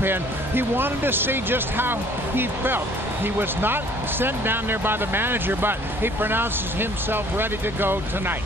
bullpen. He wanted to see just how he felt. He was not sent down there by the manager, but he pronounces himself ready to go tonight.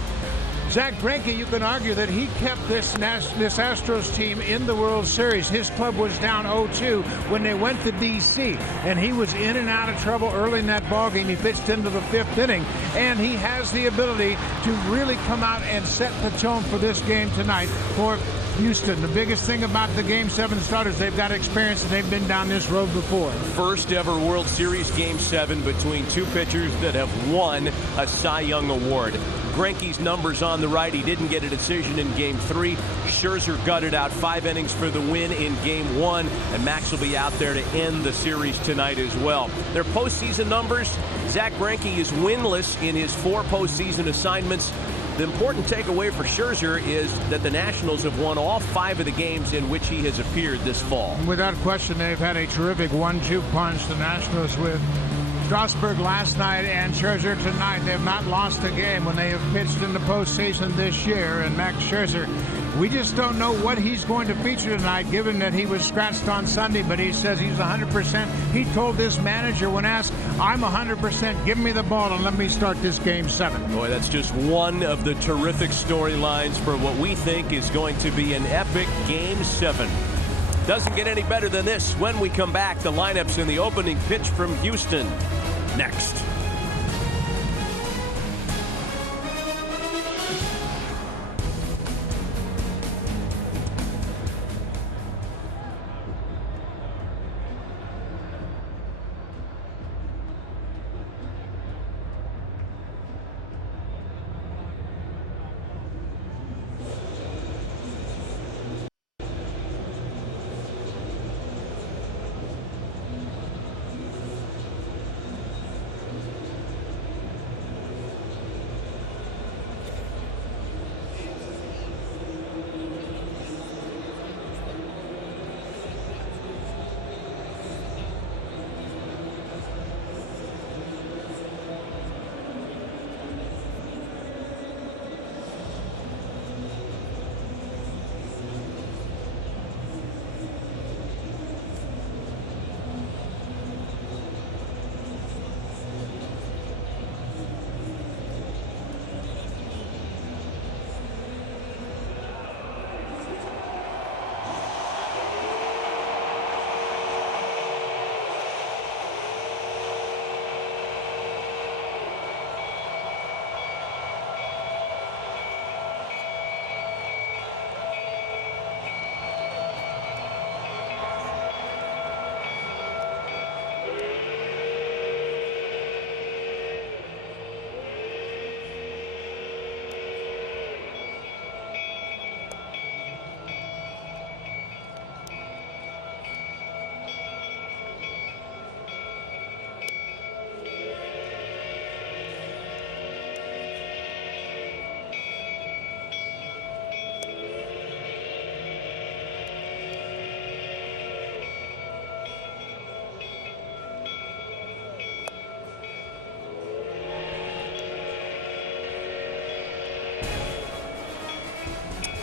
Zack Greinke, you can argue that he kept this Astros team in the World Series. His club was down 0-2 when they went to D.C., and he was in and out of trouble early in that ballgame. He pitched into the 5th inning, and he has the ability to really come out and set the tone for this game tonight for Houston. The biggest thing about the Game 7 starters, they've got experience and they've been down this road before. First ever World Series Game 7 between two pitchers that have won a Cy Young Award. Greinke's numbers on the right. He didn't get a decision in Game 3. Scherzer gutted out 5 innings for the win in Game 1, and Max will be out there to end the series tonight as well. Their postseason numbers, Zack Greinke is winless in his 4 postseason assignments. The important takeaway for Scherzer is that the Nationals have won all 5 of the games in which he has appeared this fall. Without question, they've had a terrific 1-2 punch, the Nationals, with Strasburg last night and Scherzer tonight. They have not lost a game when they have pitched in the postseason this year. And Max Scherzer, we just don't know what he's going to feature tonight, given that he was scratched on Sunday, but he says he's 100%. He told this manager when asked, I'm 100%, give me the ball and let me start this Game 7. Boy, that's just one of the terrific storylines for what we think is going to be an epic Game 7. Doesn't get any better than this. When we come back, the lineups in the opening pitch from Houston. Next.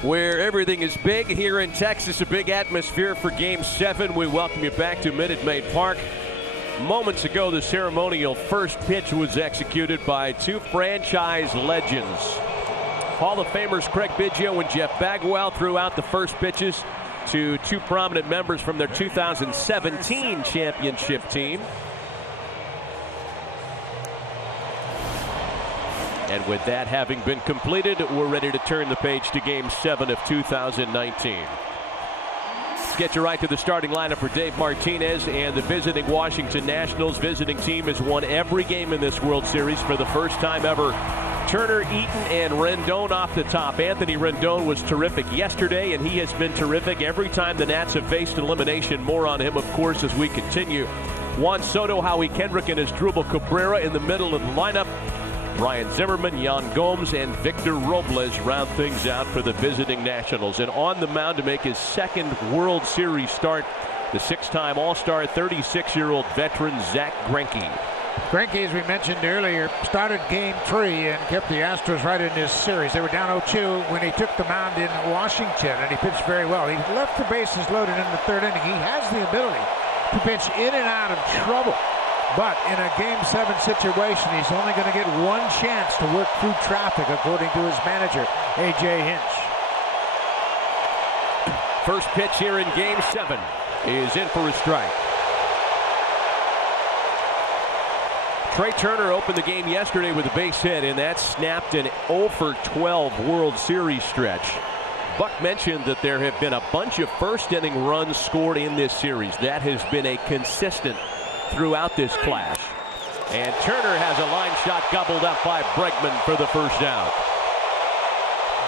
Where everything is big here in Texas, a big atmosphere for Game 7. We welcome you back to Minute Maid Park. Moments ago, the ceremonial first pitch was executed by 2 franchise legends. Hall of Famers Craig Biggio and Jeff Bagwell threw out the first pitches to 2 prominent members from their 2017 championship team. And with that having been completed, we're ready to turn the page to Game 7 of 2019. Let's get you right to the starting lineup for Dave Martinez and the visiting Washington Nationals. Visiting team has won every game in this World Series for the first time ever. Turner, Eaton, and Rendon off the top. Anthony Rendon was terrific yesterday, and he has been terrific every time the Nats have faced elimination. More on him, of course, as we continue. Juan Soto, Howie Kendrick, and Asdrubal Cabrera in the middle of the lineup. Brian Zimmerman, Yan Gomes, and Victor Robles round things out for the visiting Nationals. And on the mound to make his second World Series start, the 6-time All-Star 36-year-old veteran Zack Greinke. Greinke, as we mentioned earlier, started game 3 and kept the Astros right in this series. They were down 0-2 when he took the mound in Washington, and he pitched very well. He left the bases loaded in the 3rd inning. He has the ability to pitch in and out of trouble. But in a Game 7 situation, he's only going to get one chance to work through traffic, according to his manager, A.J. Hinch. First pitch here in Game 7 is in for a strike. Trey Turner opened the game yesterday with a base hit, and that snapped an 0-for-12 World Series stretch. Buck mentioned that there have been a bunch of first-inning runs scored in this series. That has been a consistent throughout this clash. And Turner has a line shot gobbled up by Bregman for the first down.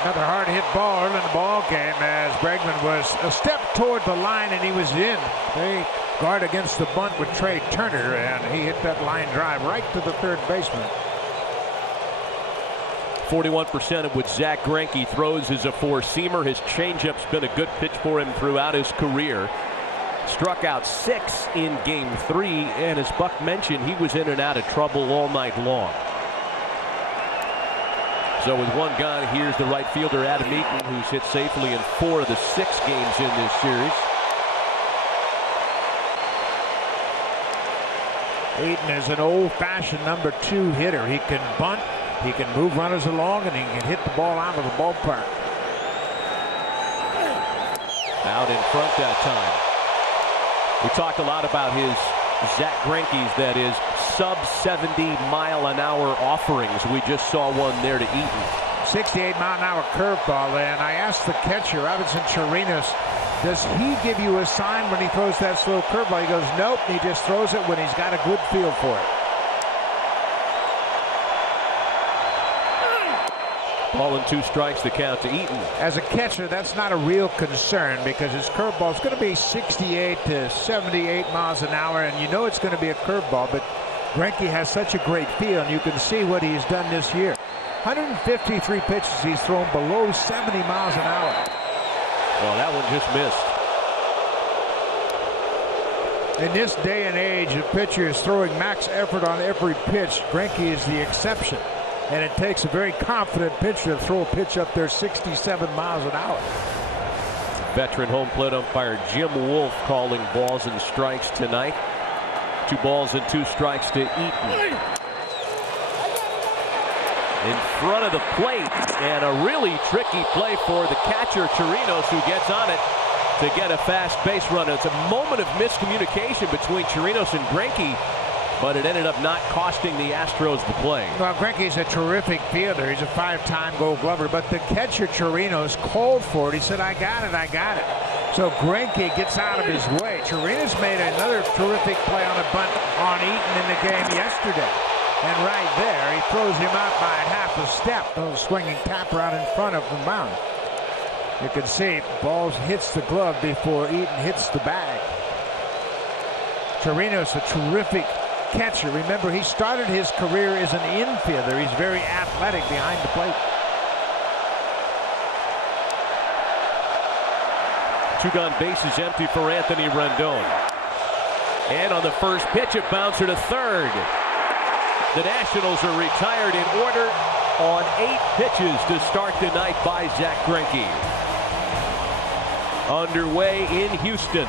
Another hard hit ball early in the ball game as Bregman was a step toward the line and he was in. They guard against the bunt with Trey Turner, and he hit that line drive right to the 3rd baseman. 41% of what Zach Greinke throws is a four-seamer. His changeup's been a good pitch for him throughout his career. Struck out 6 in Game 3, and as Buck mentioned, he was in and out of trouble all night long. So with one gone, here's the right fielder Adam Eaton, who's hit safely in 4 of the 6 games in this series. Eaton is an old-fashioned number 2 hitter. He can bunt, he can move runners along, and he can hit the ball out of the ballpark. Out in front that time. We talked a lot about his Zach Greinke's, that is, sub-70-mile-an-hour offerings. We just saw one there to Eaton. 68-mile-an-hour curveball, and I asked the catcher, Robinson Chirinos, does he give you a sign when he throws that slow curveball? He goes, nope, he just throws it when he's got a good feel for it. Ball and 2 strikes, the count to Eaton. As a catcher, that's not a real concern because his curveball is going to be 68 to 78 miles an hour, and you know it's going to be a curveball, but Greinke has such a great feel, and you can see what he's done this year. 153 pitches he's thrown below 70 miles an hour. Well, that one just missed. In this day and age, a pitcher is throwing max effort on every pitch. Greinke is the exception. And it takes a very confident pitcher to throw a pitch up there 67 miles an hour. Veteran home plate umpire Jim Wolf calling balls and strikes tonight. 2 balls and 2 strikes to Eaton. In front of the plate, and a really tricky play for the catcher Chirinos, who gets on it to get a fast base runner. It's a moment of miscommunication between Chirinos and Greinke, but it ended up not costing the Astros the play. Well, Greinke's a terrific fielder. He's a 5-time Gold Glover, but the catcher Chirinos called for it. He said, I got it, I got it. So Greinke gets out of his way. Chirinos made another terrific play on a bunt on Eaton in the game yesterday. And right there, he throws him out by half a step. A swinging tapper out in front of the mound. You can see ball hits the glove before Eaton hits the bag. Chirinos, a terrific catcher. Remember, he started his career as an infielder. He's very athletic behind the plate. 2 gone, bases empty for Anthony Rendon. And on the first pitch, it bouncer to 3rd. The Nationals are retired in order on 8 pitches to start the night by Zach Greinke. Underway in Houston.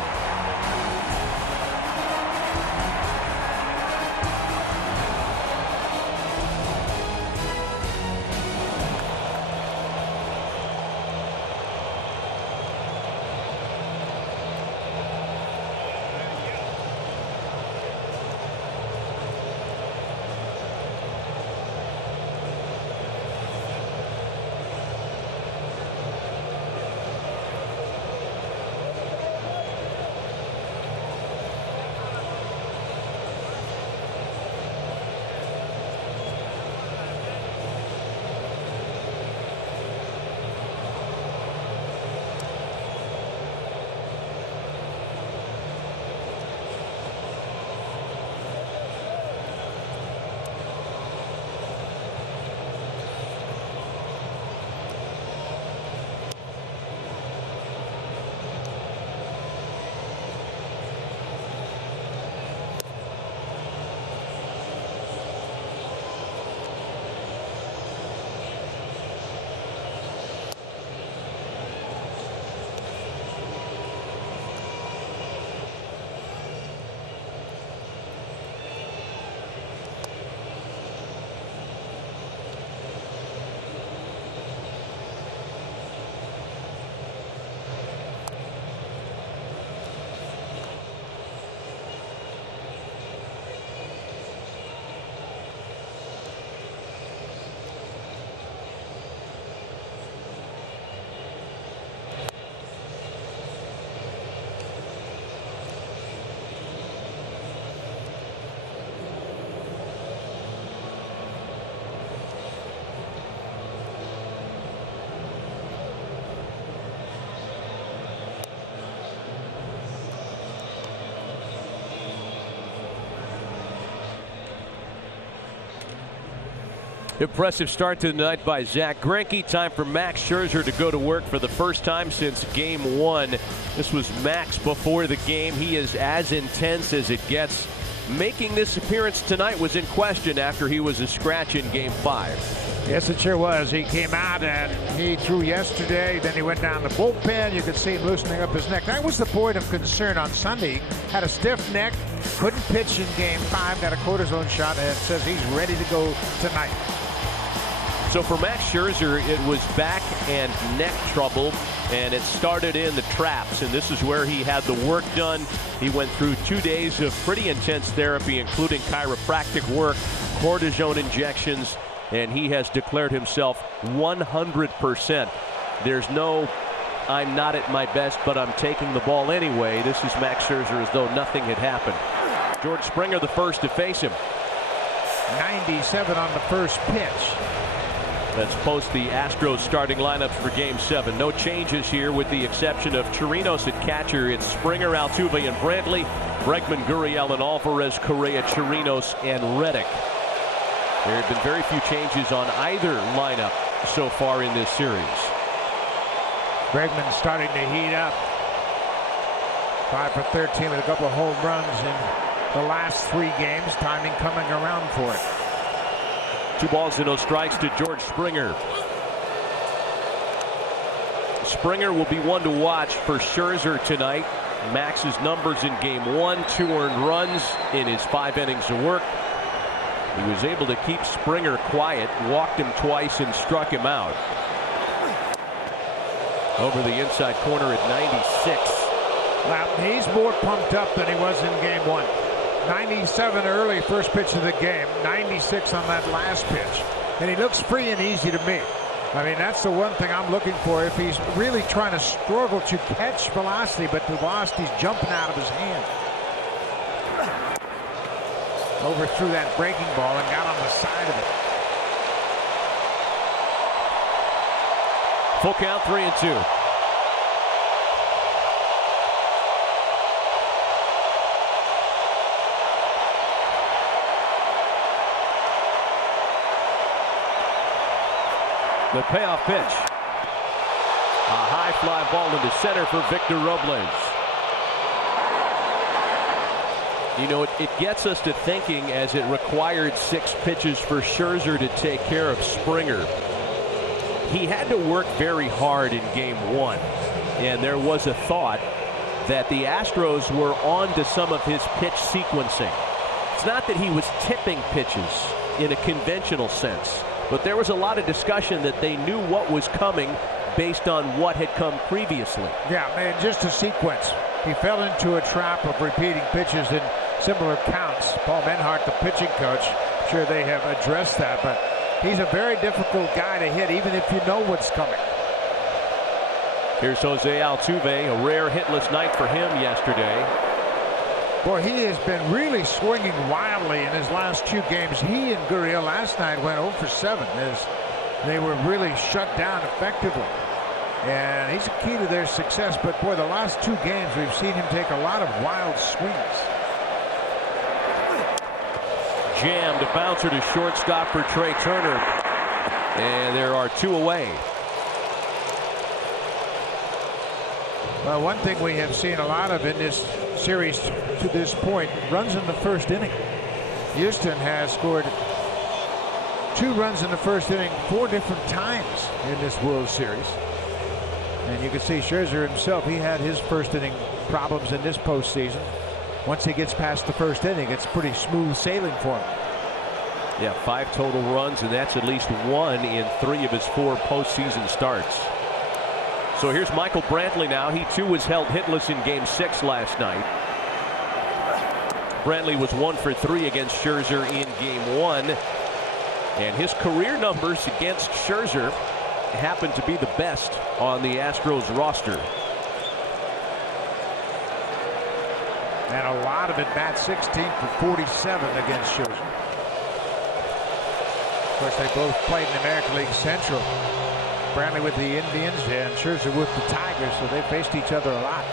Impressive start to the night by Zach Greinke. Time for Max Scherzer to go to work for the first time since game 1. This was Max before the game. He is as intense as it gets. Making this appearance tonight was in question after he was a scratch in game 5. Yes, it sure was. He came out and he threw yesterday. Then he went down the bullpen. You could see him loosening up his neck. That was the point of concern on Sunday. Had a stiff neck, couldn't pitch in game 5, got a cortisone shot, and says he's ready to go tonight. So for Max Scherzer, it was back and neck trouble, and it started in the traps, and this is where he had the work done. He went through 2 days of pretty intense therapy, including chiropractic work, cortisone injections, and he has declared himself 100%. There's no, I'm not at my best, but I'm taking the ball anyway. This is Max Scherzer as though nothing had happened. George Springer the first to face him. 97 on the first pitch. Let's post the Astros starting lineups for game 7. No changes here with the exception of Chirinos at catcher. It's Springer, Altuve, and Brantley. Bregman, Gurriel, and Alvarez, Correa, Chirinos, and Reddick. There have been very few changes on either lineup so far in this series. Bregman starting to heat up. 5 for 13 with a couple of home runs in the last 3 games. Timing coming around for it. 2 balls and no strikes to George Springer. Springer will be one to watch for Scherzer tonight. Max's numbers in game 1, 2 earned runs in his 5 innings of work. He was able to keep Springer quiet, walked him twice, and struck him out. Over the inside corner at 96. Well, he's more pumped up than he was in game 1. 97 early, first pitch of the game. 96 on that last pitch. And he looks free and easy to me. I mean, that's the one thing I'm looking for. If he's really trying to struggle to catch velocity, but the velocity's jumping out of his hand. Overthrew that breaking ball and got on the side of it. Full count, 3-2. The payoff pitch. A high fly ball into center for Victor Robles. You know, it gets us to thinking, as it required 6 pitches for Scherzer to take care of Springer. He had to work very hard in game 1, and there was a thought that the Astros were on to some of his pitch sequencing. It's not that he was tipping pitches in a conventional sense, but there was a lot of discussion that they knew what was coming based on what had come previously. Yeah, man, just a sequence. He fell into a trap of repeating pitches in similar counts. Paul Menhart, the pitching coach, I'm sure they have addressed that, but he's a very difficult guy to hit, even if you know what's coming. Here's Jose Altuve, a rare hitless night for him yesterday. Boy, he has been really swinging wildly in his last 2 games. He and Gurriel last night went 0 for 7 as they were really shut down effectively. And he's a key to their success. But, boy, the last 2 games, we've seen him take a lot of wild swings. Jammed, a bouncer to shortstop for Trey Turner. And there are 2 away. Well, one thing we have seen a lot of in this series to this point, runs in the first inning. Houston has scored 2 runs in the first inning 4 different times in this World Series. And you can see Scherzer himself, he had his first inning problems in this postseason. Once he gets past the first inning, it's pretty smooth sailing for him. Yeah, 5 total runs, and that's at least 1 in 3 of his 4 postseason starts. So here's Michael Brantley now. He too was held hitless in game 6 last night. Brantley was 1 for 3 against Scherzer in game 1. And his career numbers against Scherzer happen to be the best on the Astros roster. And a lot of at-bats, 16 for 47 against Scherzer. Of course, they both played in the American League Central. Brantley with the Indians and Scherzer with the Tigers, so they faced each other a lot.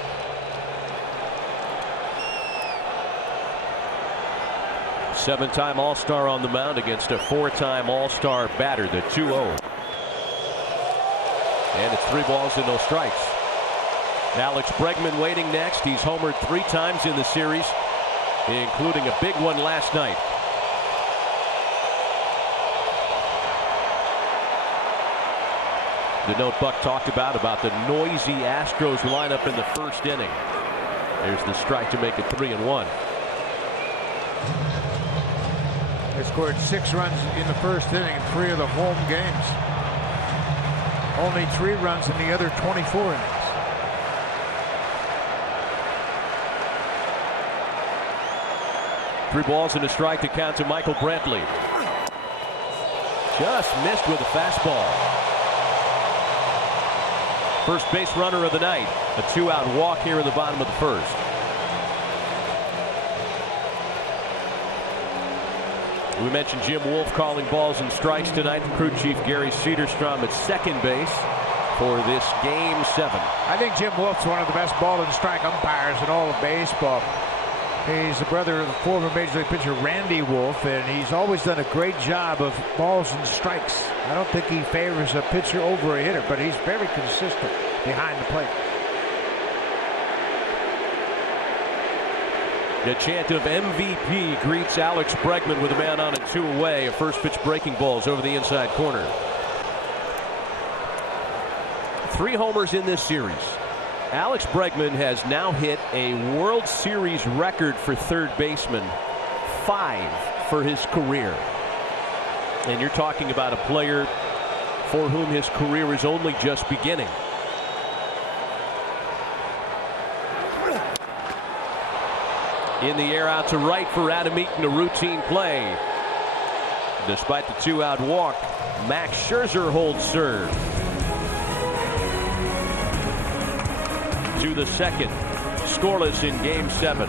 Seven-time All-Star on the mound against a four-time All-Star batter, the 2-0. And it's 3 balls and no strikes. Alex Bregman waiting next. He's homered 3 times in the series, including a big one last night. The note Buck talked about the noisy Astros lineup in the first inning. There's the strike to make it 3-1. They scored 6 runs in the first inning in 3 of the home games. Only 3 runs in the other 24 innings. Three balls and a strike to count to Michael Brantley. Just missed with a fastball. First base runner of the night. A 2-out walk here in the bottom of the first. We mentioned Jim Wolf calling balls and strikes tonight. The crew chief Gary Cederstrom at second base for this Game 7. I think Jim Wolf's one of the best ball and strike umpires in all of baseball. He's the brother of the former Major League pitcher Randy Wolf, and he's always done a great job of balls and strikes. I don't think he favors a pitcher over a hitter, but he's very consistent behind the plate. The chant of MVP greets Alex Bregman with a man on and 2 away. A first pitch breaking balls over the inside corner. 3 homers in this series. Alex Bregman has now hit a World Series record for third baseman, 5 for his career. And you're talking about a player for whom his career is only just beginning. In the air out to right for Adam Eaton, a routine play. Despite the 2-out walk, Max Scherzer holds serve. To the second, scoreless in Game 7.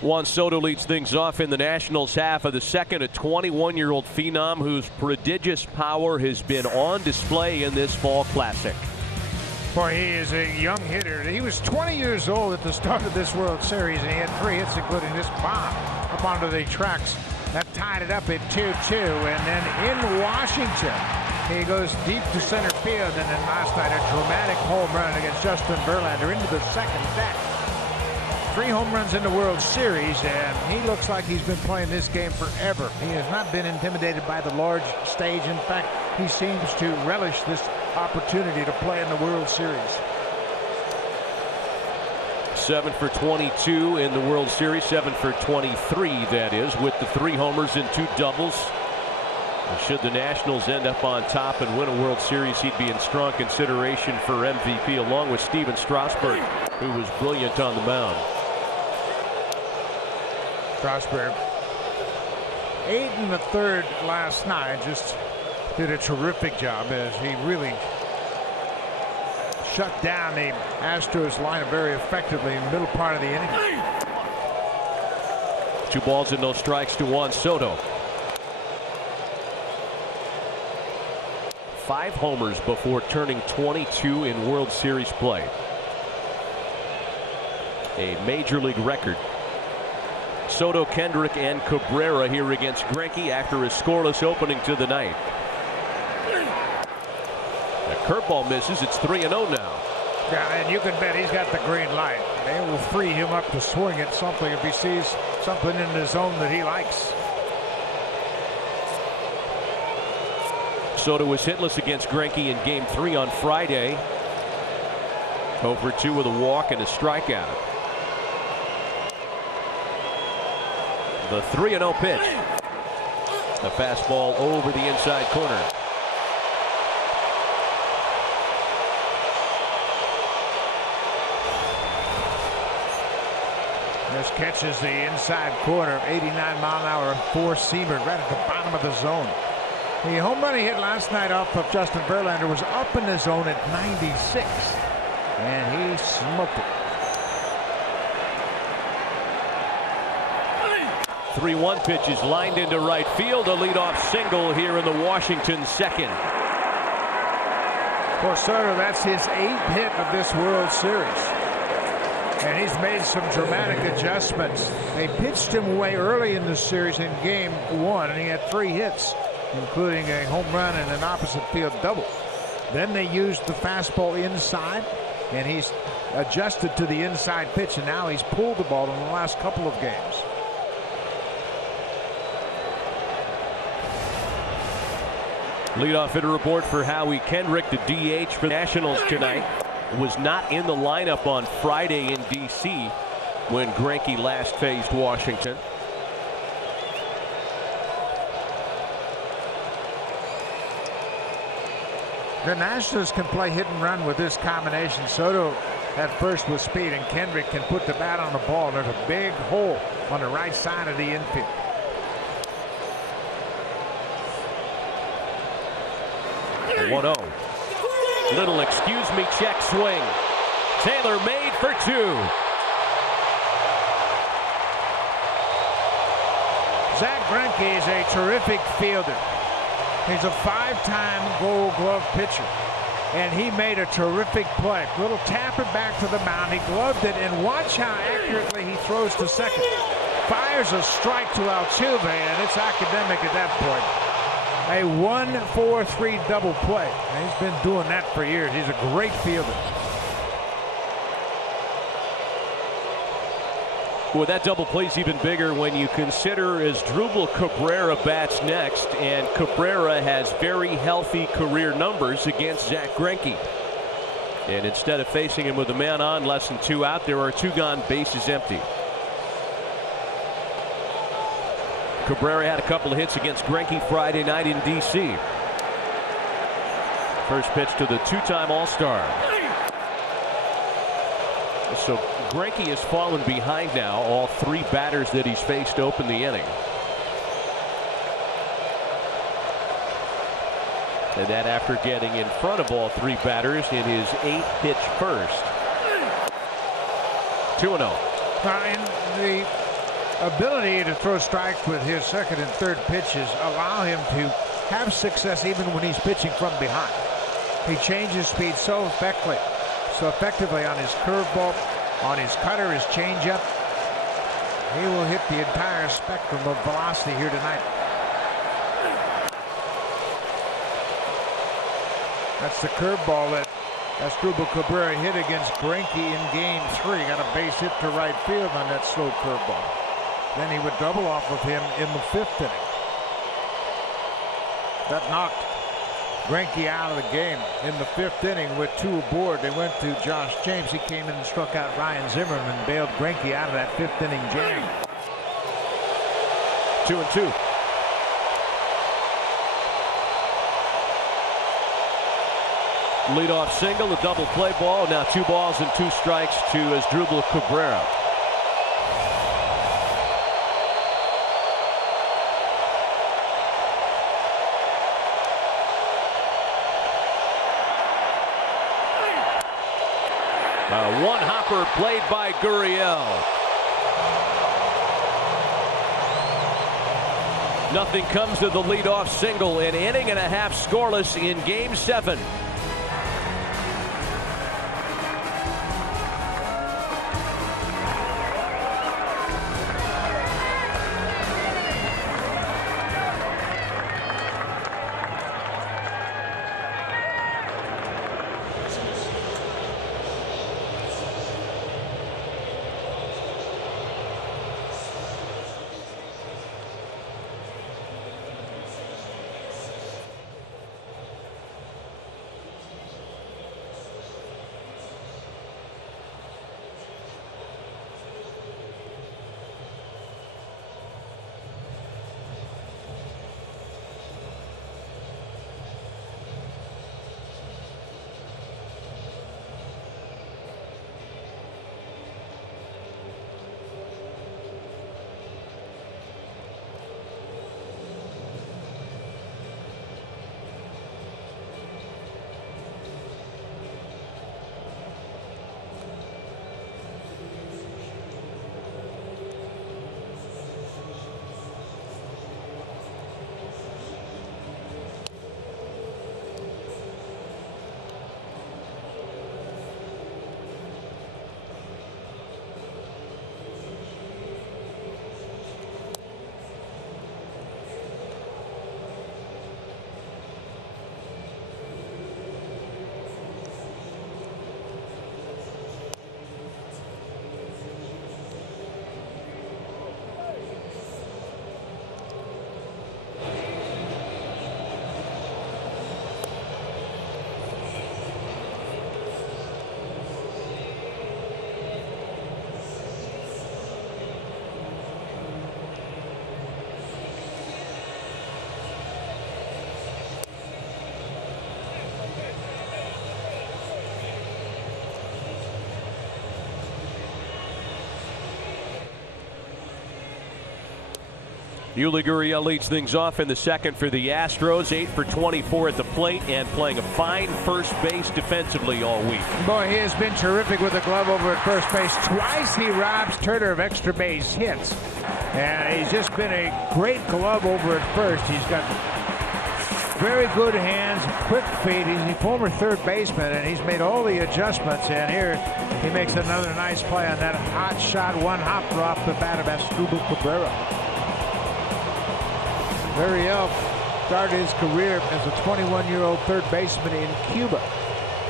Juan Soto leads things off in the Nationals half of the second. A 21-year-old phenom whose prodigious power has been on display in this fall classic. Boy, he is a young hitter. He was 20 years old at the start of this World Series, and he had 3 hits, including this bomb up onto the tracks that tied it up at 2-2. And then in Washington, he goes deep to center field, and then last night a dramatic home run against Justin Verlander into the second deck. 3 home runs in the World Series, and he looks like he's been playing this game forever. He has not been intimidated by the large stage. In fact, he seems to relish this opportunity to play in the World Series. 7 for 22 in the World Series, 7 for 23, that is, with the 3 homers and 2 doubles. And should the Nationals end up on top and win a World Series, he'd be in strong consideration for MVP, along with Steven Strasburg, who was brilliant on the mound. Strasburg, 8 1/3 last night, just did a terrific job as he really shut down the Astros lineup very effectively in the middle part of the inning. 2 balls and no strikes to Juan Soto. 5 homers before turning 22 in World Series play. A major league record. Soto, Kendrick, and Cabrera here against Greinke after a scoreless opening to the night. The curveball misses. It's 3-0 now. Yeah, and you can bet he's got the green light. They will free him up to swing at something if he sees something in the zone that he likes. Soto was hitless against Greinke in Game 3 on Friday. 0 for 2 with a walk and a strikeout. The 3-0 pitch. The fastball over the inside corner. This catches the inside corner, 89-mile-an-hour 4-seamer right at the bottom of the zone. The home run he hit last night off of Justin Verlander was up in the zone at 96, and he smoked it. 3-1 pitch is lined into right field. A leadoff single here in the Washington second. For Soto, that's his 8th hit of this World Series. And he's made some dramatic adjustments. They pitched him away early in the series in Game 1, and he had 3 hits, including a home run and an opposite field double. Then they used the fastball inside, and he's adjusted to the inside pitch, and now he's pulled the ball in the last couple of games. Leadoff hitter report for Howie Kendrick, the DH for the Nationals tonight. Was not in the lineup on Friday in D.C. when Greinke last faced Washington. The Nationals can play hit and run with this combination. Soto at first with speed, and Kendrick can put the bat on the ball. There's a big hole on the right side of the infield. A 1-0. Little excuse me check swing. Taylor made for 2. Zach Greinke is a terrific fielder. He's a 5-time Gold Glove pitcher, and he made a terrific play. Little tap it back to the mound. He gloved it, and watch how accurately he throws to second. Fires a strike to Altuve, and it's academic at that point. A 1-4-3 double play. And he's been doing that for years. He's a great fielder. Well, that double play's even bigger when you consider Asdrubal Cabrera bats next, and Cabrera has very healthy career numbers against Zach Greinke. And instead of facing him with a man on, less than 2 out, there are 2 gone, bases empty. Cabrera had a couple of hits against Greinke Friday night in D.C. First pitch to the 2-time All-Star. So Greinke has fallen behind now. All 3 batters that he's faced to open the inning. And that after getting in front of all 3 batters in his 8th pitch first. 2-0. And the ability to throw strikes with his second and third pitches allow him to have success even when he's pitching from behind. He changes speed so effectively on his curveball, on his cutter, his changeup. He will hit the entire spectrum of velocity here tonight. That's the curveball that Asdrubal Cabrera hit against Greinke in Game 3. Got a base hit to right field on that slow curveball. Then he would double off of him in the 5th inning. That knocked Greinke out of the game in the 5th inning with 2 aboard. They went to Josh James. He came in and struck out Ryan Zimmerman and bailed Greinke out of that 5th inning jam. 2-2. Leadoff single, a double play ball. Now 2 balls and 2 strikes to Asdrubal Cabrera. One hopper played by Gurriel. Nothing comes to the leadoff single. An inning and a half scoreless in Game 7. Yuli Gurriel leads things off in the second for the Astros. 8 for 24 at the plate and playing a fine first base defensively all week. Boy, he has been terrific with the glove over at first base. Twice he robs Turner of extra base hits. And he's just been a great glove over at first. He's got very good hands, quick feet. He's a former third baseman, and he's made all the adjustments. And here he makes another nice play on that hot shot, one hopper off the bat of Asdrubal Cabrera. Gurriel started his career as a 21-year-old third baseman in Cuba.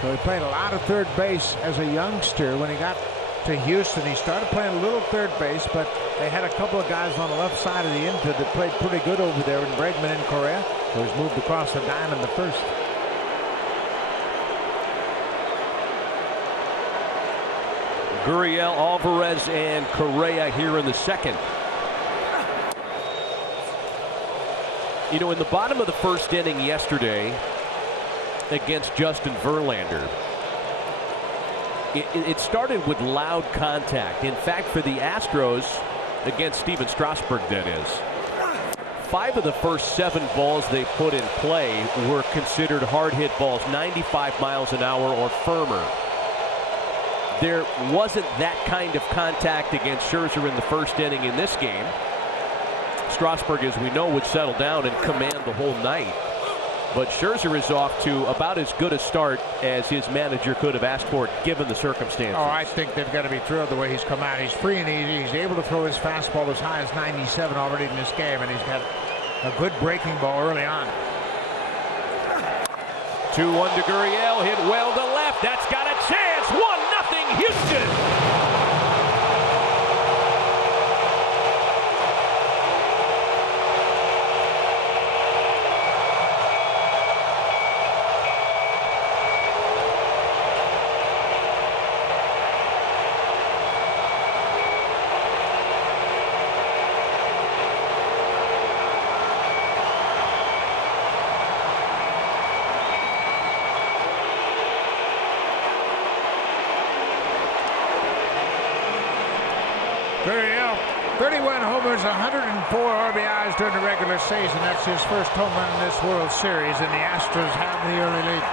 So he played a lot of third base as a youngster. When he got to Houston, he started playing a little third base, but they had a couple of guys on the left side of the infield that played pretty good over there in Bregman and Correa. So he's moved across the diamond the first. Gurriel, Alvarez, and Correa here in the second. You know, in the bottom of the first inning yesterday against Justin Verlander, it started with loud contact. In fact, for the Astros, against Steven Strasburg, that is, 5 of the first 7 balls they put in play were considered hard hit balls, 95 miles an hour or firmer. There wasn't that kind of contact against Scherzer in the first inning in this game. Strasburg, as we know, would settle down and command the whole night. But Scherzer is off to about as good a start as his manager could have asked for, given the circumstances. Oh, I think they've got to be thrilled the way he's come out. He's free and easy. He's able to throw his fastball as high as 97 already in this game, and he's got a good breaking ball early on. 2-1 to Gurriel, hit well to left. That's got a chance. 1-0 Houston. Gurriel, 31 homers, 104 RBIs during the regular season. That's his first home run in this World Series, and the Astros have the early lead.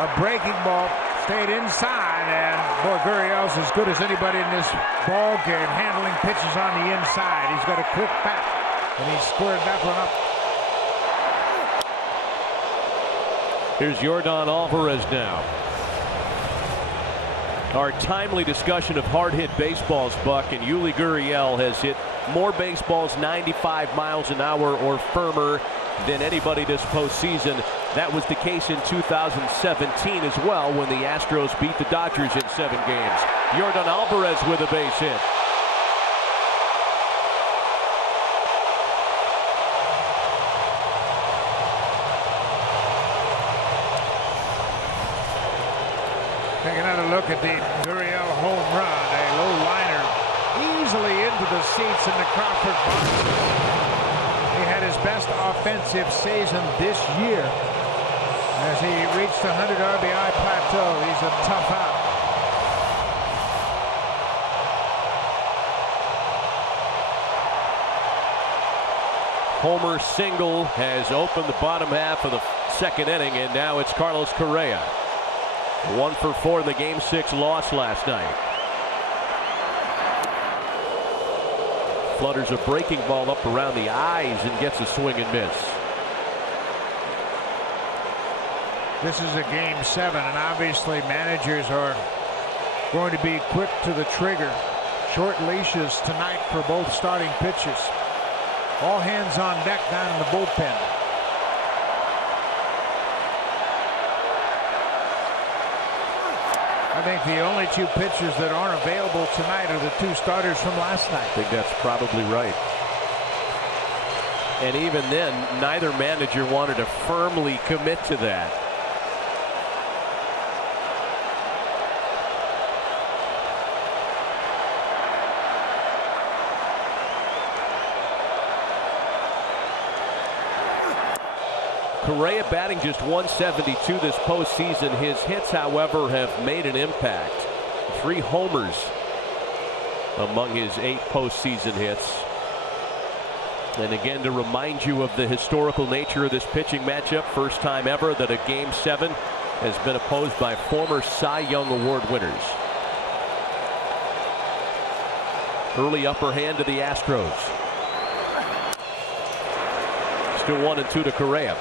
A breaking ball stayed inside, and boy, Gurriel's as good as anybody in this ball game, handling pitches on the inside. He's got a quick bat, and he squared that one up. Here's Yordan Alvarez now. Our timely discussion of hard-hit baseballs, Buck, and Yuli Gurriel has hit more baseballs 95 miles an hour or firmer than anybody this postseason. That was the case in 2017 as well, when the Astros beat the Dodgers in 7 games. Yordan Alvarez with a base hit. Take another look at the Gurriel home run. A low liner easily into the seats in the Crawford box. He had his best offensive season this year as he reached the 100 RBI plateau. He's a tough out. Homer single has opened the bottom half of the second inning, and now it's Carlos Correa. 1 for 4 in the Game 6 loss last night. Flutters a breaking ball up around the eyes and gets a swing and miss. This is a Game 7, and obviously managers are going to be quick to the trigger. Short leashes tonight for both starting pitchers. All hands on deck down in the bullpen. I think the only 2 pitchers that aren't available tonight are the 2 starters from last night. I think that's probably right. And even then, neither manager wanted to firmly commit to that. Correa batting just 172 this postseason. His hits, however, have made an impact. 3 homers among his 8 postseason hits. And again, to remind you of the historical nature of this pitching matchup, first time ever that a Game 7 has been opposed by former Cy Young Award winners. Early upper hand to the Astros. Still 1-2 to Correa.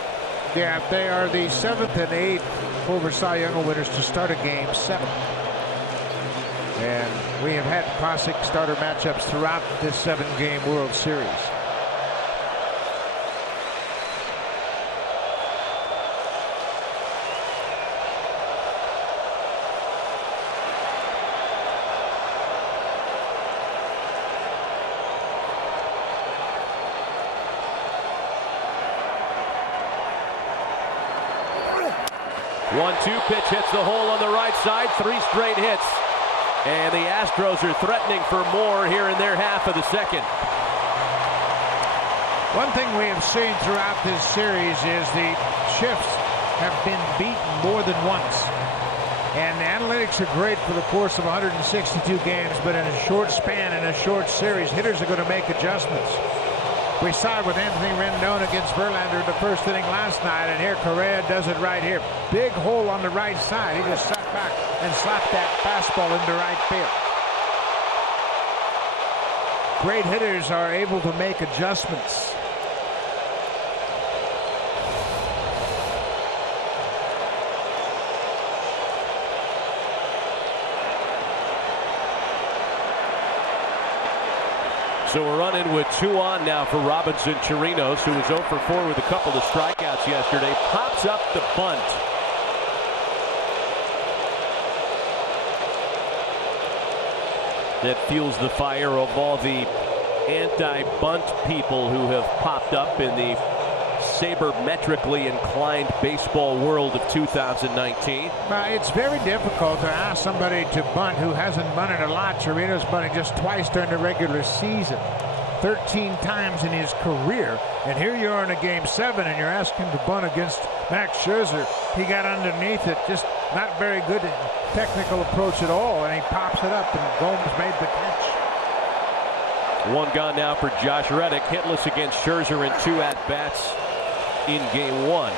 Yeah, they are the 7th and 8th former Cy Young winners to start a Game 7. And we have had classic starter matchups throughout this 7-game World Series. One-two pitch hits the hole on the right side. 3 straight hits. And the Astros are threatening for more here in their half of the second. One thing we have seen throughout this series is the shifts have been beaten more than once. And the analytics are great for the course of 162 games, but in a short span, in a short series, hitters are going to make adjustments. We saw it with Anthony Rendon against Verlander in the first inning last night, and here Correa does it right here. Big hole on the right side. He just sat back and slapped that fastball into right field. Great hitters are able to make adjustments. So we're running with 2 on now for Robinson Chirinos, who was 0 for 4 with a couple of strikeouts yesterday. Pops up the bunt. That fuels the fire of all the anti-bunt people who have popped up in the sabermetrically inclined baseball world of 2019. It's very difficult to ask somebody to bunt who hasn't bunted a lot. Chirinos bunting just twice during the regular season, 13 times in his career, and here you are in a Game 7 and you're asking to bunt against Max Scherzer. He got underneath it, just not very good technical approach at all, and he pops it up, and Gomes made the catch. One gone now for Josh Reddick, hitless against Scherzer in 2 at-bats in game 1.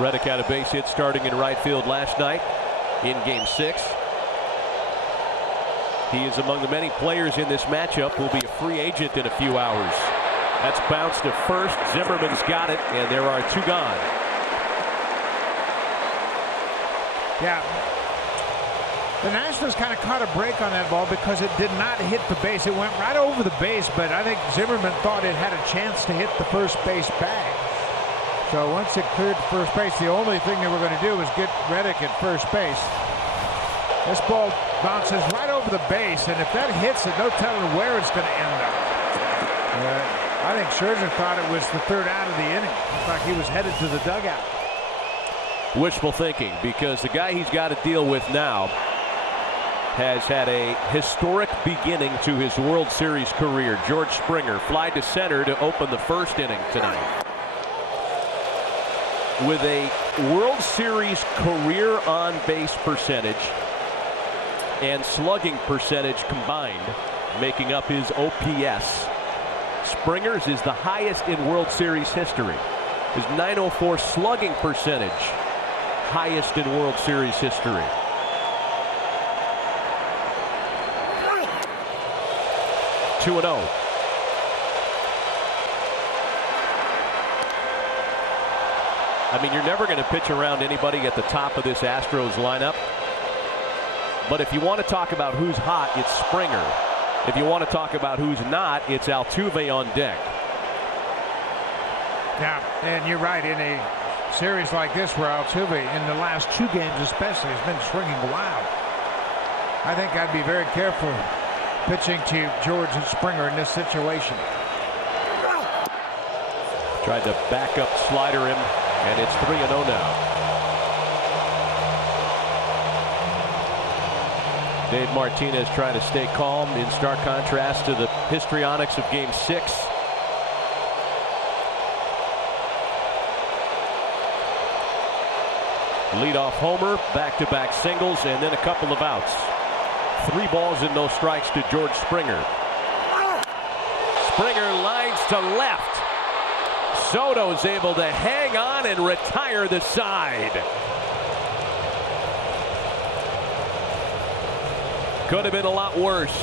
Reddick had a base hit starting in right field last night in game 6. He is among the many players in this matchup who will be a free agent in a few hours. That's bounced to first. Zimmerman's got it, and there are 2 gone. Yeah. The Nationals kind of caught a break on that ball because it did not hit the base. It went right over the base, but I think Zimmerman thought it had a chance to hit the first base bag. So once it cleared the first base, the only thing they were going to do was get Reddick at first base. This ball bounces right over the base, and if that hits it, no telling where it's going to end up. I think Scherzer thought it was the 3rd out of the inning. Looked like he was headed to the dugout. Wishful thinking, because the guy he's got to deal with now has had a historic beginning to his World Series career. George Springer fly to center to open the first inning tonight. With a World Series career on-base percentage and slugging percentage combined, making up his OPS, Springer's is the highest in World Series history. His .904 slugging percentage, highest in World Series history. Two and 0. I mean, you're never going to pitch around anybody at the top of this Astros lineup. But if you want to talk about who's hot, it's Springer. If you want to talk about who's not, it's Altuve on deck. Yeah, and you're right. In a series like this where Altuve, in the last 2 games especially, has been swinging wild, I think I'd be very careful pitching to George and Springer in this situation. Tried to back up slider him, and it's 3-0 now. Dave Martinez trying to stay calm in stark contrast to the histrionics of game 6. Leadoff homer, back-to-back singles, and then a couple of outs. 3 balls and no strikes to George Springer. Springer lines to left. Soto's able to hang on and retire the side. Could have been a lot worse.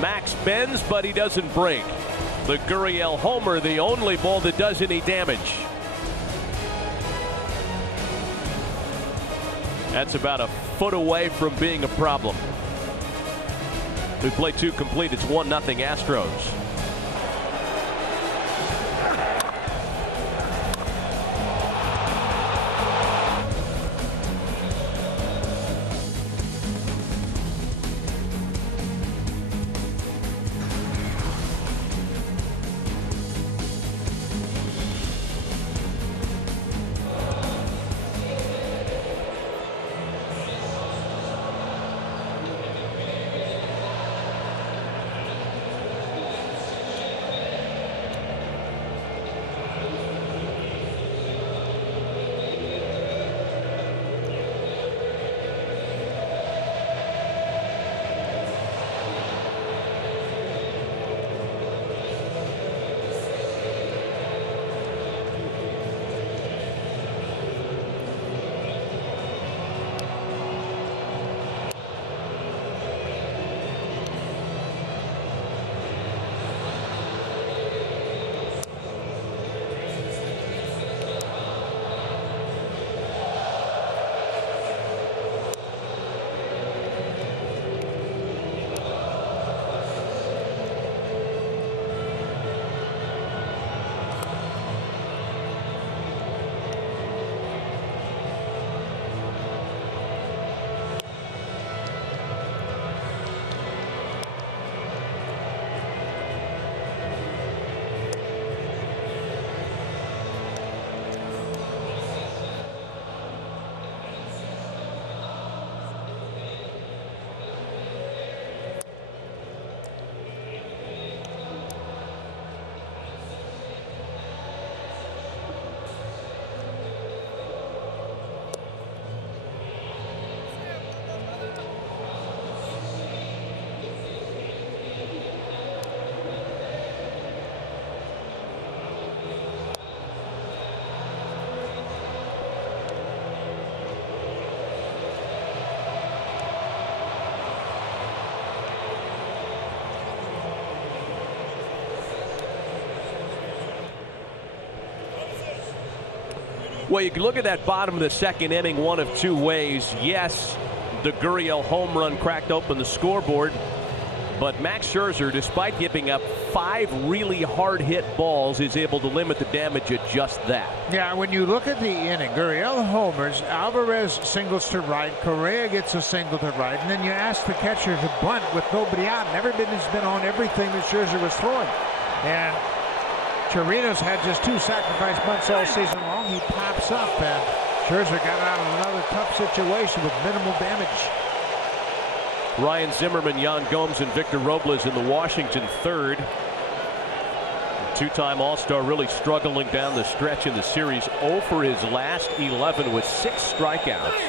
Max bends, but he doesn't break. The Gurriel homer, the only ball that does any damage. That's about a foot away from being a problem. We play 2 complete. It's 1-0 Astros. Well, you can look at that bottom of the second inning one of two ways. Yes, the Gurriel home run cracked open the scoreboard, but Max Scherzer, despite giving up 5 really hard-hit balls, is able to limit the damage at just that. Yeah, when you look at the inning, Gurriel homers, Alvarez singles to right, Correa gets a single to right, and then you ask the catcher to bunt with nobody out, and everybody's been on everything that Scherzer was throwing. And Chirinos had just 2 sacrifice bunts all season long. He pops up, and Scherzer got out of another tough situation with minimal damage. Ryan Zimmerman, Yan Gomes, and Victor Robles in the Washington third. Two-time All-Star really struggling down the stretch in the series. 0 for his last 11 with 6 strikeouts.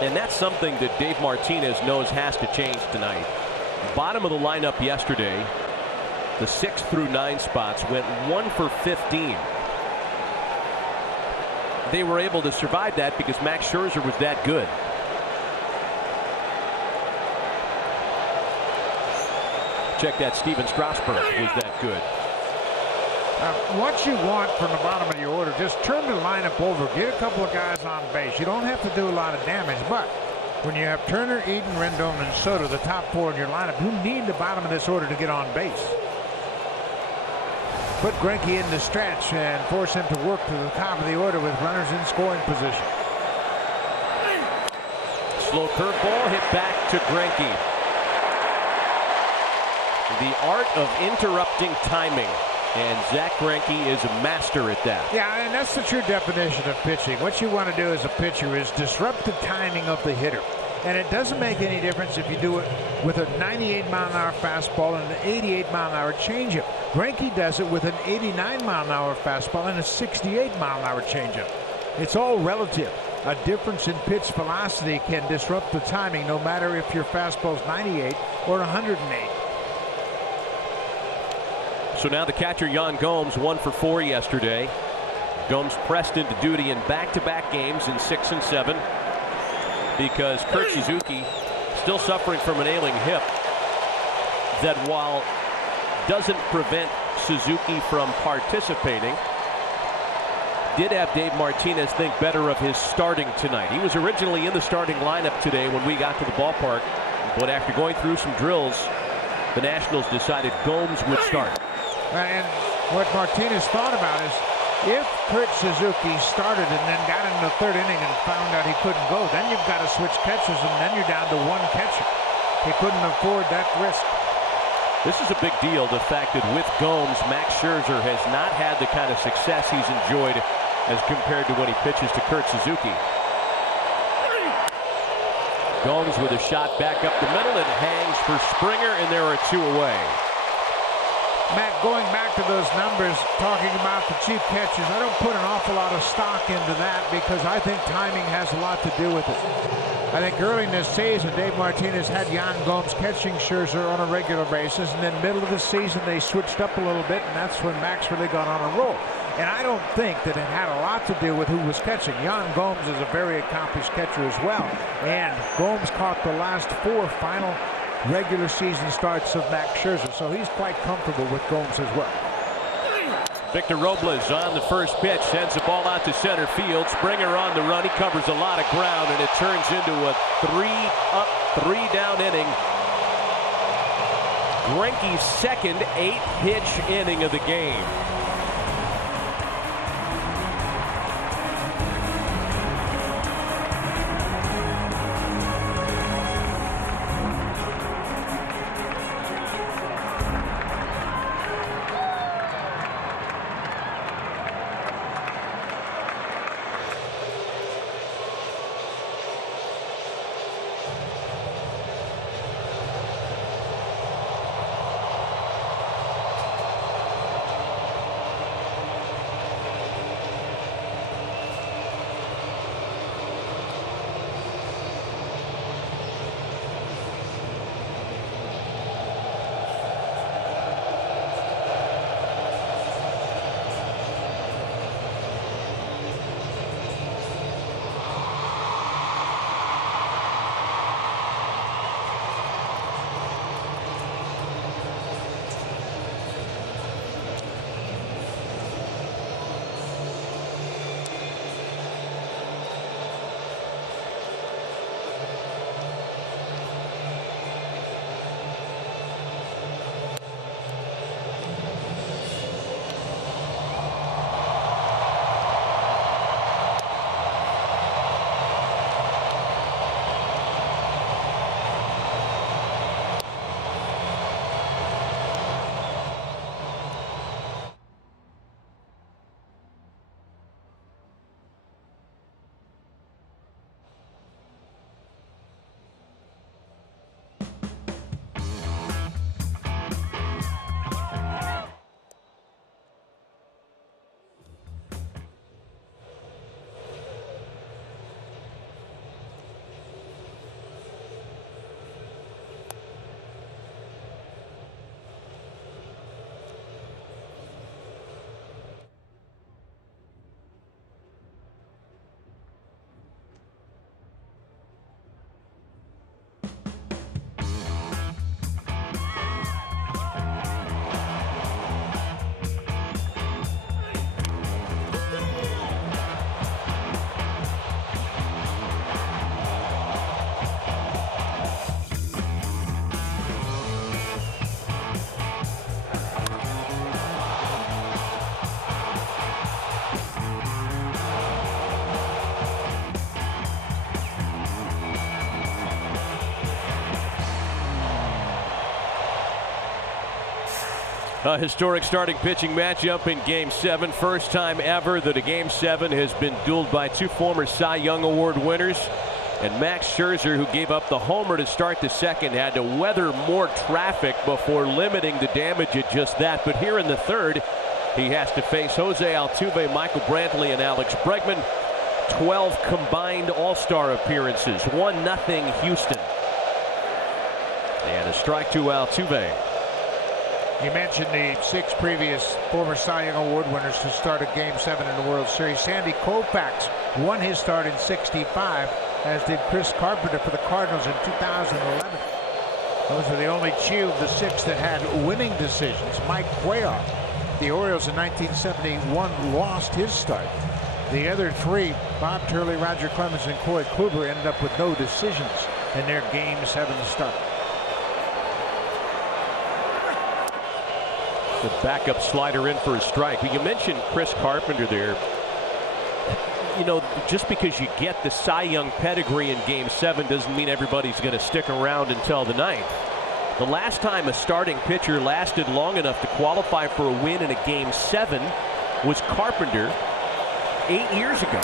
And that's something that Dave Martinez knows has to change tonight. Bottom of the lineup yesterday, the 6 through 9 spots went 1 for 15. They were able to survive that because Max Scherzer was that good. Check that, Steven Strasburg was that good. What you want from the bottom of your order, just turn the lineup over. Get a couple of guys on base. You don't have to do a lot of damage, but when you have Turner, Eden, Rendon, and Soto, the top 4 in your lineup, you need the bottom of this order to get on base. Put Greinke in the stretch and force him to work to the top of the order with runners in scoring position. Slow curveball hit back to Greinke. The art of interrupting timing, and Zach Greinke is a master at that. Yeah, and that's the true definition of pitching. What you want to do as a pitcher is disrupt the timing of the hitter. And it doesn't make any difference if you do it with a 98-mile-an-hour fastball and an 88-mile-an-hour changeup. Greinke does it with an 89-mile-an-hour fastball and a 68-mile-an-hour changeup. It's all relative. A difference in pitch velocity can disrupt the timing no matter if your fastball's 98 or 108. So now the catcher, Yan Gomes, 1 for 4 yesterday. Gomes pressed into duty in back-to-back games in 6 and 7 because Kurt Suzuki, still suffering from an ailing hip, that while doesn't prevent Suzuki from participating, did have Dave Martinez think better of his starting tonight. He was originally in the starting lineup today when we got to the ballpark, but after going through some drills, the Nationals decided Gomes would start. And what Martinez thought about is if Kurt Suzuki started and then got into the 3rd inning and found out he couldn't go, then you've got to switch catchers and then you're down to 1 catcher. He couldn't afford that risk. This is a big deal, the fact that with Gomes, Max Scherzer has not had the kind of success he's enjoyed as compared to when he pitches to Kurt Suzuki. Gomes with a shot back up the middle and hangs for Springer, and there are 2 away. Matt, going back to those numbers, talking about the cheap catches, I don't put an awful lot of stock into that because I think timing has a lot to do with it. I think early in this season, Dave Martinez had Yan Gomes catching Scherzer on a regular basis, and then middle of the season they switched up a little bit, and that's when Max really got on a roll. And I don't think that it had a lot to do with who was catching. Yan Gomes is a very accomplished catcher as well, and Gomes caught the last 4 final regular season starts of Max Scherzer, so he's quite comfortable with Gomes as well. Victor Robles on the first pitch, sends the ball out to center field. Springer on the run. He covers a lot of ground, and it turns into a 3-up, 3-down inning. Greinke's second 8-pitch inning of the game. A historic starting pitching matchup in Game 7. First time ever that a Game 7 has been dueled by two former Cy Young Award winners. And Max Scherzer, who gave up the homer to start the second, had to weather more traffic before limiting the damage at just that. But here in the third, he has to face Jose Altuve, Michael Brantley, and Alex Bregman. 12 combined All-Star appearances. 1-0 Houston. And a strike to Altuve. You mentioned the 6 previous former Cy Young Award winners who started Game 7 in the World Series. Sandy Koufax won his start in '65, as did Chris Carpenter for the Cardinals in 2011. Those are the only 2 of the 6 that had winning decisions. Mike Cuellar, the Orioles in 1971, lost his start. The other 3, Bob Turley, Roger Clemens, and Corey Kluber, ended up with no decisions in their Game 7 start. The backup slider in for a strike. You mentioned Chris Carpenter there. You know, just because you get the Cy Young pedigree in Game 7 doesn't mean everybody's going to stick around until the 9th. The last time a starting pitcher lasted long enough to qualify for a win in a Game 7 was Carpenter 8 years ago.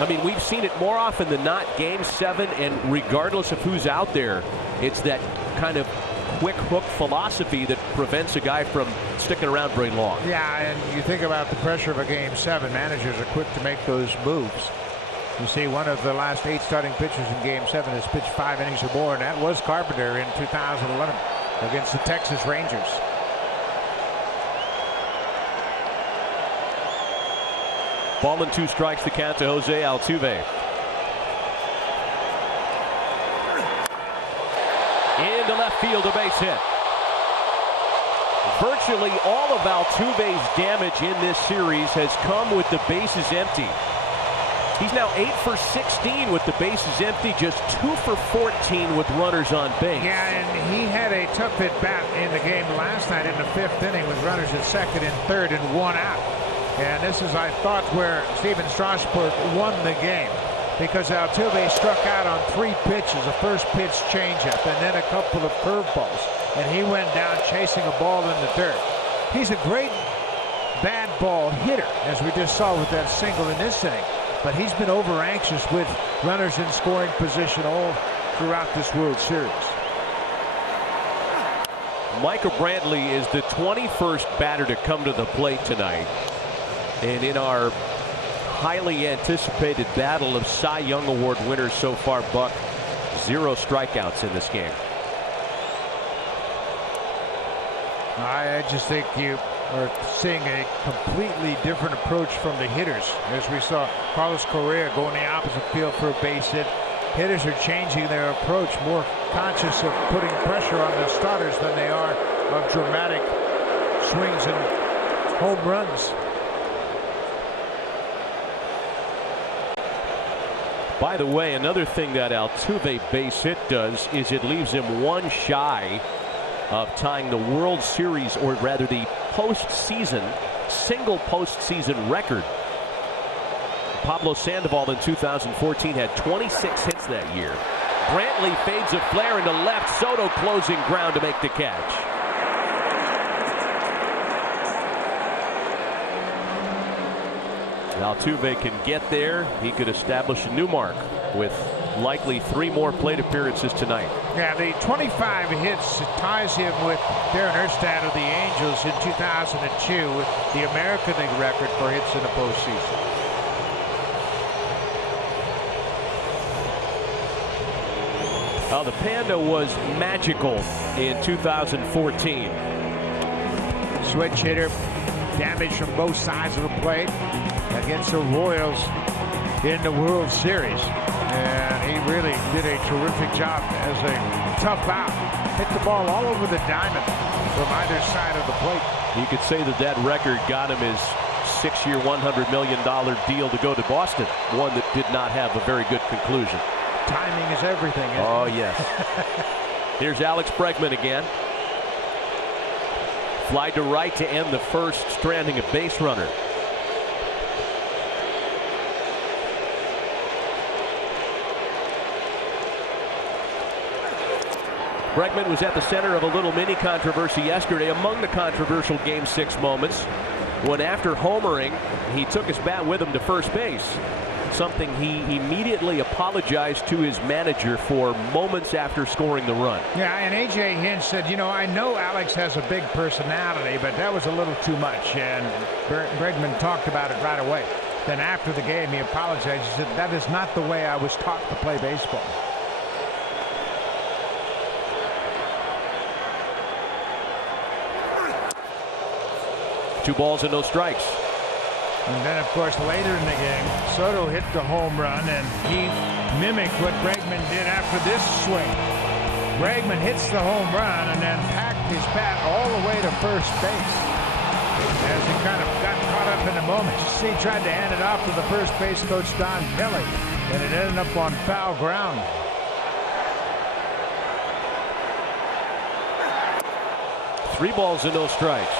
I mean, we've seen it more often than not, Game 7, and regardless of who's out there, it's that kind of quick hook philosophy that prevents a guy from sticking around very long. Yeah, and you think about the pressure of a Game 7. Managers are quick to make those moves. You see, one of the last 8 starting pitchers in Game 7 has pitched 5 innings or more, and that was Carpenter in 2011 against the Texas Rangers. Ball and 2 strikes, the count to Jose Altuve. Into left field, a base hit. Virtually all of Altuve's damage in this series has come with the bases empty. He's now 8 for 16 with the bases empty, just 2 for 14 with runners on base. Yeah, and he had a tough at bat in the game last night in the 5th inning with runners at 2nd and 3rd and 1 out. And this is, I thought, where Steven Strasburg won the game, because Altuve struck out on 3 pitches, a first pitch changeup and then a couple of curveballs, and he went down chasing a ball in the dirt. He's a great bad ball hitter, as we just saw with that single in this inning, but he's been over anxious with runners in scoring position all throughout this World Series. Michael Brantley is the 21st batter to come to the plate tonight, and in our highly anticipated battle of Cy Young Award winners so far, Buck, 0 strikeouts in this game. I just think you are seeing a completely different approach from the hitters, as we saw Carlos Correa go in the opposite field for a base hit. Hitters are changing their approach, more conscious of putting pressure on the starters than they are of dramatic swings and home runs. By the way, another thing that Altuve base hit does is it leaves him 1 shy of tying the World Series, or rather the postseason, single postseason record. Pablo Sandoval in 2014 had 26 hits that year. Brantley fades a flare into left. Soto closing ground to make the catch. Altuve can get there. He could establish a new mark with likely 3 more plate appearances tonight. Yeah, the 25 hits ties him with Darren Erstad of the Angels in 2002 with the American League record for hits in the postseason. The Panda was magical in 2014. Switch hitter, damage from both sides of the plate against the Royals in the World Series. And he really did a terrific job as a tough out. Hit the ball all over the diamond from either side of the plate. You could say that that record got him his 6-year, $100 million deal to go to Boston, one that did not have a very good conclusion. Timing is everything, isn't Oh, it? yes. Here's Alex Bregman again. Fly to right to end the first, stranding a base runner. Bregman was at the center of a little mini controversy yesterday. Among the controversial Game 6 moments, when after homering, he took his bat with him to first base. Something he immediately apologized to his manager for moments after scoring the run. Yeah, and A.J. Hinch said, you know, I know Alex has a big personality, but that was a little too much. And Bregman talked about it right away. Then after the game, he apologized. He said, that is not the way I was taught to play baseball. Two balls and no strikes. And then, of course, later in the game, Soto hit the home run, and he mimicked what Bregman did after this swing. Bregman hits the home run and then packed his bat all the way to first base. As he kind of got caught up in the moment, you see, he tried to hand it off to the first base coach, Don Kelly, and it ended up on foul ground. Three balls and no strikes.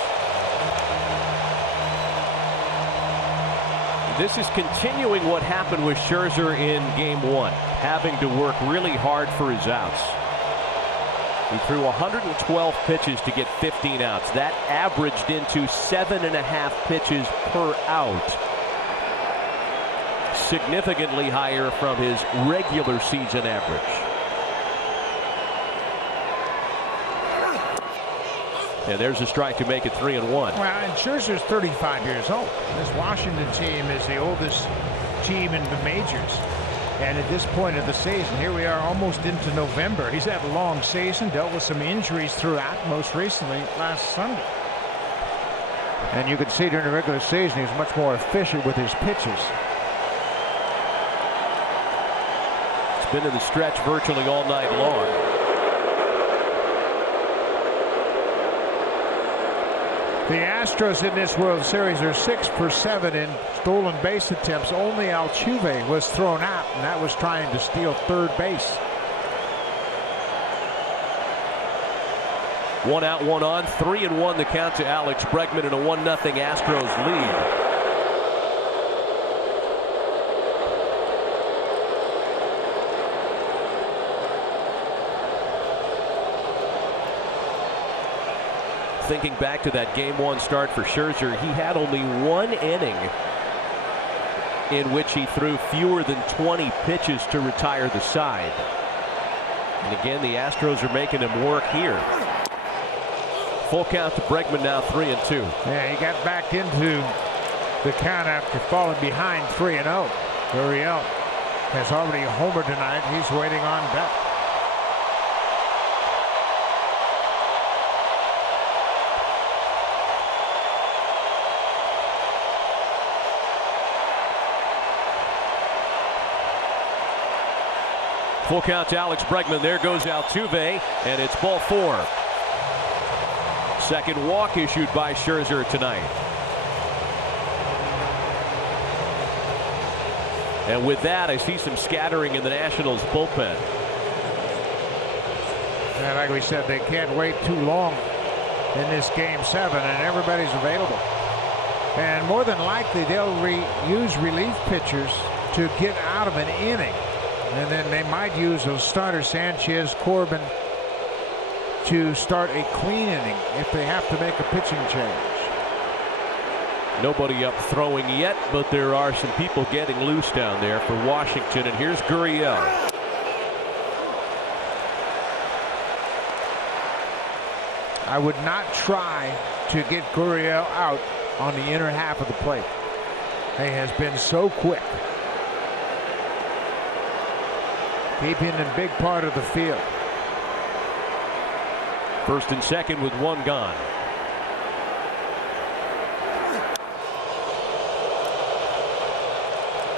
This is continuing what happened with Scherzer in Game 1, having to work really hard for his outs. He threw 112 pitches to get 15 outs. That averaged into 7.5 pitches per out. Significantly higher from his regular season average. And there's a strike to make it 3-1. Well, and Scherzer's 35 years old. This Washington team is the oldest team in the majors. And at this point of the season, here we are almost into November. He's had a long season, dealt with some injuries throughout, most recently last Sunday. And you can see during the regular season, he's much more efficient with his pitches. It's been in the stretch virtually all night long. The Astros in this World Series are 6 for 7 in stolen base attempts. Only Altuve was thrown out, and that was trying to steal third base. 1 out, 1 on, 3-1 the count to Alex Bregman in a 1-0 Astros lead. Thinking back to that Game 1 start for Scherzer, he had only 1 inning in which he threw fewer than 20 pitches to retire the side. And again, the Astros are making him work here. Full count to Bregman now, 3-2. Yeah, he got back into the count after falling behind 3-0. Gurriel has already homered tonight. He's waiting on Beck. Full count to Alex Bregman. There goes Altuve, and it's ball 4. Second walk issued by Scherzer tonight. And with that, I see some scattering in the Nationals bullpen. And like we said, they can't wait too long in this Game 7, and everybody's available. And more than likely, they'll use relief pitchers to get out of an inning. And then they might use those starters, Sanchez, Corbin, to start a clean inning if they have to make a pitching change. Nobody up throwing yet, but there are some people getting loose down there for Washington. And here's Gurriel. I would not try to get Gurriel out on the inner half of the plate. He has been so quick. Keep him in a big part of the field. First and second with 1 gone.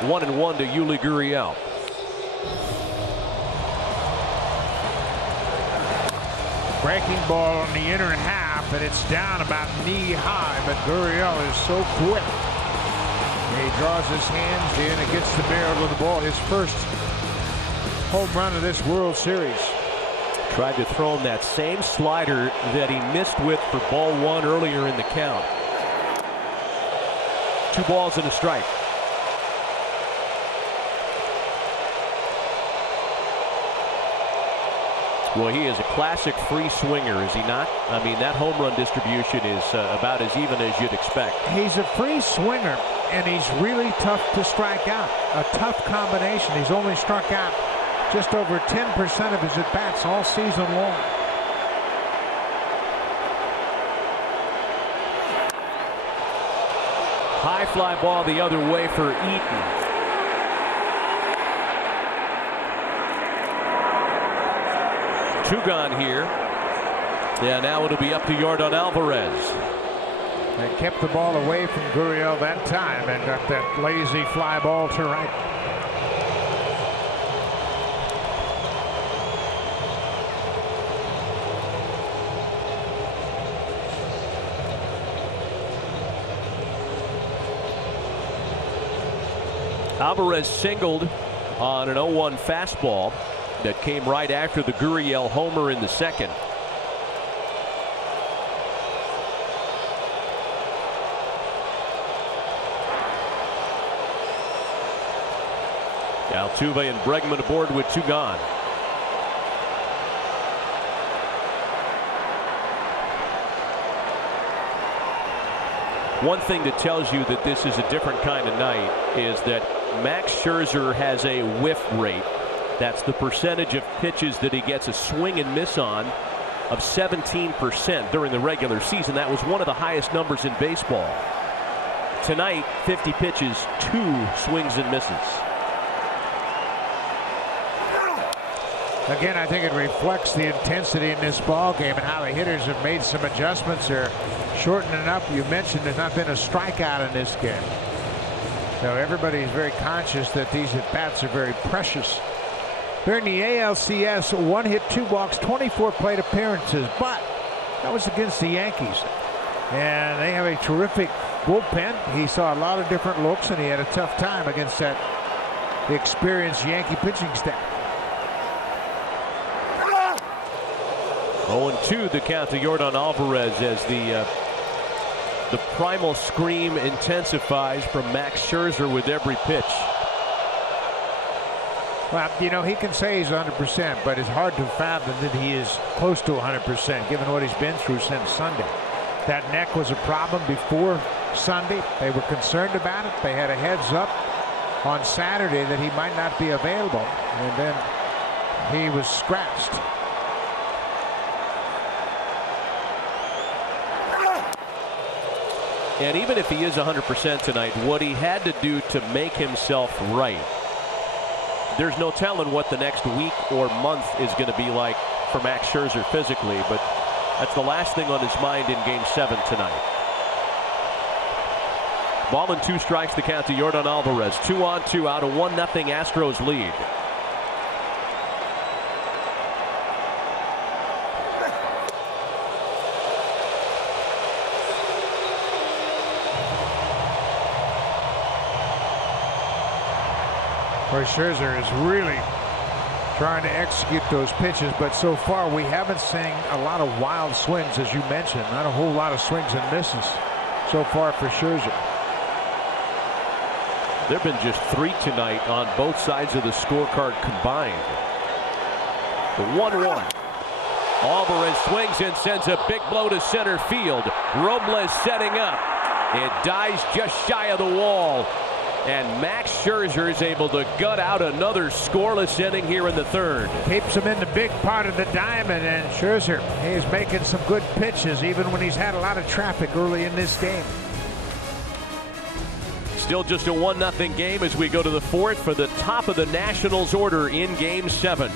One and 1 to Yuli Gurriel. Breaking ball on the inner half, and it's down about knee high, but Gurriel is so quick. He draws his hands in and gets the barrel of the ball. His first home run of this World Series. Tried to throw him that same slider that he missed with for ball 1 earlier in the count. 2 balls and a strike. Well, he is a classic free swinger, is he not? I mean, that home run distribution is about as even as you'd expect. He's a free swinger, and he's really tough to strike out. A tough combination. He's only struck out just over 10% of his at-bats all season long. High fly ball the other way for Eaton. Two gone here. Yeah, now it'll be up to Yordan Alvarez. They kept the ball away from Gurriel that time and got that lazy fly ball to right. Alvarez singled on an 0-1 fastball that came right after the Gurriel homer in the second. Altuve and Bregman aboard with two gone. One thing that tells you that this is a different kind of night is that Max Scherzer has a whiff rate. That's the percentage of pitches that he gets a swing and miss on of 17% during the regular season. That was one of the highest numbers in baseball. Tonight, 50 pitches, 2 swings and misses. Again, I think it reflects the intensity in this ball game and how the hitters have made some adjustments. They're shortening up. You mentioned there's not been a strikeout in this game. So everybody's very conscious that these at-bats are very precious. During the ALCS, 1 hit, 2 walks, 24 plate appearances, but that was against the Yankees. And they have a terrific bullpen. He saw a lot of different looks, and he had a tough time against that experienced Yankee pitching staff. 0-2 the count to Yordan Alvarez as the primal scream intensifies from Max Scherzer with every pitch. Well, you know, he can say he's 100%, but it's hard to fathom that he is close to 100% given what he's been through since Sunday. That neck was a problem before Sunday. They were concerned about it. They had a heads up on Saturday that he might not be available, and then he was scratched. And even if he is 100% tonight, what he had to do to make himself right, there's no telling what the next week or month is going to be like for Max Scherzer physically, but that's the last thing on his mind in Game 7 tonight. Ball and 2 strikes, the count to Yordan Alvarez. 2-on-2 out, a 1-0 Astros lead. Where Scherzer is really trying to execute those pitches, but so far we haven't seen a lot of wild swings, as you mentioned. Not a whole lot of swings and misses so far for Scherzer. There have been just 3 tonight on both sides of the scorecard combined. The 1-1. Alvarez swings and sends a big blow to center field. Robles setting up. It dies just shy of the wall. And Max Scherzer is able to gut out another scoreless inning here in the third. Keeps him in the big part of the diamond, and Scherzer is making some good pitches even when he's had a lot of traffic early in this game. Still just a 1-0 game as we go to the 4th for the top of the Nationals order in Game 7.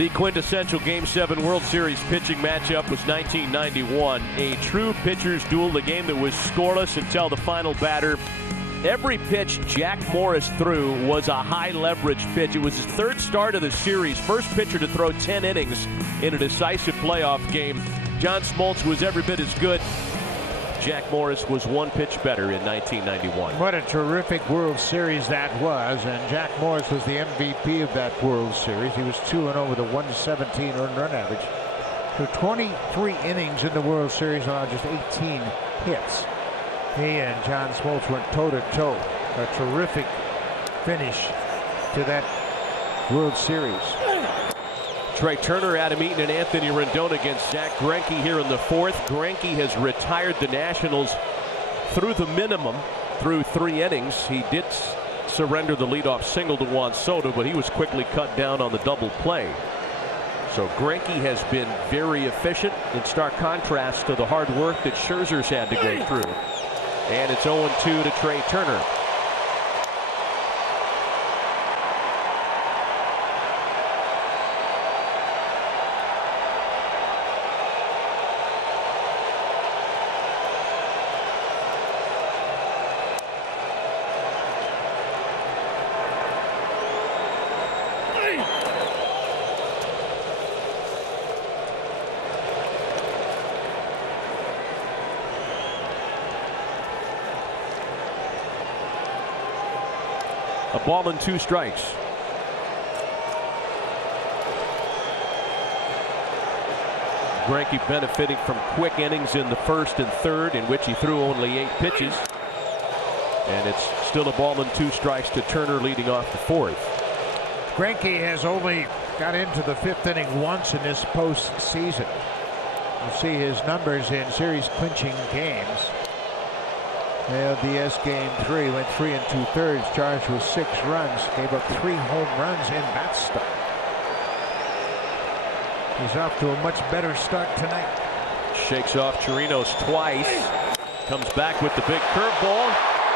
The quintessential Game 7 World Series pitching matchup was 1991. A true pitcher's duel, the game that was scoreless until the final batter. Every pitch Jack Morris threw was a high-leverage pitch. It was his third start of the series, first pitcher to throw 10 innings in a decisive playoff game. John Smoltz was every bit as good. Jack Morris was one pitch better in 1991. What a terrific World Series that was, and Jack Morris was the MVP of that World Series. He was 2-0 with a 117 earned run average. So 23 innings in the World Series on just 18 hits. He and John Smoltz went toe-to-toe. A terrific finish to that World Series. Trey Turner, Adam Eaton, and Anthony Rendon against Zach Greinke here in the fourth. Greinke has retired the Nationals through the minimum through 3 innings. He did surrender the leadoff single to Juan Soto, but he was quickly cut down on the double play. So Greinke has been very efficient, in stark contrast to the hard work that Scherzer's had to go through. And it's 0-2 to Trey Turner. A ball and 2 strikes. Greinke benefiting from quick innings in the first and third, in which he threw only 8 pitches. And it's still a ball and 2 strikes to Turner leading off the fourth. Greinke has only got into the 5th inning once in this postseason. You'll see his numbers in series clinching games. LDS game 3 went 3 2/3, charged with 6 runs, gave up 3 home runs in that start. He's off to a much better start tonight. Shakes off Chirinos twice, comes back with the big curveball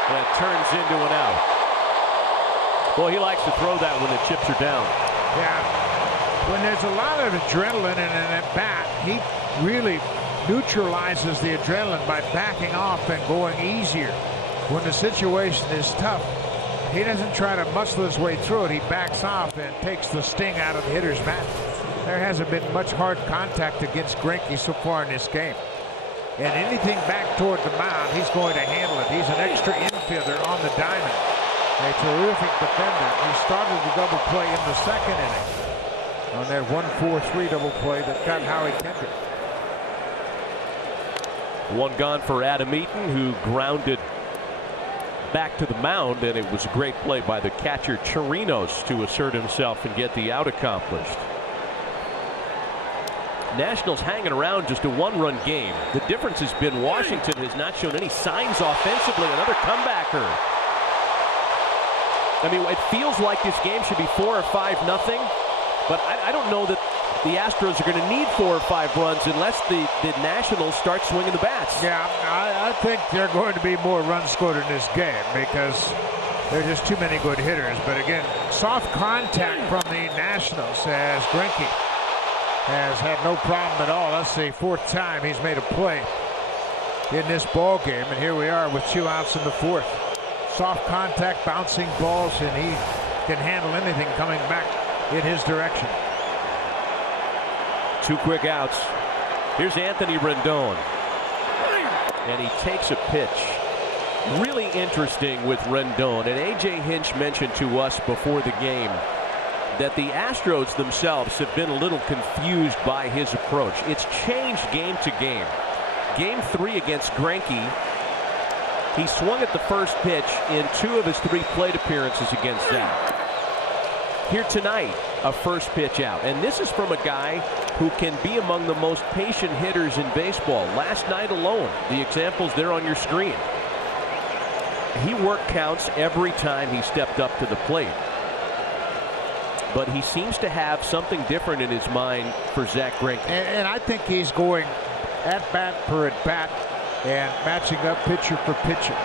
that turns into an out. Boy, he likes to throw that when the chips are down. Yeah, when there's a lot of adrenaline in an at bat, he really neutralizes the adrenaline by backing off and going easier. When the situation is tough, he doesn't try to muscle his way through it. He backs off and takes the sting out of the hitter's bat. There hasn't been much hard contact against Greinke so far in this game. And anything back toward the mound, he's going to handle it. He's an extra infielder on the diamond. A terrific defender. He started the double play in the 2nd inning on that 1-4-3 double play that got Howie Kendrick. One gone for Adam Eaton, who grounded back to the mound, and it was a great play by the catcher Chirinos to assert himself and get the out accomplished. Nationals hanging around just a 1-run game. The difference has been Washington has not shown any signs offensively. Another comebacker. I mean, it feels like this game should be 4 or 5-0, but I don't know that the Astros are going to need 4 or 5 runs unless the Nationals start swinging the bats. Yeah, I think there are going to be more runs scored in this game because there are just too many good hitters. But again, soft contact from the Nationals as Greinke has had no problem at all. That's the 4th time he's made a play in this ball game, and here we are with 2 outs in the 4th. Soft contact, bouncing balls, and he can handle anything coming back in his direction. 2 quick outs. Here's Anthony Rendon, and he takes a pitch. Really interesting with Rendon, and A.J. Hinch mentioned to us before the game that the Astros themselves have been a little confused by his approach. It's changed game to game. Game 3 against Greinke, he swung at the first pitch in 2 of his 3 plate appearances against that. Here tonight, a first pitch out. And this is from a guy who can be among the most patient hitters in baseball. Last night alone, the examples there on your screen. He worked counts every time he stepped up to the plate. But he seems to have something different in his mind for Zach Greinke. And I think he's going at bat per at bat and matching up pitcher for pitcher.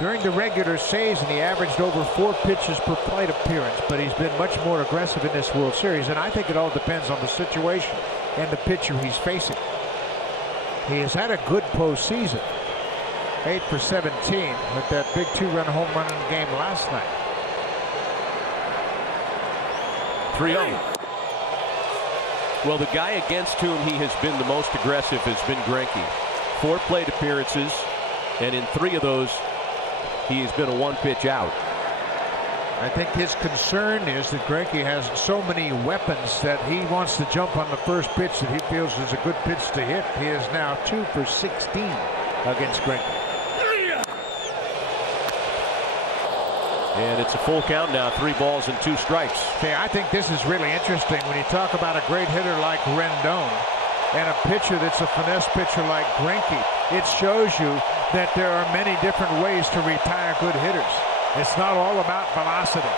During the regular season, he averaged over 4 pitches per plate appearance, but he's been much more aggressive in this World Series, and I think it all depends on the situation and the pitcher he's facing. He has had a good postseason. 8 for 17 with that big 2-run home run in the game last night. 3-0. Well, the guy against whom he has been the most aggressive has been Greinke. 4 plate appearances, and in 3 of those, he has been a 1-pitch out. I think his concern is that Greinke has so many weapons that he wants to jump on the first pitch that he feels is a good pitch to hit. He is now 2 for 16 against Greinke. And it's a full count now, 3 balls and 2 strikes. Okay, I think this is really interesting when you talk about a great hitter like Rendon and a pitcher that's a finesse pitcher like Greinke. It shows you that there are many different ways to retire good hitters. It's not all about velocity.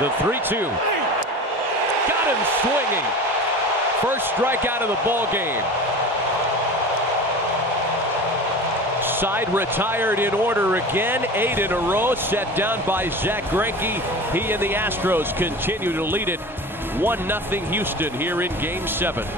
The 3-2. Got him swinging. First strikeout of the ball game. Side retired in order again. 8 in a row set down by Zack Greinke. He and the Astros continue to lead it 1-0 Houston here in Game 7.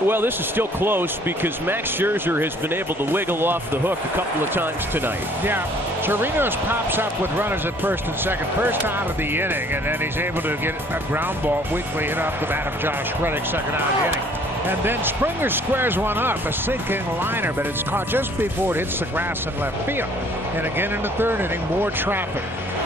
Well, this is still close because Max Scherzer has been able to wiggle off the hook a couple of times tonight. Yeah, Chirinos pops up with runners at first and second. First out of the inning, and then he's able to get a ground ball weakly hit off the bat of Josh Reddick, second out of the inning. And then Springer squares one up, a sinking liner, but it's caught just before it hits the grass in left field. And again in the third inning, more traffic.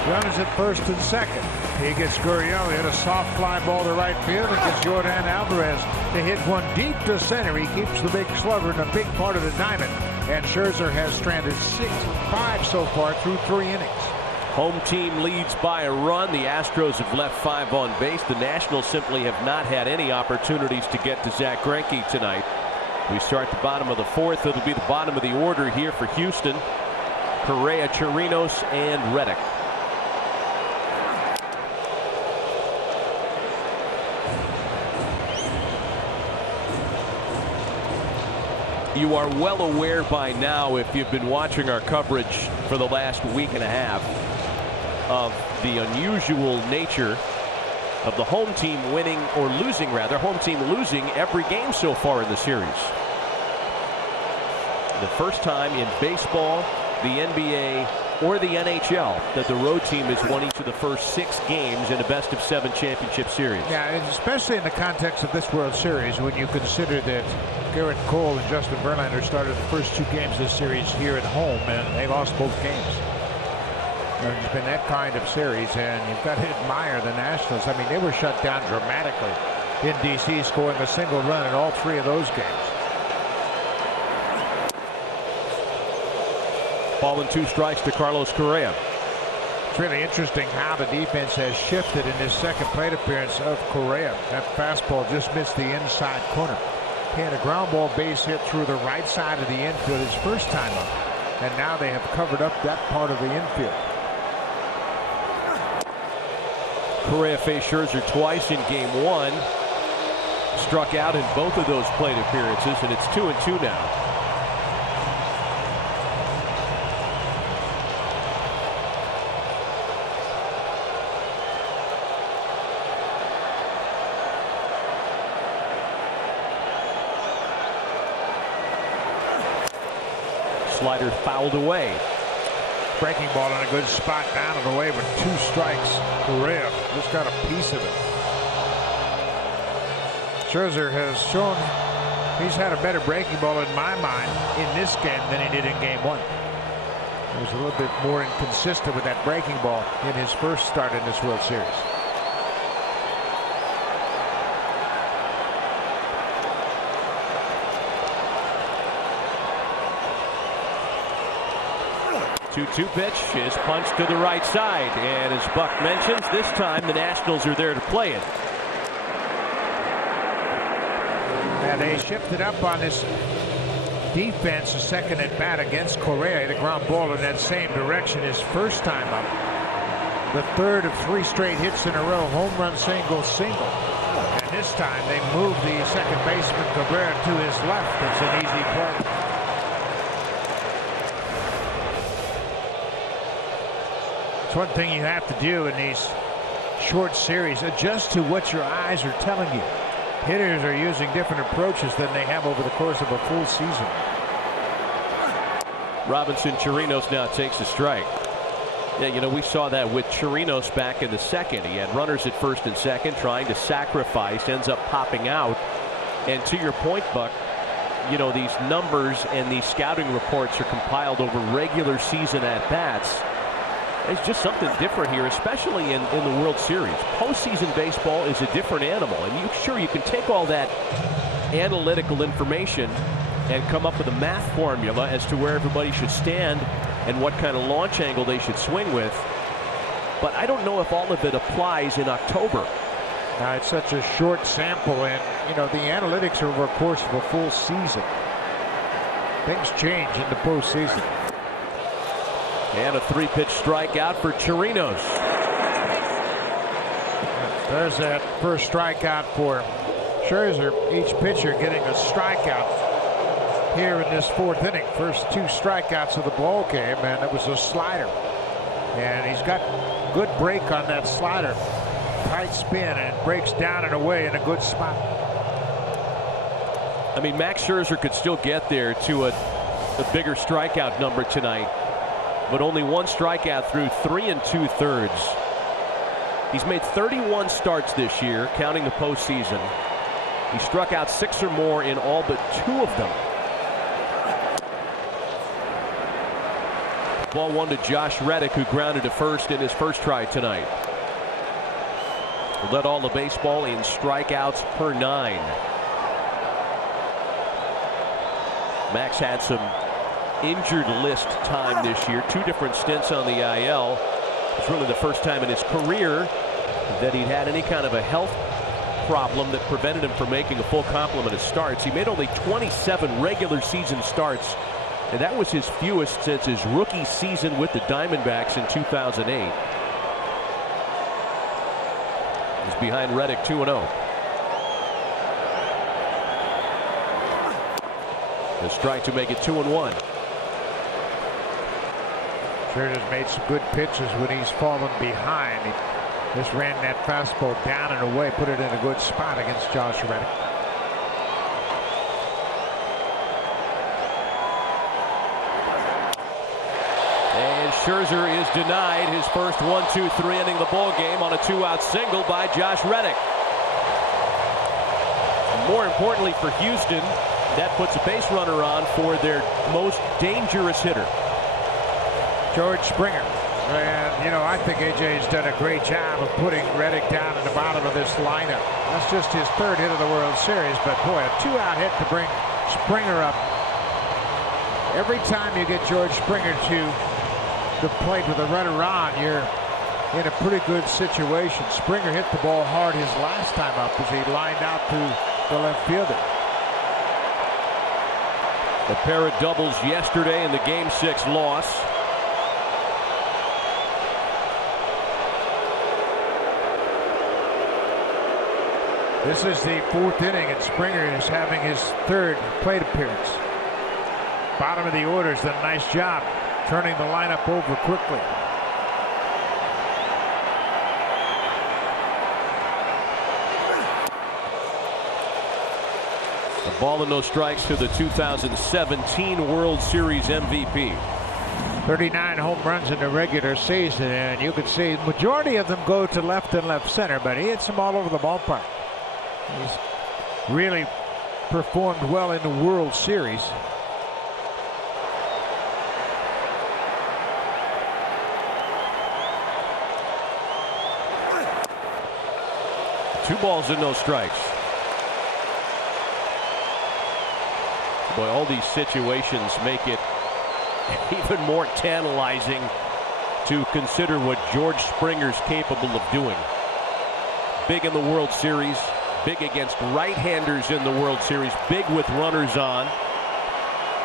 Runners at first and second. He gets Gurriel, hit a soft fly ball to right field, and gets Jordan Alvarez to hit one deep to center. He keeps the big slugger in a big part of the diamond. And Scherzer has stranded 5 so far through 3 innings. Home team leads by a run. The Astros have left 5 on base. The Nationals simply have not had any opportunities to get to Zack Greinke tonight. We start the bottom of the 4th. It'll be the bottom of the order here for Houston. Correa, Chirinos, and Reddick. You are well aware by now, if you've been watching our coverage for the last week and a half, of the unusual nature of the home team winning, or losing rather, home team losing every game so far in the series. The first time in baseball, the NBA, or the NHL that the road team has won each of the first 6 games in a best-of-7 championship series. Yeah, and especially in the context of this World Series, when you consider that Garrett Cole and Justin Verlander started the first 2 games of this series here at home, and they lost both games. It's been that kind of series, and you've got to admire the Nationals. I mean, they were shut down dramatically in D.C., scoring a single run in all 3 of those games. Ball and 2 strikes to Carlos Correa. It's really interesting how the defense has shifted in this second plate appearance of Correa. That fastball just missed the inside corner. He had a ground ball base hit through the right side of the infield his first time up, and now they have covered up that part of the infield. Correa faced Scherzer twice in game 1. Struck out in both of those plate appearances, and it's 2-2 now. Slider fouled away. Breaking ball in a good spot, down and away with 2 strikes. Correa just got a piece of it. Scherzer has shown he's had a better breaking ball in my mind in this game than he did in game 1. He was a little bit more inconsistent with that breaking ball in his first start in this World Series. Two pitch is punched to the right side, and as Buck mentions, this time the Nationals are there to play it. And they shifted up on this defense, a second at bat against Correa. The ground ball in that same direction his first time up. The third of 3 straight hits in a row, home run, single, single. And this time they moved the second baseman Cabrera to his left. It's an easy play. One thing you have to do in these short series, adjust to what your eyes are telling you. Hitters are using different approaches than they have over the course of a full season. Robinson Chirinos now takes a strike. Yeah, you know, we saw that with Chirinos back in the second. He had runners at first and second, trying to sacrifice, ends up popping out. And to your point, Buck, you know, these numbers and these scouting reports are compiled over regular season at-bats. It's just something different here, especially in the World Series. Postseason baseball is a different animal, and you can take all that analytical information and come up with a math formula as to where everybody should stand and what kind of launch angle they should swing with. But I don't know if all of it applies in October. It's such a short sample, and you know the analytics are over the course of a full season. Things change in the postseason. And a 3-pitch strikeout for Chirinos. There's that first strikeout for Scherzer. Each pitcher getting a strikeout here in this 4th inning. First 2 strikeouts of the ball game, and it was a slider. And he's got good break on that slider. Tight spin, and it breaks down and away in a good spot. I mean, Max Scherzer could still get there to a bigger strikeout number tonight, but only 1 strikeout through 3 2/3. He's made 31 starts this year, counting the postseason. He struck out 6 or more in all but 2 of them. Ball 1 to Josh Reddick, who grounded to first in his first try tonight. Led all the baseball in strikeouts per 9. Max had some injured list time this year, 2 different stints on the IL. It's really the first time in his career that he'd had any kind of a health problem that prevented him from making a full complement of starts. He made only 27 regular season starts, and that was his fewest since his rookie season with the Diamondbacks in 2008. He's behind Reddick 2-0. A strike to make it 2-1. Scherzer's made some good pitches when he's fallen behind. He just ran that fastball down and away, put it in a good spot against Josh Reddick. And Scherzer is denied his first 1-2-3 inning of the ball game on a 2-out single by Josh Reddick. More importantly for Houston, that puts a base runner on for their most dangerous hitter, George Springer. And, you know, I think AJ's done a great job of putting Reddick down in the bottom of this lineup. That's just his third hit of the World Series, but boy, a 2-out hit to bring Springer up. Every time you get George Springer to the plate with a runner on, you're in a pretty good situation. Springer hit the ball hard his last time up as he lined out to the left fielder. A pair of doubles yesterday in the Game 6 loss. This is the 4th inning, and Springer is having his 3rd plate appearance. Bottom of the order's done a nice job turning the lineup over quickly. A ball and no strikes to the 2017 World Series MVP. 39 home runs in the regular season, and you can see the majority of them go to left and left center, but he hits them all over the ballpark. He's really performed well in the World Series. Two balls and no strikes. Boy, all these situations make it even more tantalizing to consider what George Springer's capable of doing. Big in the World Series, big against right-handers in the World Series, big with runners on.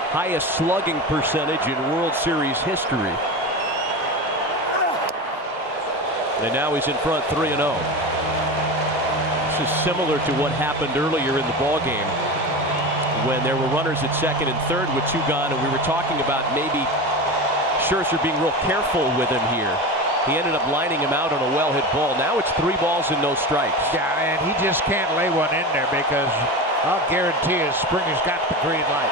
Highest slugging percentage in World Series history. And now he's in front 3-0. This is similar to what happened earlier in the ballgame when there were runners at second and third with 2 gone, and we were talking about maybe Scherzer being real careful with him here. He ended up lining him out on a well-hit ball. Now it's 3 balls and no strikes. Yeah, and he just can't lay one in there because I'll guarantee you Springer's got the green light.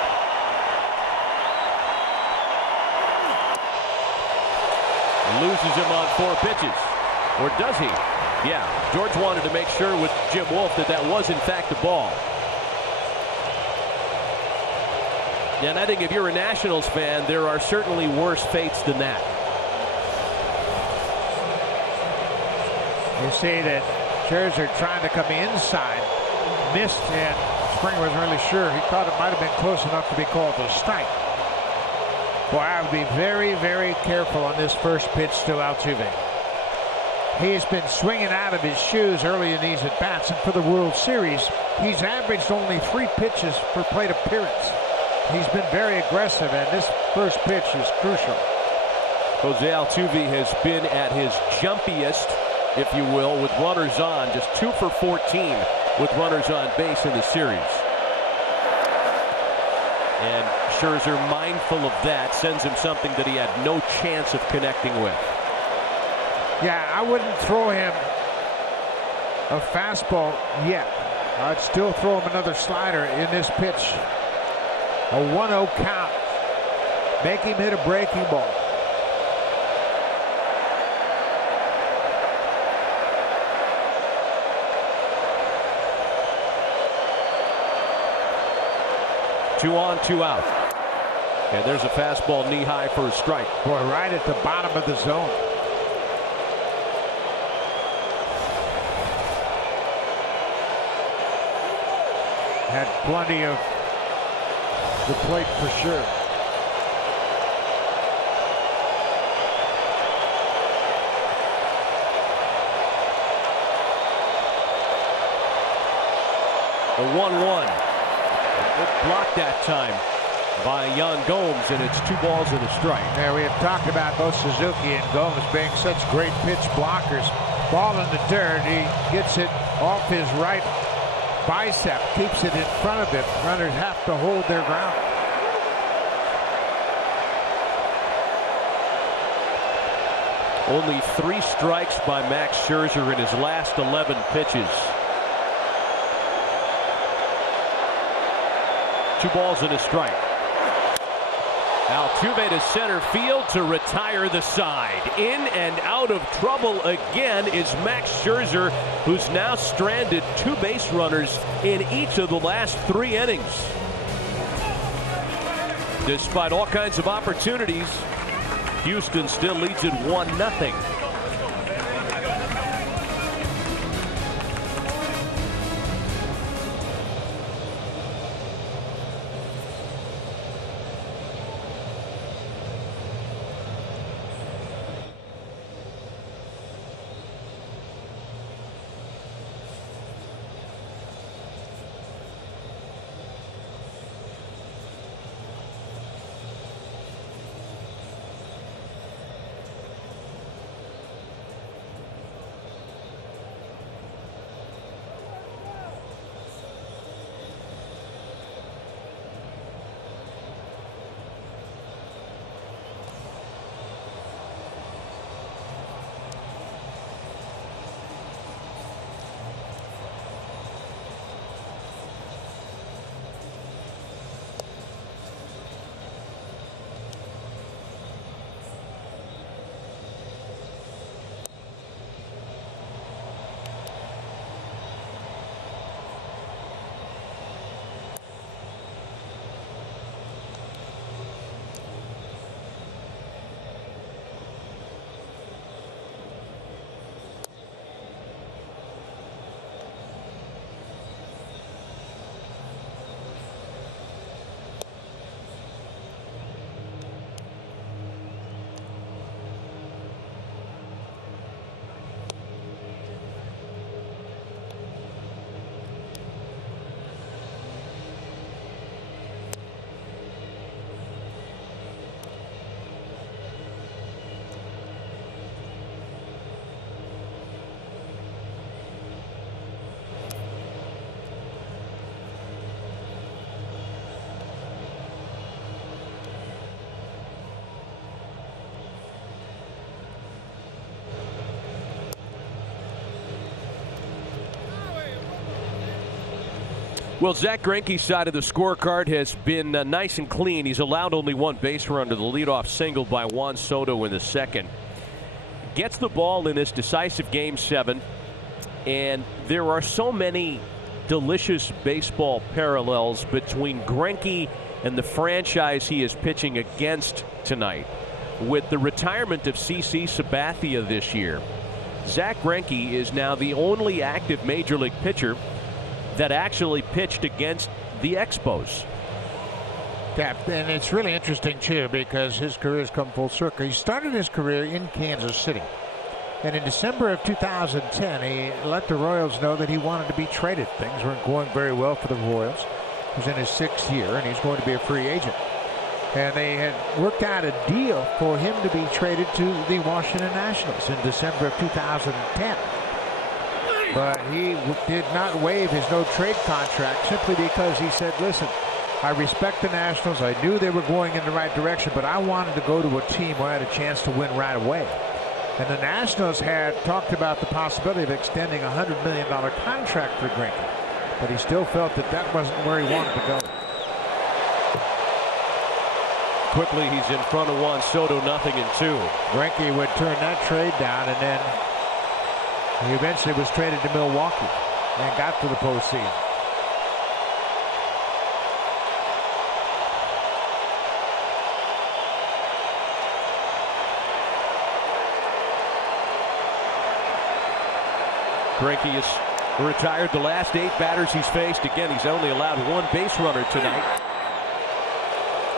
Loses him on 4 pitches. Or does he? Yeah, George wanted to make sure with Jim Wolf that that was in fact a ball. And I think if you're a Nationals fan, there are certainly worse fates than that. You see that Scherzer trying to come inside, missed, and Springer wasn't really sure. He thought it might have been close enough to be called a strike. Boy, I would be very, very careful on this first pitch to Altuve. He's been swinging out of his shoes early in these at-bats, and for the World Series, he's averaged only 3 pitches per plate appearance. He's been very aggressive, and this first pitch is crucial. Jose Altuve has been at his jumpiest, if you will, with runners on, just 2 for 14 with runners on base in the series. And Scherzer, mindful of that, sends him something that he had no chance of connecting with. Yeah, I wouldn't throw him a fastball yet. I'd still throw him another slider in this pitch. A 1-0 count. Make him hit a breaking ball. Two on, 2 out. And there's a fastball knee high for a strike. Boy, right at the bottom of the zone. Had plenty of the plate for sure. A 1-1. Good block that time by Yan Gomes, and it's 2 balls and a strike. Yeah, we have talked about both Suzuki and Gomes being such great pitch blockers. Ball in the dirt, he gets it off his right bicep, keeps it in front of it. Runners have to hold their ground. Only 3 strikes by Max Scherzer in his last 11 pitches. 2 balls and a strike. Altuve to center field to retire the side. In and out of trouble again is Max Scherzer, who's now stranded 2 base runners in each of the last 3 innings. Despite all kinds of opportunities, Houston still leads it 1-0. Well, Zach Greinke's side of the scorecard has been nice and clean. He's allowed only 1 base run to the leadoff single by Juan Soto in the second. Gets the ball in this decisive Game 7, and there are so many delicious baseball parallels between Greinke and the franchise he is pitching against tonight. With the retirement of CC Sabathia this year, Zach Greinke is now the only active major league pitcher that actually pitched against the Expos. Yeah, and it's really interesting too because his career has come full circle. He started his career in Kansas City, and in December of 2010 he let the Royals know that he wanted to be traded. Things weren't going very well for the Royals. He was in his 6th year and he's going to be a free agent, and they had worked out a deal for him to be traded to the Washington Nationals in December of 2010. But he did not waive his no-trade contract simply because he said, listen, I respect the Nationals. I knew they were going in the right direction, but I wanted to go to a team where I had a chance to win right away. And the Nationals had talked about the possibility of extending a $100 million contract for Greinke, but he still felt that that wasn't where he wanted to go. Quickly, he's in front of Juan Soto, 0-2. Greinke would turn that trade down, and then he eventually was traded to Milwaukee and got to the postseason. Greinke has retired the last 8 batters he's faced. Again, he's only allowed 1 base runner tonight.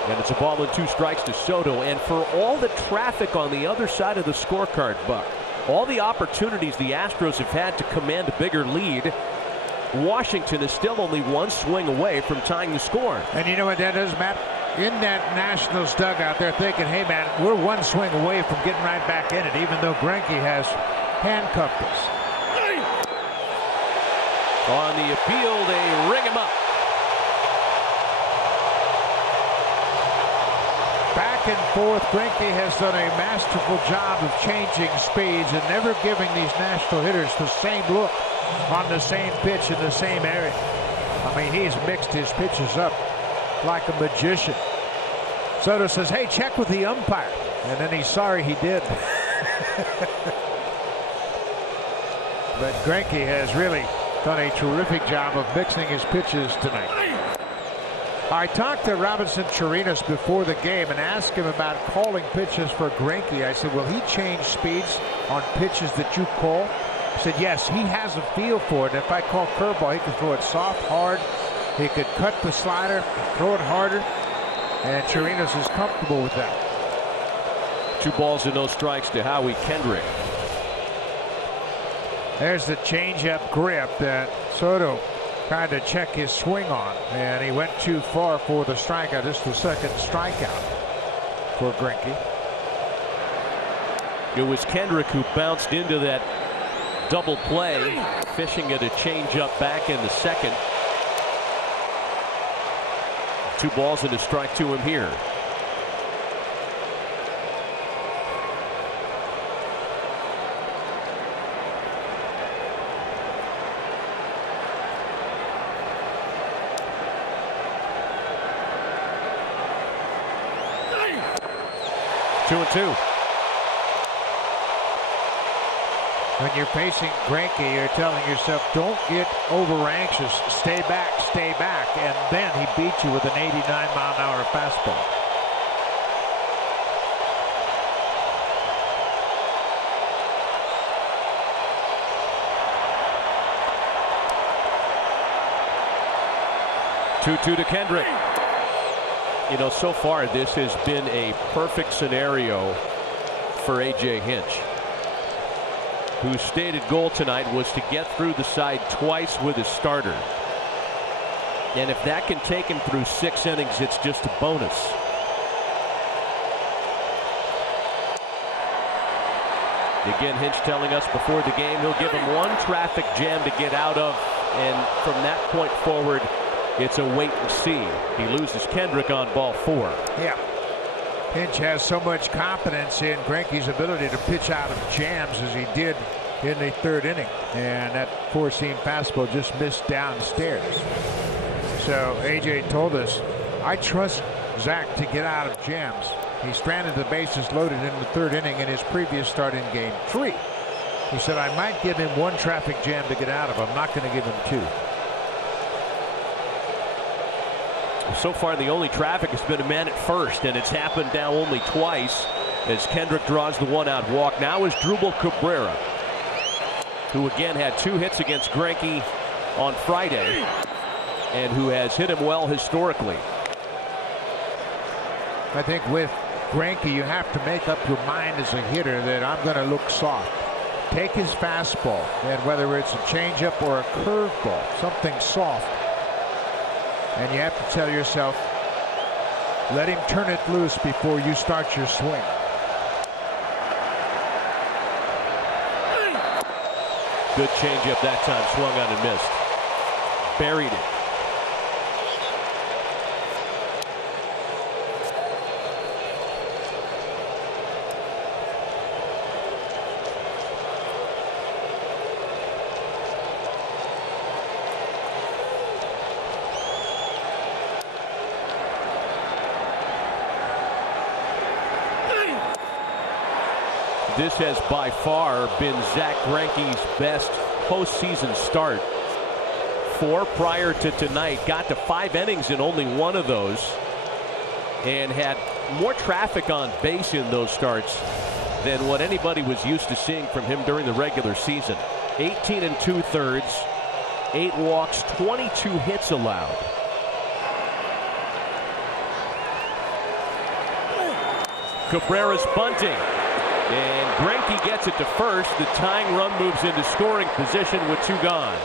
And it's a ball and 2 strikes to Soto. And for all the traffic on the other side of the scorecard, Buck, all the opportunities the Astros have had to command a bigger lead, Washington is still only 1 swing away from tying the score. And you know what that is, Matt? In that Nationals dugout, they're thinking, hey, man, we're 1 swing away from getting right back in it, even though Greinke has handcuffed us. On the appeal, they ring him up. Back back and forth. Greinke has done a masterful job of changing speeds and never giving these National hitters the same look on the same pitch in the same area. I mean, he's mixed his pitches up like a magician. Soto says, hey, check with the umpire. And then he's sorry he did. But Greinke has really done a terrific job of mixing his pitches tonight. I talked to Robinson Chirinos before the game and asked him about calling pitches for Greinke. I said, will he change speeds on pitches that you call? He said, yes, he has a feel for it. If I call curveball, he can throw it soft, hard. He could cut the slider, throw it harder. And Chirinos is comfortable with that. 2 balls and no strikes to Howie Kendrick. There's the changeup grip that Soto tried to check his swing on, and he went too far for the strikeout. This is the second strikeout for Greinke. It was Kendrick who bounced into that double play, fishing at a changeup back in the second. 2 balls and a strike to him here. Two and two. When you're facing Greinke, you're telling yourself, don't get over anxious. Stay back, and then he beat you with an 89-mile-an-hour fastball. Two to Kendrick. You know, so far this has been a perfect scenario for A.J. Hinch, whose stated goal tonight was to get through the side twice with his starter. And if that can take him through 6 innings, it's just a bonus. Again, Hinch telling us before the game he'll give him 1 traffic jam to get out of, and from that point forward, it's a wait and see. He loses Kendrick on ball 4. Yeah. Hinch has so much confidence in Greinke's ability to pitch out of jams as he did in the 3rd inning. And that 4-seam fastball just missed downstairs. So A.J. told us, I trust Zach to get out of jams. He stranded the bases loaded in the 3rd inning in his previous start in game 3. He said, I might give him 1 traffic jam to get out of. I'm not going to give him 2. So far, the only traffic has been a man at first, and it's happened now only twice as Kendrick draws the 1-out walk. Now is Drupal Cabrera, who again had 2 hits against Greinke on Friday and who has hit him well historically. I think with Greinke, you have to make up your mind as a hitter that I'm going to look soft. Take his fastball, and whether it's a changeup or a curveball, something soft. And you have to tell yourself, let him turn it loose before you start your swing. Good changeup that time, swung on and missed. Buried it. This has by far been Zach Greinke's best postseason start. 4 prior to tonight, got to 5 innings in only 1 of those, and had more traffic on base in those starts than what anybody was used to seeing from him during the regular season. 18 2/3, 8 walks, 22 hits allowed. Cabrera's bunting. And Greinke gets it to first. The tying run moves into scoring position with 2 gone.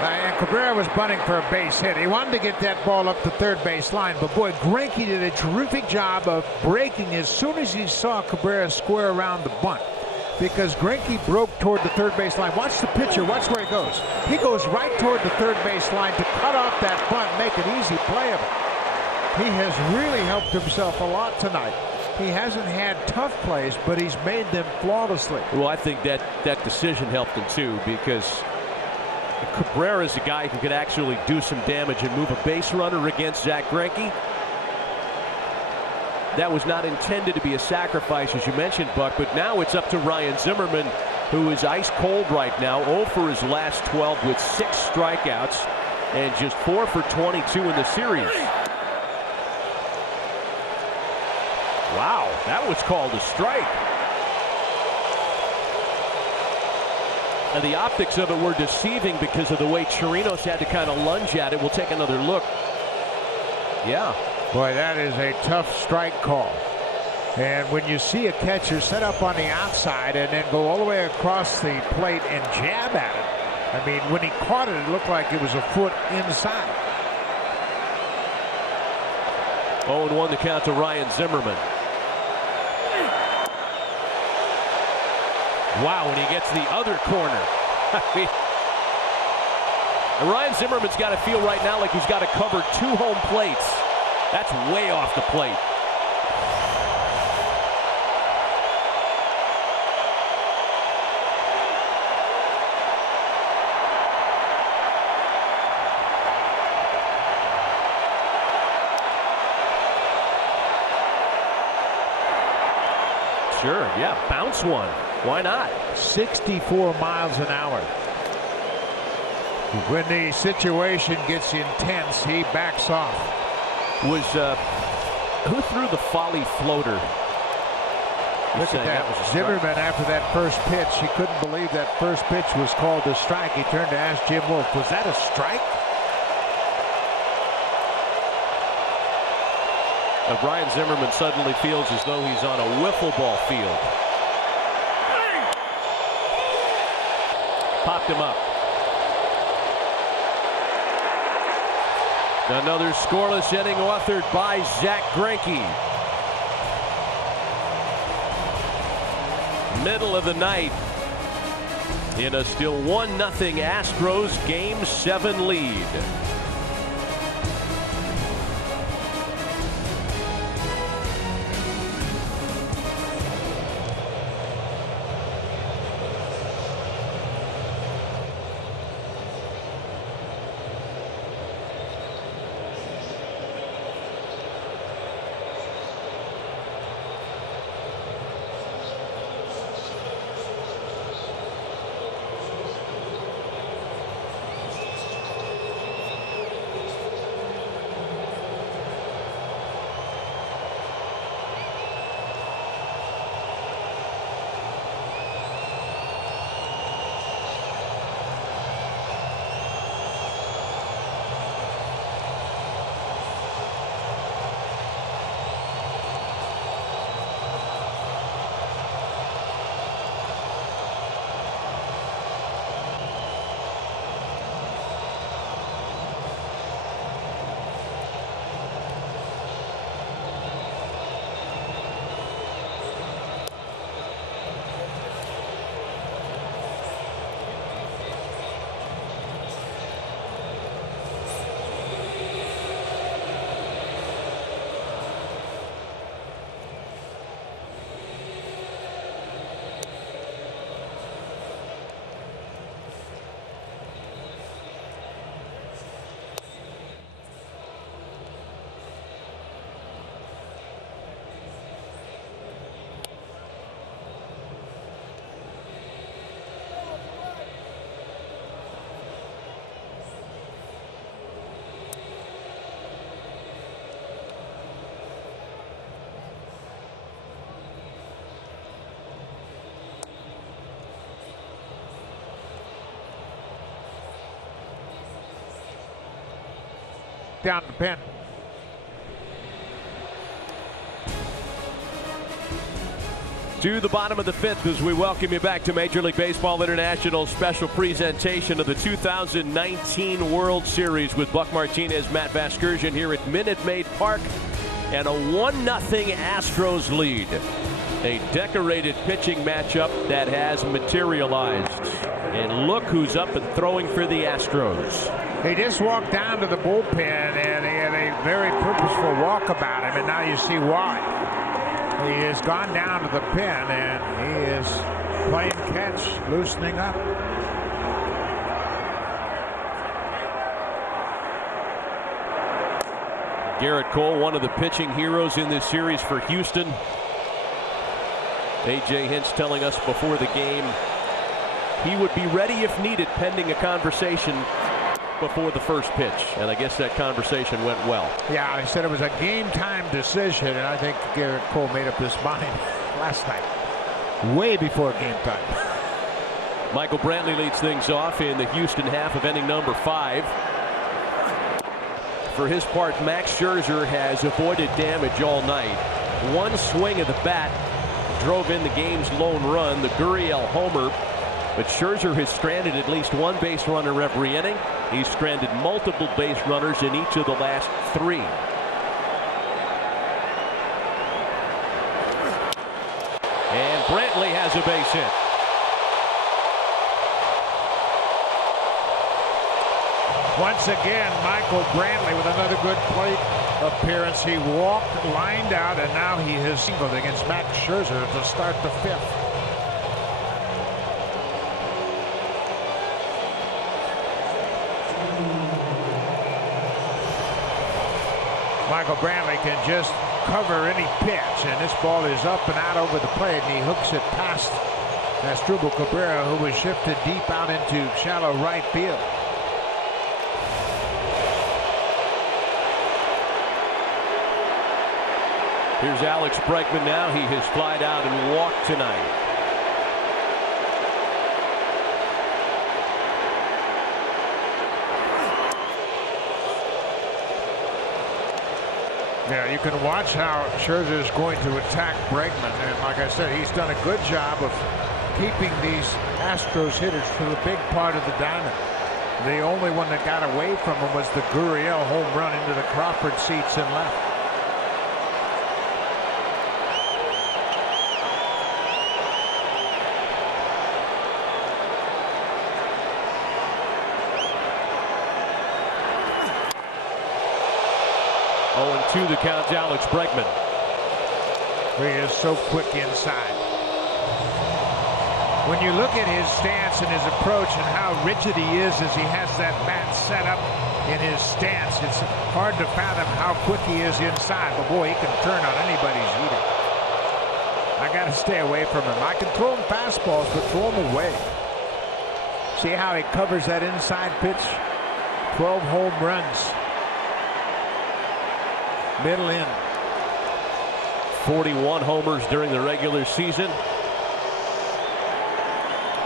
And Cabrera was bunting for a base hit. He wanted to get that ball up the 3rd base line, but boy, Greinke did a terrific job of breaking as soon as he saw Cabrera square around the bunt, because Greinke broke toward the 3rd base line. Watch the pitcher. Watch where he goes. He goes right toward the 3rd base line to cut off that bunt, make an easy play of it. He has really helped himself a lot tonight. He hasn't had tough plays, but he's made them flawlessly. Well, I think that decision helped him too, because Cabrera is a guy who could actually do some damage and move a base runner against Zack Greinke. That was not intended to be a sacrifice, as you mentioned, Buck, but now it's up to Ryan Zimmerman, who is ice cold right now, 0 for his last 12 with 6 strikeouts and just 4 for 22 in the series. Wow, that was called a strike. And the optics of it were deceiving because of the way Chirinos had to kind of lunge at it. We'll take another look. Yeah. Boy, that is a tough strike call. And when you see a catcher set up on the outside and then go all the way across the plate and jab at it, I mean, when he caught it, it looked like it was a foot inside. 0-1 the count to Ryan Zimmerman. Wow, when he gets the other corner. And Ryan Zimmerman's got to feel right now like he's got to cover 2 home plates. That's way off the plate. Sure, yeah, bounce one. Why not? 64 miles an hour. When the situation gets intense, he backs off. Was who threw the folly floater? Look at that. Zimmerman, after that first pitch, he couldn't believe that first pitch was called a strike. He turned to ask Jim Wolf, was that a strike? Brian Zimmerman suddenly feels as though he's on a wiffle ball field. Popped him up. Another scoreless inning authored by Zack Greinke. Middle of the night in a still 1-0 Astros Game 7 lead. Down the pen. To the bottom of the 5th as we welcome you back to Major League Baseball International special presentation of the 2019 World Series with Buck Martinez, Matt Vasgersian here at Minute Maid Park, and a 1-0 Astros lead. A decorated pitching matchup that has materialized. And look who's up and throwing for the Astros. He just walked down to the bullpen, and he had a very purposeful walk about him, and now you see why. He has gone down to the pin, and he is playing catch, loosening up. Garrett Cole, one of the pitching heroes in this series for Houston. A.J. Hinch telling us before the game he would be ready if needed, pending a conversation before the first pitch. And I guess that conversation went well. Yeah, I said it was a game-time decision, and I think Garrett Cole made up his mind last night, way before game time. Michael Brantley leads things off in the Houston half of inning number 5. For his part, Max Scherzer has avoided damage all night. One swing of the bat drove in the game's lone run, the Gurriel homer. But Scherzer has stranded at least one base runner every inning. He's stranded multiple base runners in each of the last 3. And Brantley has a base hit. Once again, Michael Brantley with another good plate appearance. He walked, lined out, and now he has singled against Max Scherzer to start the 5th. Michael Brantley can just cover any pitch, and this ball is up and out over the plate, and he hooks it past Asdrubal Cabrera, who was shifted deep out into shallow right field. Here's Alex Bregman now. He has flied out and walked tonight. Yeah, you can watch how Scherzer is going to attack Bregman, and like I said, he's done a good job of keeping these Astros hitters to the big part of the diamond. The only one that got away from him was the Gurriel home run into the Crawford seats and left. To the count, Alex Bregman. He is so quick inside. When you look at his stance and his approach and how rigid he is as he has that bat set up in his stance, it's hard to fathom how quick he is inside. But boy, he can turn on anybody's heater. I got to stay away from him. I can throw him fastballs, but throw him away. See how he covers that inside pitch? 12 home runs. Middle in. 41 homers during the regular season.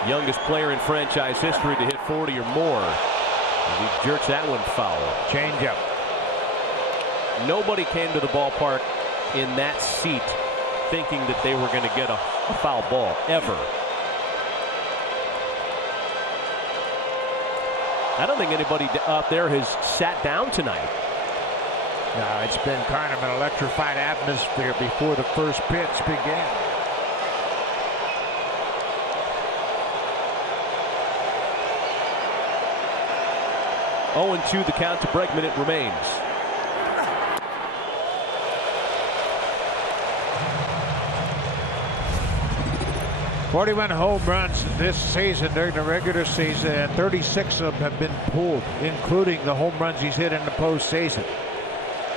Youngest player in franchise history to hit 40 or more. He jerks that one foul. Change up. Nobody came to the ballpark in that seat thinking that they were going to get a foul ball, ever. I don't think anybody out there has sat down tonight. No, it's been kind of an electrified atmosphere before the first pitch began. Oh, 0-2 the count to Bregman. It remains. "41 home runs this season during the regular season, and 36 of them have been pulled, including the home runs he's hit in the postseason.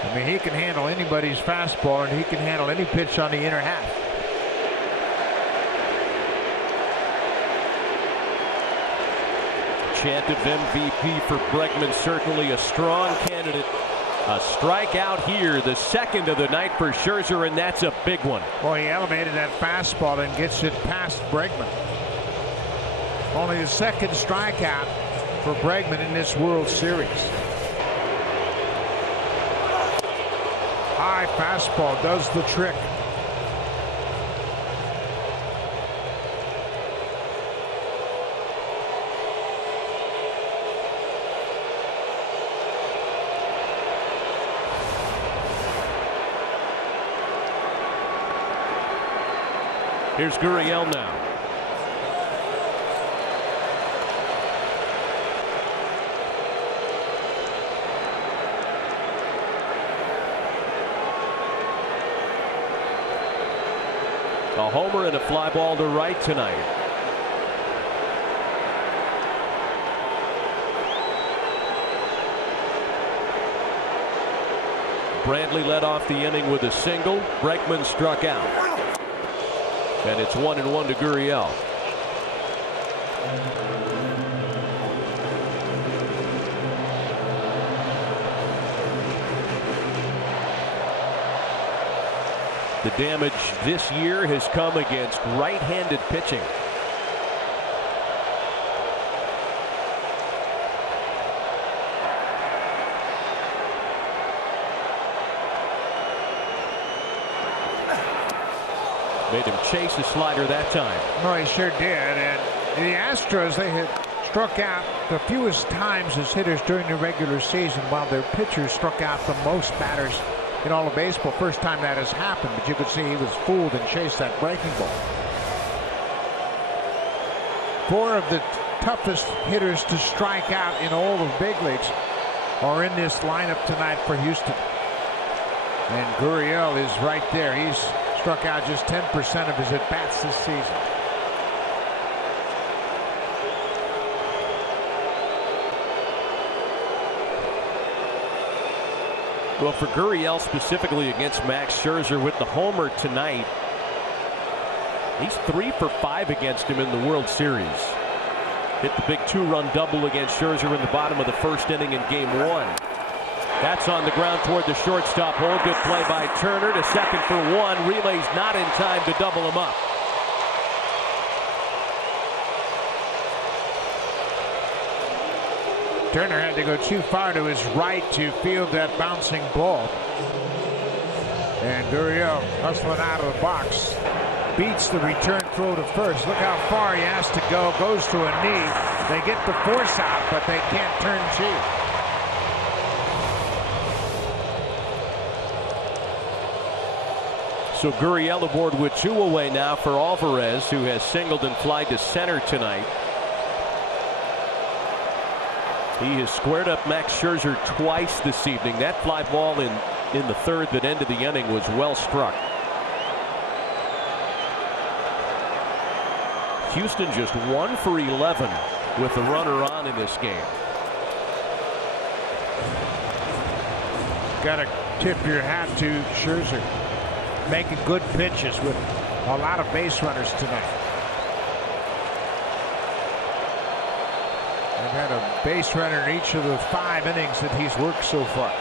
I mean, he can handle anybody's fastball, and he can handle any pitch on the inner half. Chant of MVP for Bregman, certainly a strong candidate. A strikeout here, the second of the night for Scherzer, and that's a big one. Boy, he elevated that fastball and gets it past Bregman. Only the second strikeout for Bregman in this World Series. High fastball does the trick. Here's Gurriel now. A homer and a fly ball to right tonight. Brantley led off the inning with a single. Bregman struck out. And it's 1-1 to Gurriel. The damage this year has come against right-handed pitching. Made him chase a slider that time. No, he sure did. And the Astros, they had struck out the fewest times as hitters during the regular season, while their pitchers struck out the most batters in all of baseball. First time that has happened, but you could see he was fooled and chased that breaking ball. 4 of the toughest hitters to strike out in all of big leagues are in this lineup tonight for Houston. And Gurriel is right there. He's struck out just 10% of his at-bats this season. Well, for Gurriel specifically against Max Scherzer with the homer tonight, he's 3 for 5 against him in the World Series. Hit the big 2-run double against Scherzer in the bottom of the first inning in Game 1. That's on the ground toward the shortstop hole. Good play by Turner to second for 1. Relay's not in time to double him up. Turner had to go too far to his right to field that bouncing ball. And Gurriel hustling out of the box. Beats the return throw to first. Look how far he has to go. Goes to a knee. They get the force out, but they can't turn two. So Gurriel aboard with 2 away now for Alvarez, who has singled and flied to center tonight. He has squared up Max Scherzer twice this evening. That fly ball in the third that ended the inning was well struck. Houston just 1 for 11 with the runner on in this game. Got to tip your hat to Scherzer. Making good pitches with a lot of base runners tonight. They've had a base runner in each of the 5 innings that he's worked so far.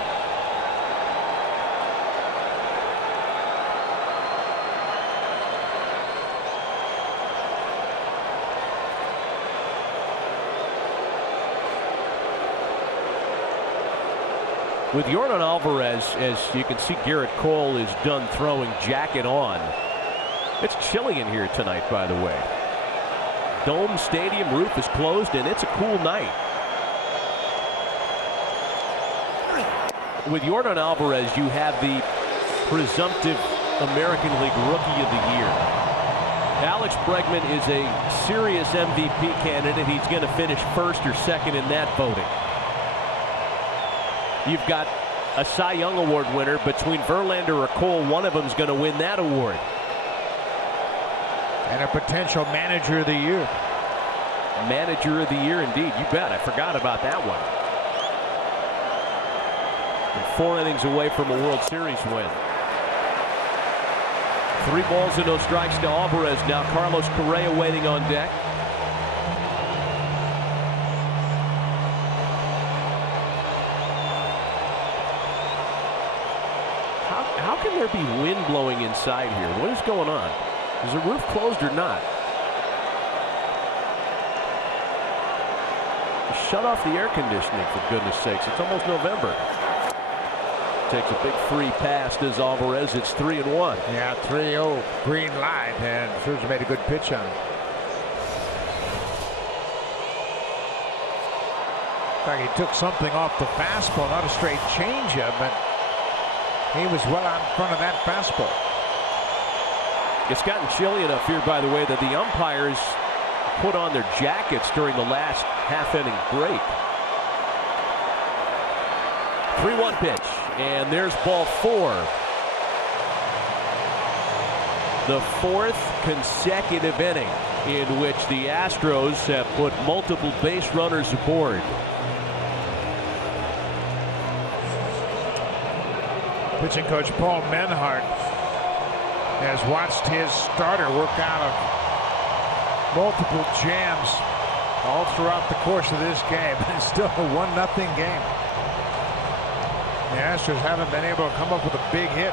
With Yordan Alvarez, as you can see, Garrett Cole is done throwing, jacket on. It's chilly in here tonight, by the way. Dome Stadium roof is closed, and it's a cool night. With Yordan Alvarez, you have the presumptive American League Rookie of the Year. Alex Bregman is a serious MVP candidate. He's going to finish first or second in that voting. You've got a Cy Young Award winner. Between Verlander or Cole, one of them is going to win that award. And a potential Manager of the Year. Manager of the Year, indeed. You bet. I forgot about that one. And 4 innings away from a World Series win. 3 balls and no strikes to Alvarez. Now Carlos Correa waiting on deck. How can there be wind blowing inside here? What is going on? Is the roof closed or not? Shut off the air conditioning, for goodness sakes. It's almost November. Takes a big free pass to Alvarez. It's 3-1. Yeah, 3-0 green light, and Scherzer made a good pitch on it. In fact, he took something off the fastball, not a straight changeup, but he was well out in front of that fastball. It's gotten chilly enough here, by the way, that the umpires put on their jackets during the last half-inning break. 3-1 pitch, and there's ball 4. the fourth consecutive inning in which the Astros have put multiple base runners aboard. Pitching coach Paul Menhart has watched his starter work out of multiple jams all throughout the course of this game. It's still a 1-0 game. The Astros haven't been able to come up with a big hit.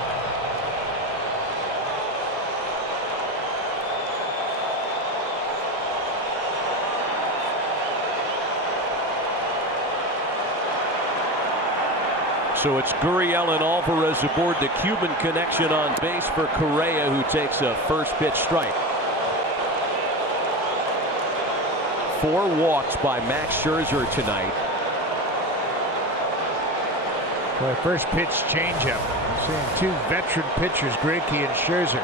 So it's Gurriel and Alvarez aboard, the Cuban connection on base for Correa, who takes a first pitch strike. 4 walks by Max Scherzer tonight. Well, first pitch changeup. I'm seeing 2 veteran pitchers, Greinke and Scherzer,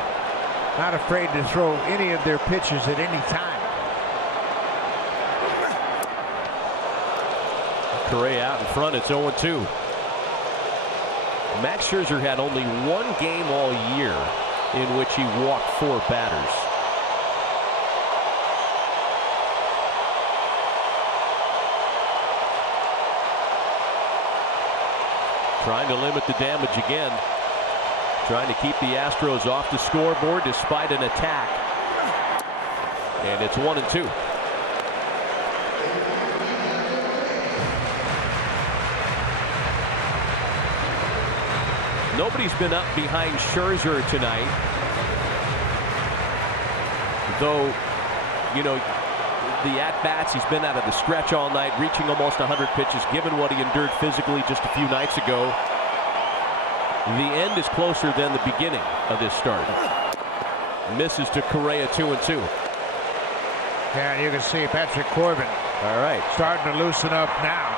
not afraid to throw any of their pitches at any time. Correa out in front. It's 0-2. Max Scherzer had only 1 game all year in which he walked 4 batters. Trying to limit the damage again. Trying to keep the Astros off the scoreboard despite an attack. And it's 1-2. Nobody's been up behind Scherzer tonight. Though, you know, the at-bats, he's been out of the stretch all night, reaching almost 100 pitches, given what he endured physically just a few nights ago. The end is closer than the beginning of this start. Misses to Correa, 2-2. Yeah, you can see Patrick Corbin. All right. Starting to loosen up now.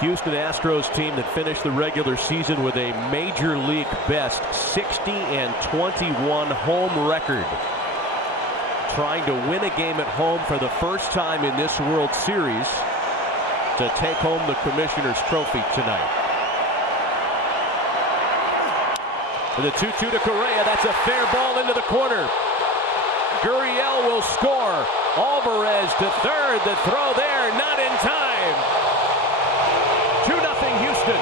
Houston Astros team that finished the regular season with a major league best 60-21 home record. Trying to win a game at home for the first time in this World Series to take home the Commissioner's Trophy tonight. And the 2-2 to Correa. That's a fair ball into the corner. Gurriel will score. Alvarez to third. The throw there, not in time. 2-0 Houston.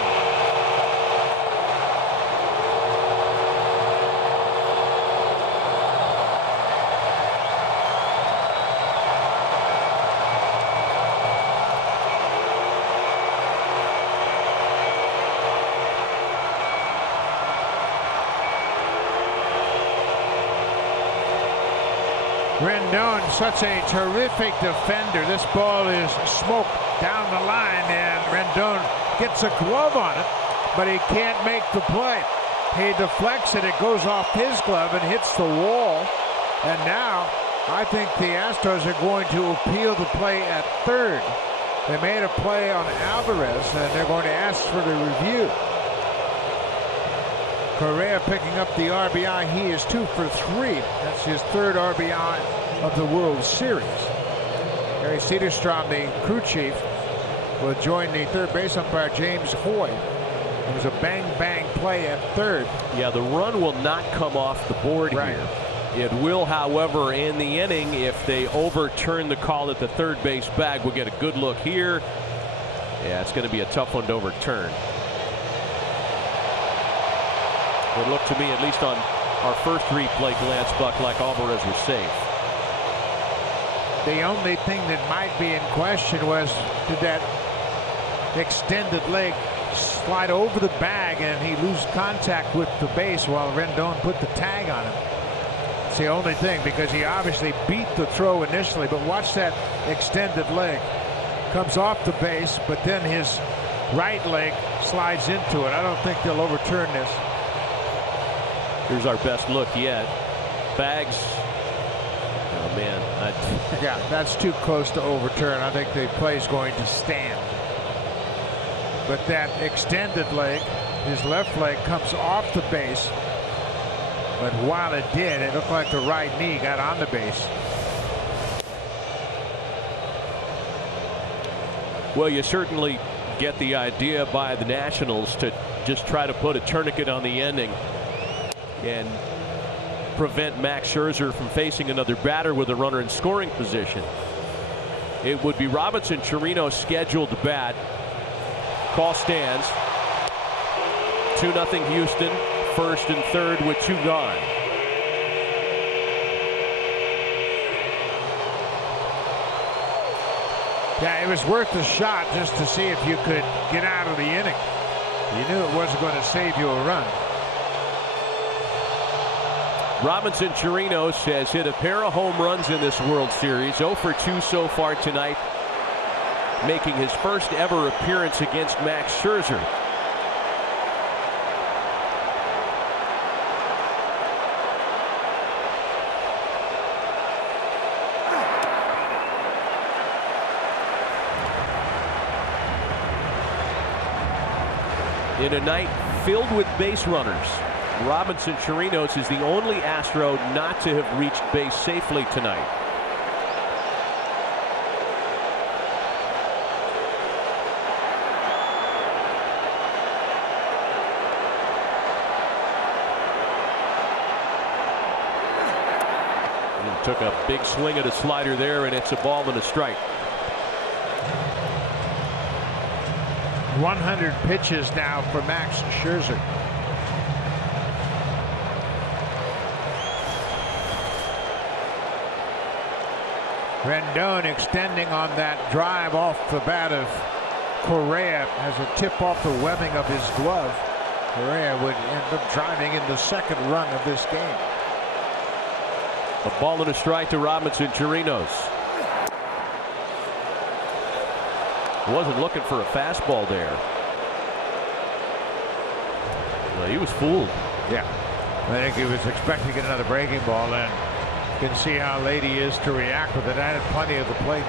Rendon, such a terrific defender. This ball is smoked down the line, and Rendon gets a glove on it, but he can't make the play. He deflects it, it goes off his glove and hits the wall. And now I think the Astros are going to appeal the play at third. They made a play on Alvarez, and they're going to ask for the review. Correa picking up the RBI. He is 2 for 3. That's his 3rd RBI of the World Series. Harry Cederstrom, the crew chief, will join the third base umpire James Hoy. It was a bang-bang play at third. Yeah, the run will not come off the board here. It will, however, in the inning, if they overturn the call at the third base bag. We'll get a good look here. Yeah, it's going to be a tough one to overturn. It looked to me, at least on our first replay glance, Buck, like Alvarez was safe. The only thing that might be in question was, did that extended leg slide over the bag and he lose contact with the base while Rendon put the tag on him? It's the only thing, because he obviously beat the throw initially, but watch that extended leg. Comes off the base, but then his right leg slides into it. I don't think they'll overturn this. Here's our best look yet. Bags. Oh, man. Yeah, that's too close to overturn. I think the play's going to stand. But that extended leg, his left leg, comes off the base. But while it did, it looked like the right knee got on the base. Well, you certainly get the idea by the Nationals to just try to put a tourniquet on the ending and prevent Max Scherzer from facing another batter with a runner in scoring position. It would be Robinson Chirinos scheduled to bat. Call stands. 2-0 Houston. First and third with 2 gone. Yeah, it was worth the shot just to see if you could get out of the inning. You knew it wasn't going to save you a run. Robinson Chirinos has hit a pair of home runs in this World Series. 0 for 2 so far tonight, making his first ever appearance against Max Scherzer. In a night filled with base runners, Robinson Chirinos is the only Astro not to have reached base safely tonight. He took a big swing at a slider there, and it's a ball and a strike. 100 pitches now for Max Scherzer. Rendon extending on that drive off the bat of Correa as a tip off the webbing of his glove. Correa would end up driving in the second run of this game. A ball and a strike to Robinson Chirinos. Wasn't looking for a fastball there. Well, he was fooled. Yeah, I think he was expecting another breaking ball, and you can see how late he is to react with it. Added plenty of the plate.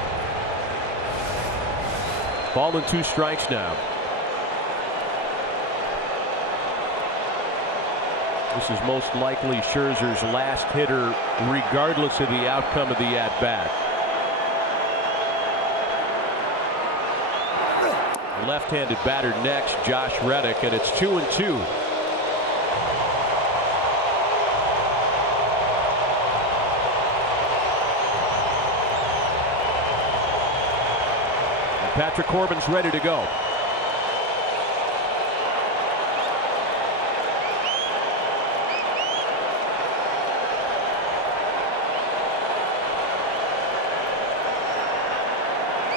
Ball and 2 strikes now. This is most likely Scherzer's last hitter, regardless of the outcome of the at-bat. Left-handed batter next, Josh Reddick, and it's 2-2. And Patrick Corbin's ready to go.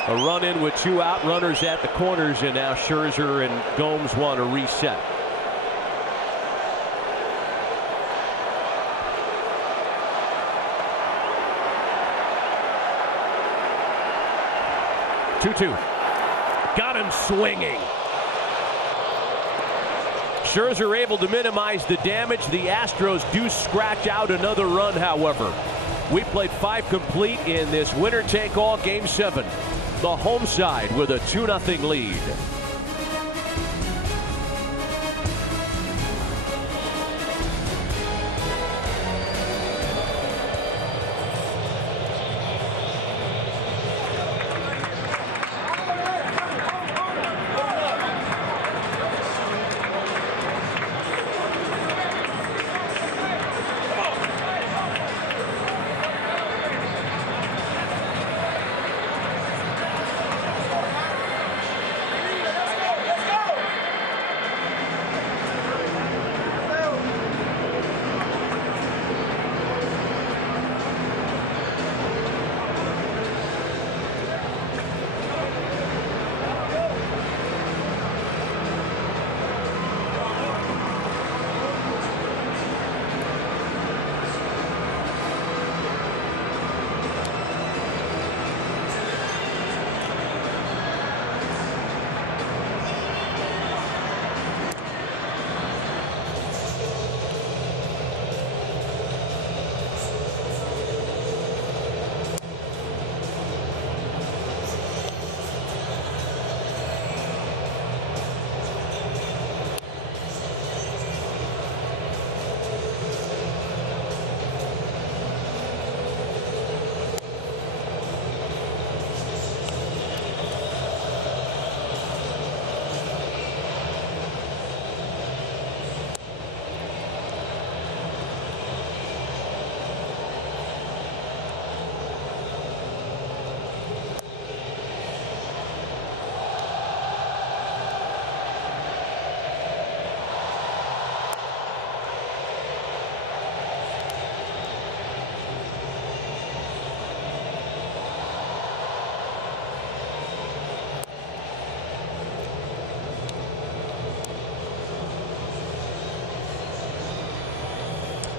A run in with 2 out, runners at the corners, and now Scherzer and Gomes want to reset. Two-two. Got him swinging. Scherzer able to minimize the damage. The Astros do scratch out another run, however. We played 5 complete in this winner-take-all Game 7. The home side with a 2-0 lead.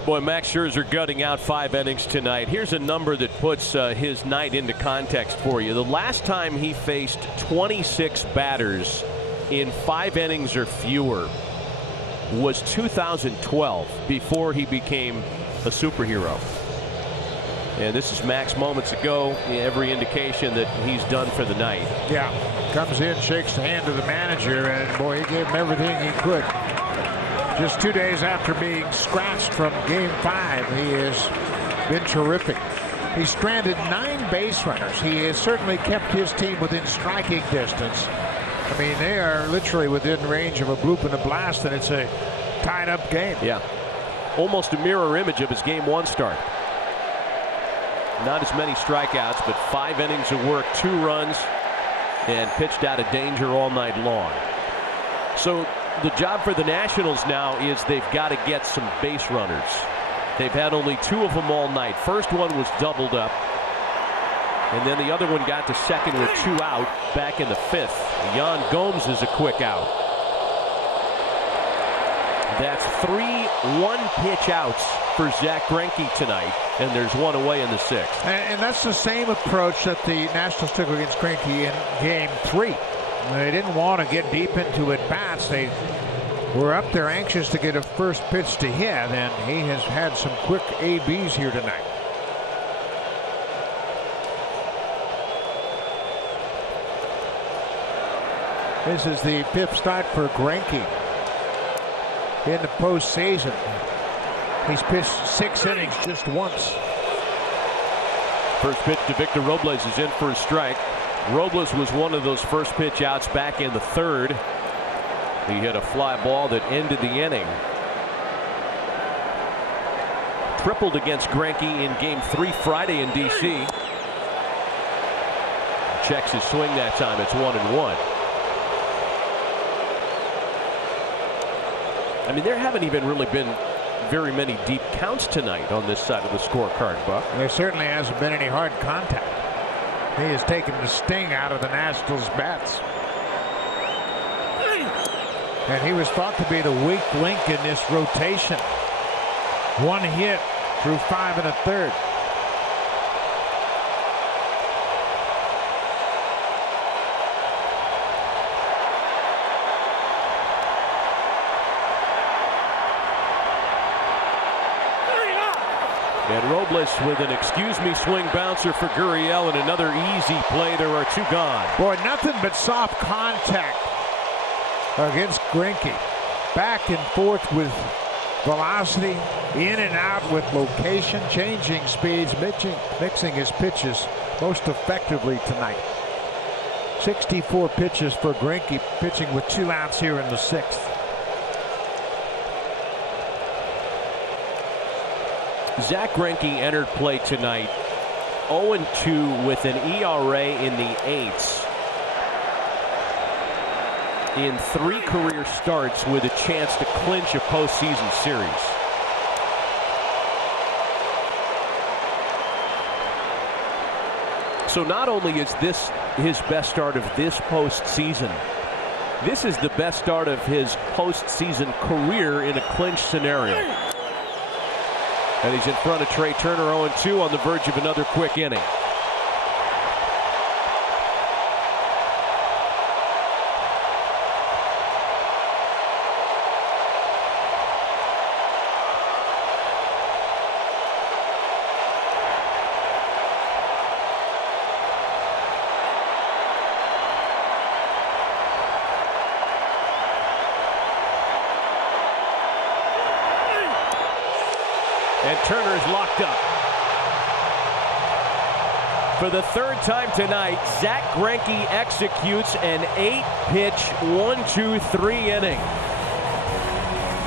Boy, Max Scherzer gutting out 5 innings tonight. Here's a number that puts his night into context for you. The last time he faced 26 batters in 5 innings or fewer was 2012, before he became a superhero. And this is Max moments ago. Every indication that he's done for the night. Yeah, comes in, shakes the hand of the manager, and boy, he gave him everything he could. Just 2 days after being scratched from Game 5, he has been terrific. He stranded 9 base runners. He has certainly kept his team within striking distance. I mean, they are literally within range of a bloop and a blast, and it's a tied-up game. Yeah, almost a mirror image of his Game 1 start. Not as many strikeouts, but 5 innings of work, 2 runs, and pitched out of danger all night long. So the job for the Nationals now is they've got to get some base runners. They've had only 2 of them all night. First one was doubled up, and then the other one got to second with 2 out back in the 5th. Yan Gomes is a quick out. That's 3 one-pitch outs for Zach Greinke tonight, and there's 1 away in the 6th. And that's the same approach that the Nationals took against Greinke in Game 3. They didn't want to get deep into at-bats. They were up there anxious to get a first pitch to hit, and he has had some quick ABs here tonight. This is the 5th start for Greinke in the postseason. He's pitched 6 innings just once. First pitch to Victor Robles is in for a strike. Robles was one of those first pitch outs back in the 3rd. He hit a fly ball that ended the inning. Tripled against Greinke in Game 3 Friday in D.C. Checks his swing that time. It's 1-1. I mean, there haven't even really been very many deep counts tonight on this side of the scorecard, Buck. There certainly hasn't been any hard contact. He has taken the sting out of the Nationals' bats. And he was thought to be the weak link in this rotation. 1 hit through 5 1/3. And Robles with an excuse-me swing bouncer for Gurriel, and another easy play. There are 2 gone. Boy, nothing but soft contact against Greinke. Back and forth with velocity, in and out with location, changing speeds, mixing his pitches most effectively tonight. 64 pitches for Greinke, pitching with 2 outs here in the 6th. Zach Greinke entered play tonight 0-2 with an ERA in the 8s. In 3 career starts with a chance to clinch a postseason series. So not only is this his best start of this postseason, this is the best start of his postseason career in a clinch scenario. And he's in front of Trey Turner, 0-2, on the verge of another quick inning. And Turner is locked up. For the 3rd time tonight, Zach Greinke executes an 8-pitch 1-2-3 inning.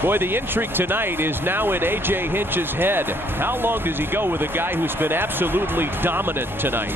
Boy, the intrigue tonight is now in A.J. Hinch's head. How long does he go with a guy who's been absolutely dominant tonight?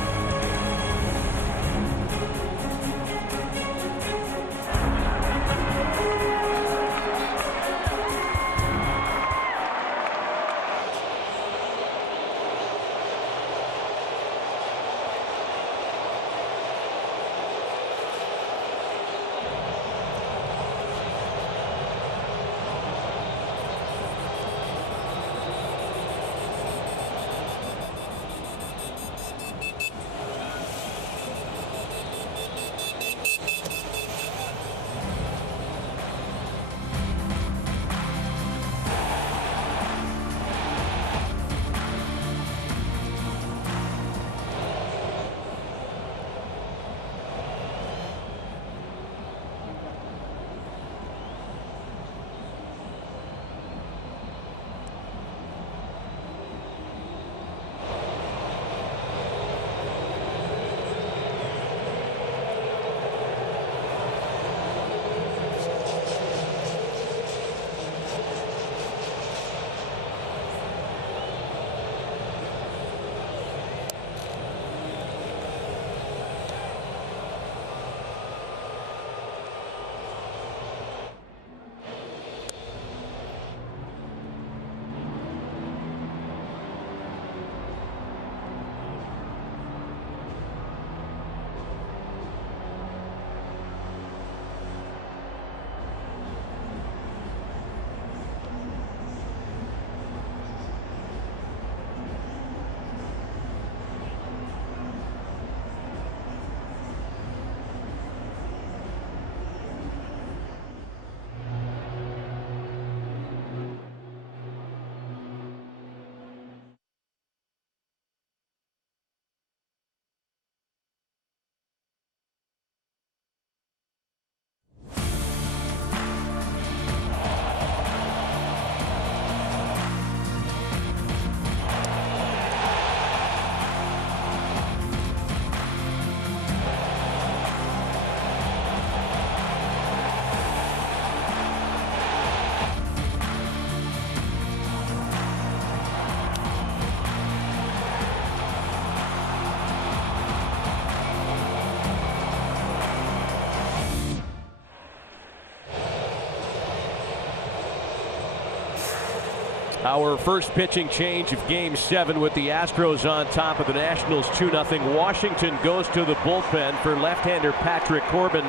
Our first pitching change of Game 7 with the Astros on top of the Nationals 2-0. Washington goes to the bullpen for left-hander Patrick Corbin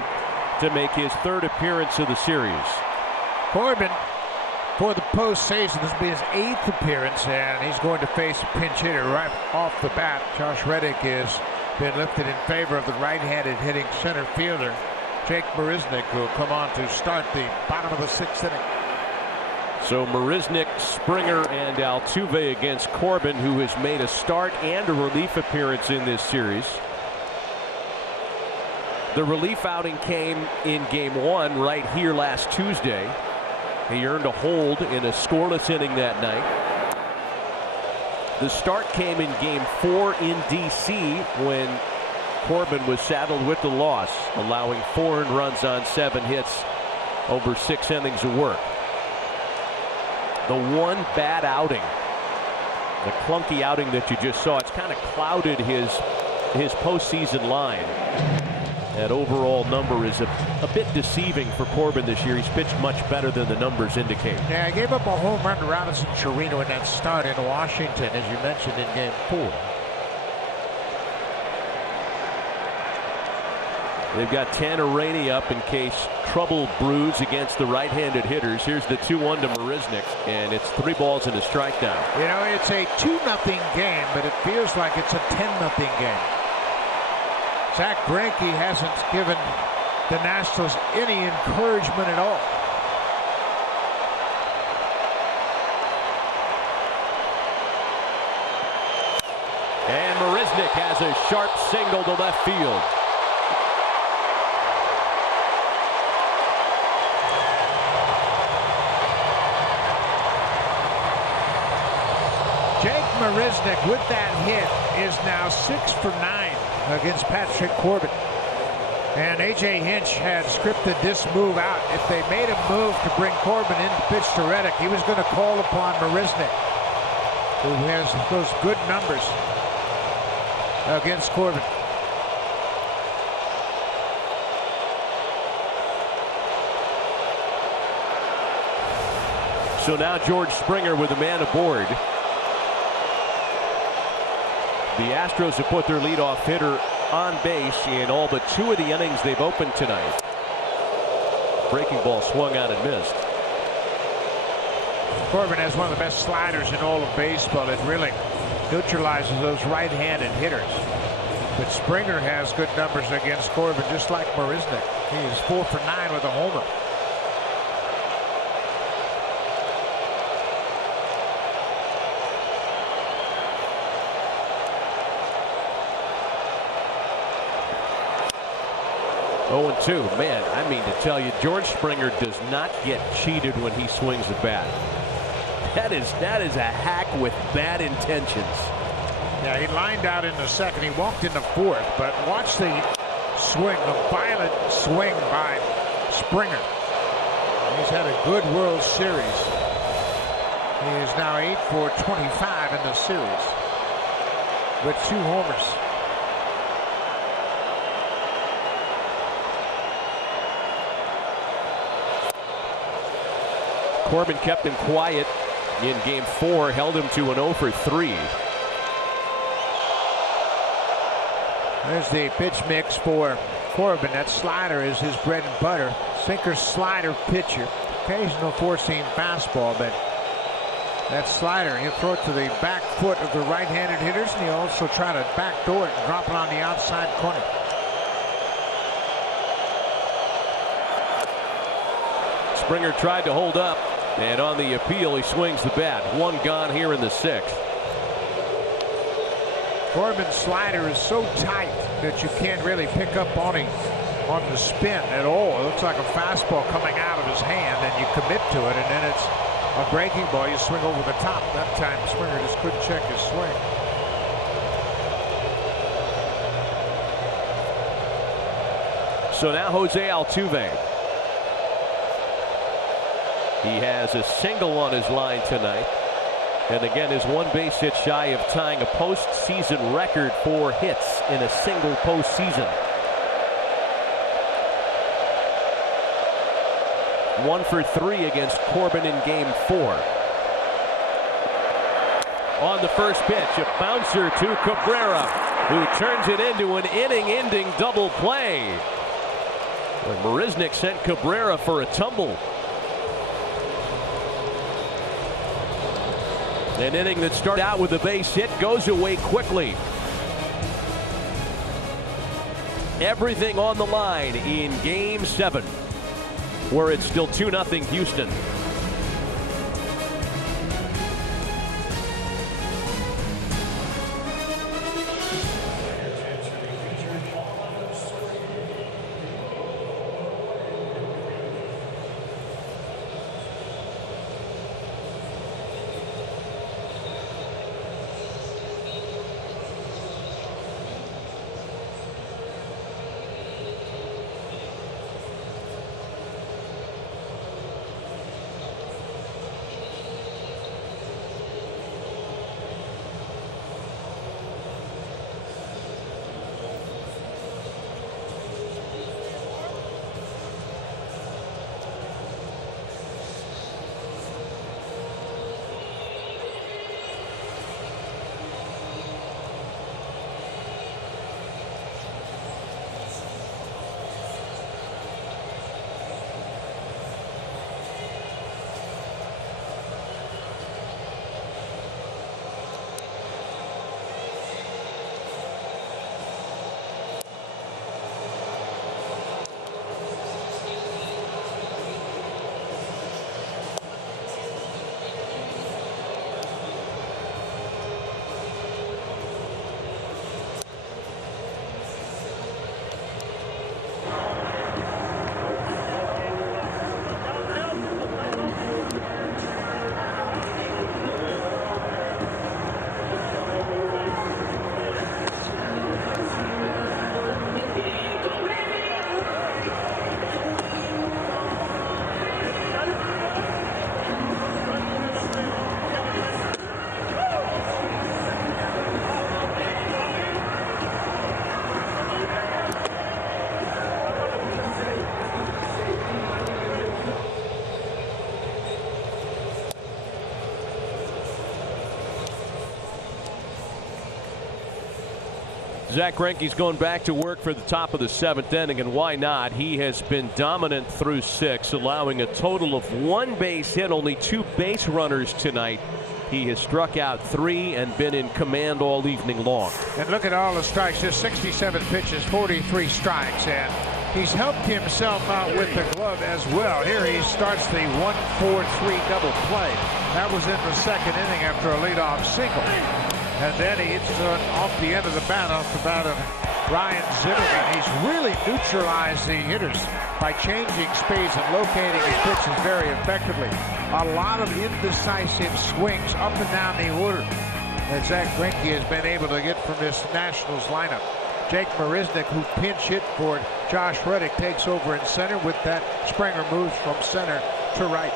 to make his third appearance of the series. Corbin, for the postseason, this will be his 8th appearance, and he's going to face a pinch hitter right off the bat. Josh Reddick has been lifted in favor of the right-handed hitting center fielder, Jake Marisnick, who will come on to start the bottom of the 6th inning. So Marisnick, Springer, and Altuve against Corbin, who has made a start and a relief appearance in this series. The relief outing came in Game 1 right here last Tuesday. He earned a hold in a scoreless inning that night. The start came in Game 4 in D.C. when Corbin was saddled with the loss, allowing 4 earned runs on 7 hits over 6 innings of work. The one bad outing, the clunky outing that you just saw, it's kind of clouded his postseason line. That overall number is a bit deceiving for Corbin this year. He's pitched much better than the numbers indicate. Yeah, he gave up a home run to Robinson Chirino in that start in Washington, as you mentioned, in Game 4. They've got Tanner Rainey up in case trouble brews against the right-handed hitters. Here's the 2-1 to Marisnick, and it's 3 balls and a strike now. You know, it's a 2-0 game, but it feels like it's a 10-0 game. Zach Greinke hasn't given the Nationals any encouragement at all. And Marisnick has a sharp single to left field. Jake Marisnick with that hit is now 6 for 9 against Patrick Corbin. And A.J. Hinch had scripted this move out. If they made a move to bring Corbin in to pitch to Reddick, he was going to call upon Marisnick, who has those good numbers against Corbin. So now George Springer with a man aboard. The Astros have put their leadoff hitter on base in all but 2 of the innings they've opened tonight. Breaking ball swung out and missed. Corbin has one of the best sliders in all of baseball. It really neutralizes those right-handed hitters. But Springer has good numbers against Corbin, just like Marisnick. He is 4 for 9 with a homer. Oh, 2. Man, I mean to tell you, George Springer does not get cheated when he swings the bat. That is a hack with bad intentions. Yeah, he lined out in the 2nd. He walked in the 4th, but watch the swing, the violent swing by Springer. He's had a good World Series. He is now 8 for 25 in the series with 2 homers. Corbin kept him quiet in Game 4, held him to an 0 for 3. There's the pitch mix for Corbin. That slider is his bread and butter. Sinker, slider, pitcher. Occasional four-seam fastball, but that slider, he'll throw it to the back foot of the right-handed hitters, and he'll also try to backdoor it and drop it on the outside corner. Springer tried to hold up, and on the appeal, he swings the bat. 1 gone here in the 6th. Corbin's slider is so tight that you can't really pick up on him on the spin at all. It looks like a fastball coming out of his hand, and you commit to it, and then it's a breaking ball. You swing over the top. That time, Springer just couldn't check his swing. So now Jose Altuve. He has a single on his line tonight. And again, is 1 base hit shy of tying a postseason record for hits in a single postseason. 1 for 3 against Corbin in Game 4. on the first pitch. A bouncer to Cabrera, who turns it into an inning-ending double play. And Marisnick sent Cabrera for a tumble. An inning that started out with a base hit goes away quickly. Everything on the line in Game 7, where it's still 2-0 Houston. Zach Greinke's going back to work for the top of the 7th inning, and why not? He has been dominant through 6, allowing a total of 1 base hit, only 2 base runners tonight. He has struck out 3 and been in command all evening long. And look at all the strikes, just 67 pitches, 43 strikes, and he's helped himself out with the glove as well. Here he starts the 1-4-3 double play. That was in the 2nd inning after a leadoff single. And then he hits off the end of the bat, off the bat of Ryan Zimmerman. He's really neutralized the hitters by changing speeds and locating his pitches very effectively. A lot of indecisive swings up and down the order that Zach Greinke has been able to get from this Nationals lineup. Jake Marisnick, who pinch hit for it. Josh Reddick takes over in center. With that, Springer moves from center to right.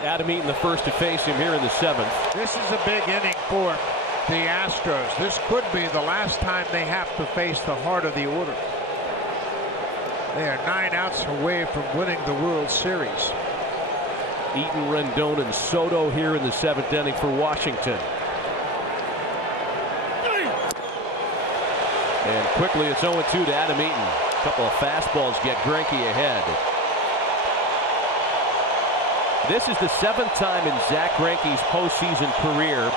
Adam Eaton, the first to face him here in the 7th. This is a big inning for the Astros. This could be the last time they have to face the heart of the order. They are 9 outs away from winning the World Series. Eaton, Rendon, and Soto here in the 7th inning for Washington. And quickly it's 0-2 to Adam Eaton. A couple of fastballs get Greinke ahead. This is the 7th time in Zach Greinke's postseason career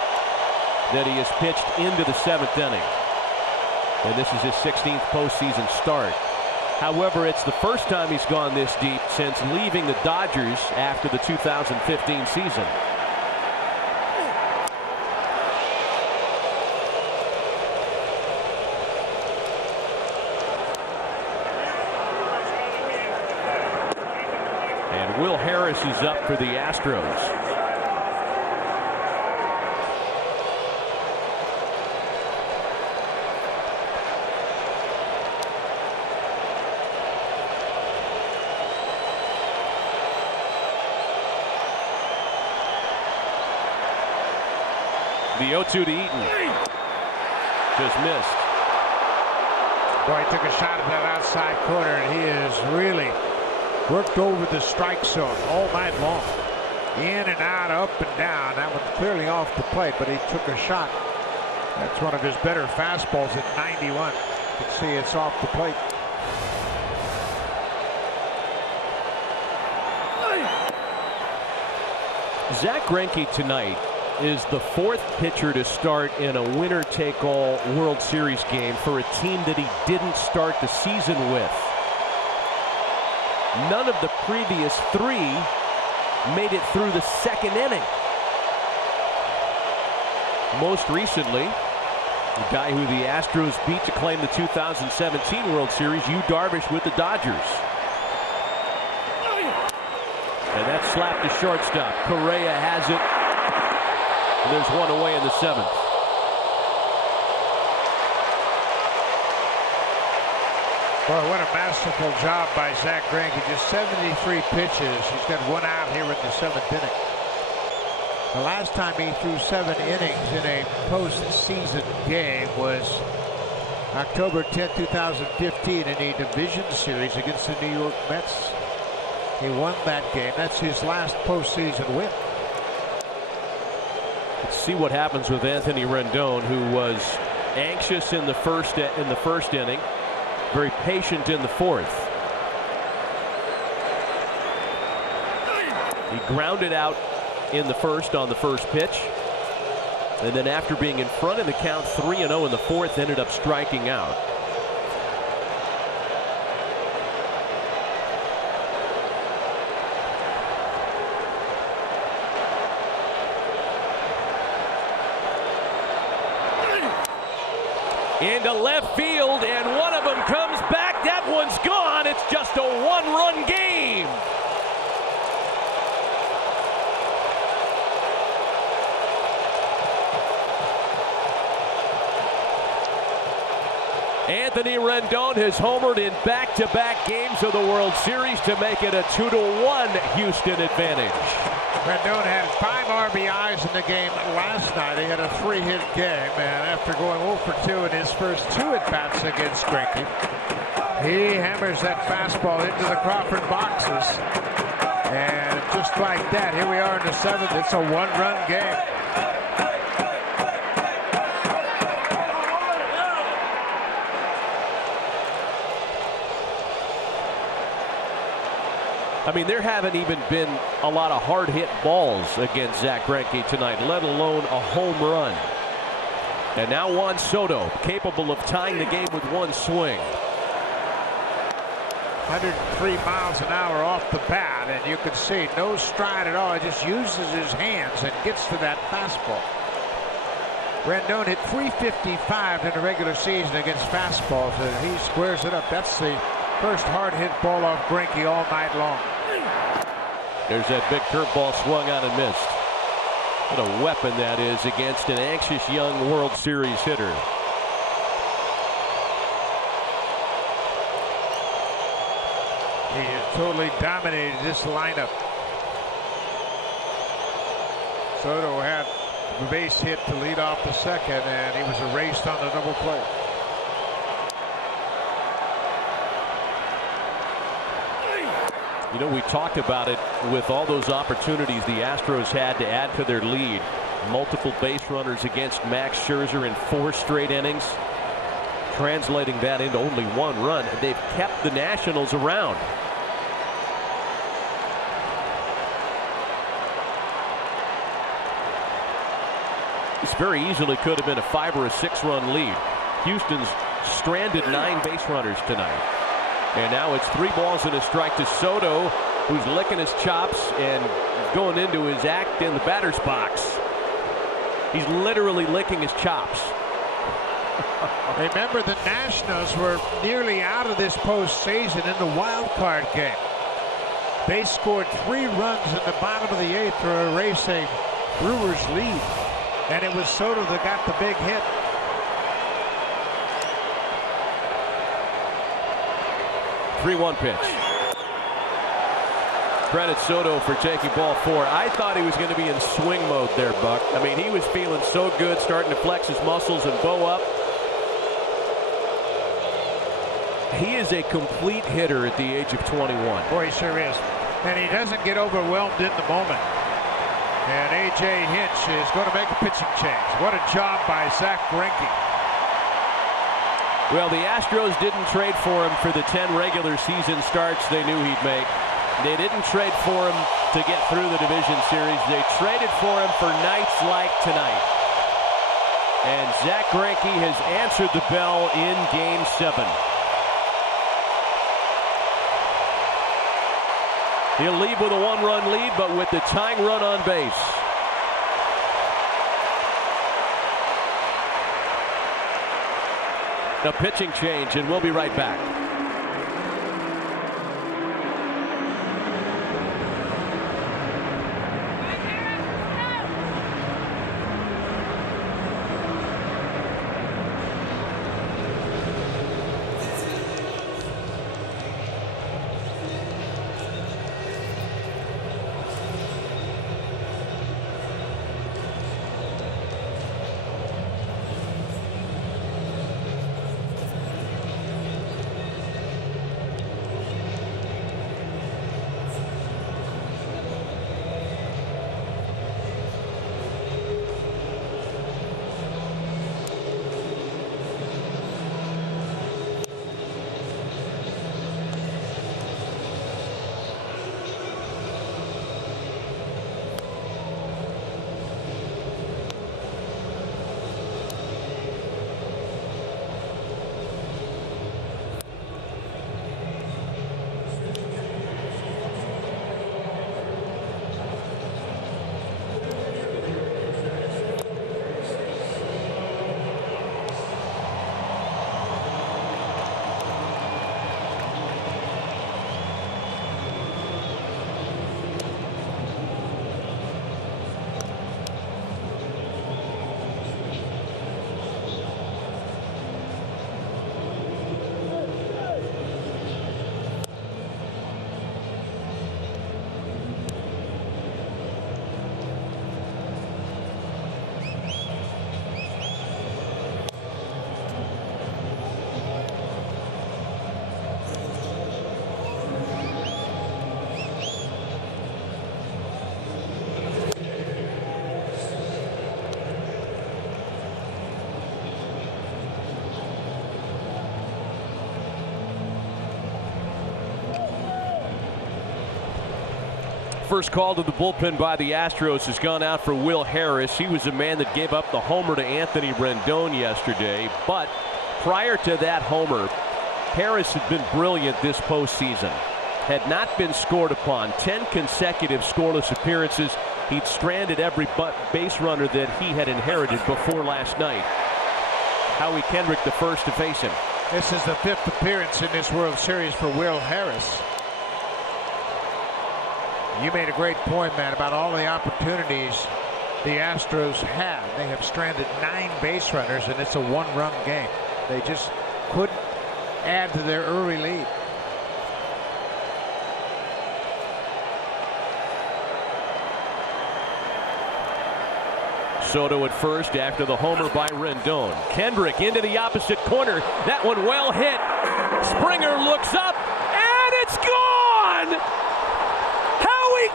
that he has pitched into the 7th inning. And this is his 16th postseason start. However, it's the first time he's gone this deep since leaving the Dodgers after the 2015 season. And Will Harris is up for the Astros. The 0-2 to Eaton. Just missed. Boy, he took a shot at that outside corner, and he has really worked over the strike zone all night long. In and out, up and down. That one's clearly off the plate, but he took a shot. That's one of his better fastballs at 91. You can see it's off the plate. Zack Greinke tonight is the fourth pitcher to start in a winner-take-all World Series game for a team that he didn't start the season with. None of the previous three made it through the second inning. Most recently, the guy who the Astros beat to claim the 2017 World Series, Yu Darvish with the Dodgers. And that slapped to shortstop. Correa has it. And there's one away in the seventh. Boy, what a masterful job by Zack Greinke. Just 73 pitches. He's got one out here in the seventh inning. The last time he threw 7 innings in a postseason game was October 10, 2015 in a division series against the New York Mets. He won that game. That's his last postseason win. Let's see what happens with Anthony Rendon, who was anxious in the first inning, very patient in the fourth. He grounded out in the first on the first pitch, and then after being in front in the count 3-0 in the fourth, ended up striking out. Into left field, and one of them comes back. That one's gone. It's just a one-run game. Anthony Rendon has homered in back-to-back games of the World Series to make it a 2-1 Houston advantage. Rendon had 5 RBIs in the game last night. He had a 3-hit game, and after going 0 for 2 in his first 2 at-bats against Greinke, he hammers that fastball into the Crawford boxes. And just like that, here we are in the seventh. It's a one-run game. I mean, there haven't even been a lot of hard-hit balls against Zack Greinke tonight, let alone a home run. And now Juan Soto, capable of tying the game with one swing. 103 miles an hour off the bat, and you can see no stride at all. He just uses his hands and gets to that fastball. Rendon hit .355 in the regular season against fastballs, and he squares it up. That's the first hard-hit ball off Greinke all night long. There's that big curveball swung on and missed. What a weapon that is against an anxious young World Series hitter. He has totally dominated this lineup. Soto had the base hit to lead off the second, and he was erased on the double play. You know, we talked about it with all those opportunities the Astros had to add to their lead. Multiple base runners against Max Scherzer in 4 straight innings. Translating that into only 1 run. They've kept the Nationals around. This very easily could have been a 5 or a 6 run lead. Houston's stranded 9 base runners tonight. And now it's 3 balls and a strike to Soto, who's licking his chops and going into his act in the batter's box. He's literally licking his chops. Remember, the Nationals were nearly out of this postseason in the wild card game. They scored 3 runs in the bottom of the 8th to erase a Brewers lead. And it was Soto that got the big hit. .3-1 pitch. Credit Soto for taking ball 4. I thought he was going to be in swing mode there, Buck. I mean, he was feeling so good, starting to flex his muscles and bow up. He is a complete hitter at the age of 21. Boy, he sure is. And he doesn't get overwhelmed in the moment. And A.J. Hinch is going to make a pitching change. What a job by Zach Greinke. Well, the Astros didn't trade for him for the 10 regular season starts they knew he'd make. They didn't trade for him to get through the division series. They traded for him for nights like tonight. And Zach Greinke has answered the bell in Game 7. He'll leave with a 1-run lead, but with the tying run on base. A pitching change, and we'll be right back. First call to the bullpen by the Astros has gone out for Will Harris. He was the man that gave up the homer to Anthony Rendon yesterday. But prior to that homer, Harris had been brilliant this postseason. Had not been scored upon. 10 consecutive scoreless appearances. He'd stranded every base runner that he had inherited before last night. Howie Kendrick the first to face him. This is the 5th appearance in this World Series for Will Harris. You made a great point, Matt, about all the opportunities the Astros had. They have stranded 9 base runners, and it's a 1-run game. They just couldn't add to their early lead. Soto at first after the homer by Rendon. Kendrick into the opposite corner. That one well hit. Springer looks up, and it's gone!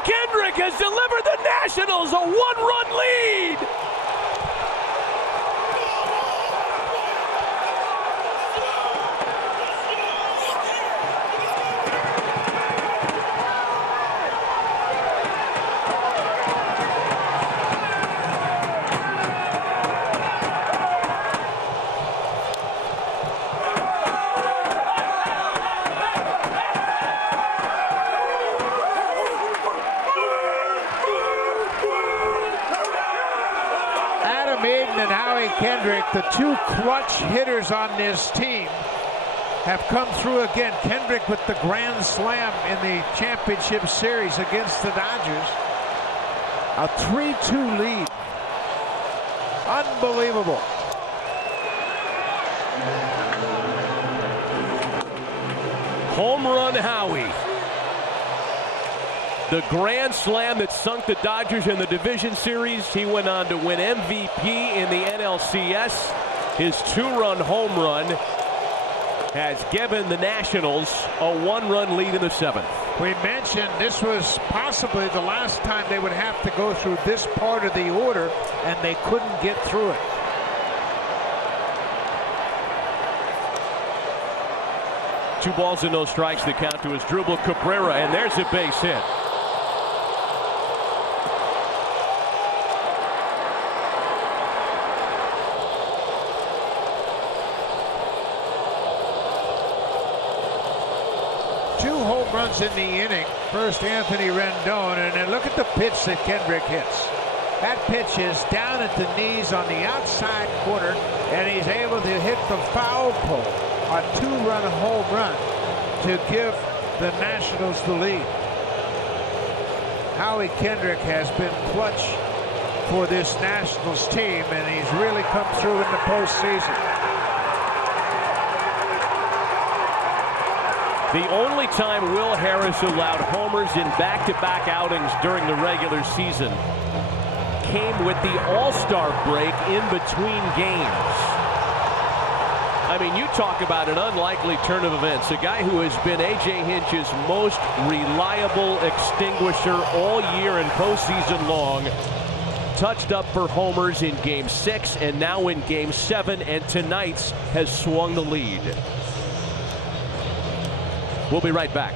Kendrick has delivered the Nationals a 1-run lead. Kendrick, the 2 clutch hitters on this team, have come through again. Kendrick with the grand slam in the championship series against the Dodgers. A 3-2 lead. Unbelievable. Home run Howie. The grand slam that sunk the Dodgers in the division series. He went on to win MVP in the NLCS. His 2-run home run. has given the Nationals a 1-run lead in the 7th. We mentioned this was possibly the last time they would have to go through this part of the order, and they couldn't get through it. Two balls and no strikes. The count to Asdrubal Cabrera, and there's a base hit. Two home runs in the inning. First, Anthony Rendon, and then look at the pitch that Kendrick hits. That pitch is down at the knees on the outside corner, and he's able to hit the foul pole. A 2-run home run to give the Nationals the lead. Howie Kendrick has been clutch for this Nationals team, and he's really come through in the postseason. The only time Will Harris allowed homers in back-to-back outings during the regular season came with the All-Star break in between games. I mean, you talk about an unlikely turn of events. A guy who has been A.J. Hinch's most reliable extinguisher all year and postseason long, touched up for homers in Game 6 and now in Game 7, and tonight's has swung the lead. We'll be right back.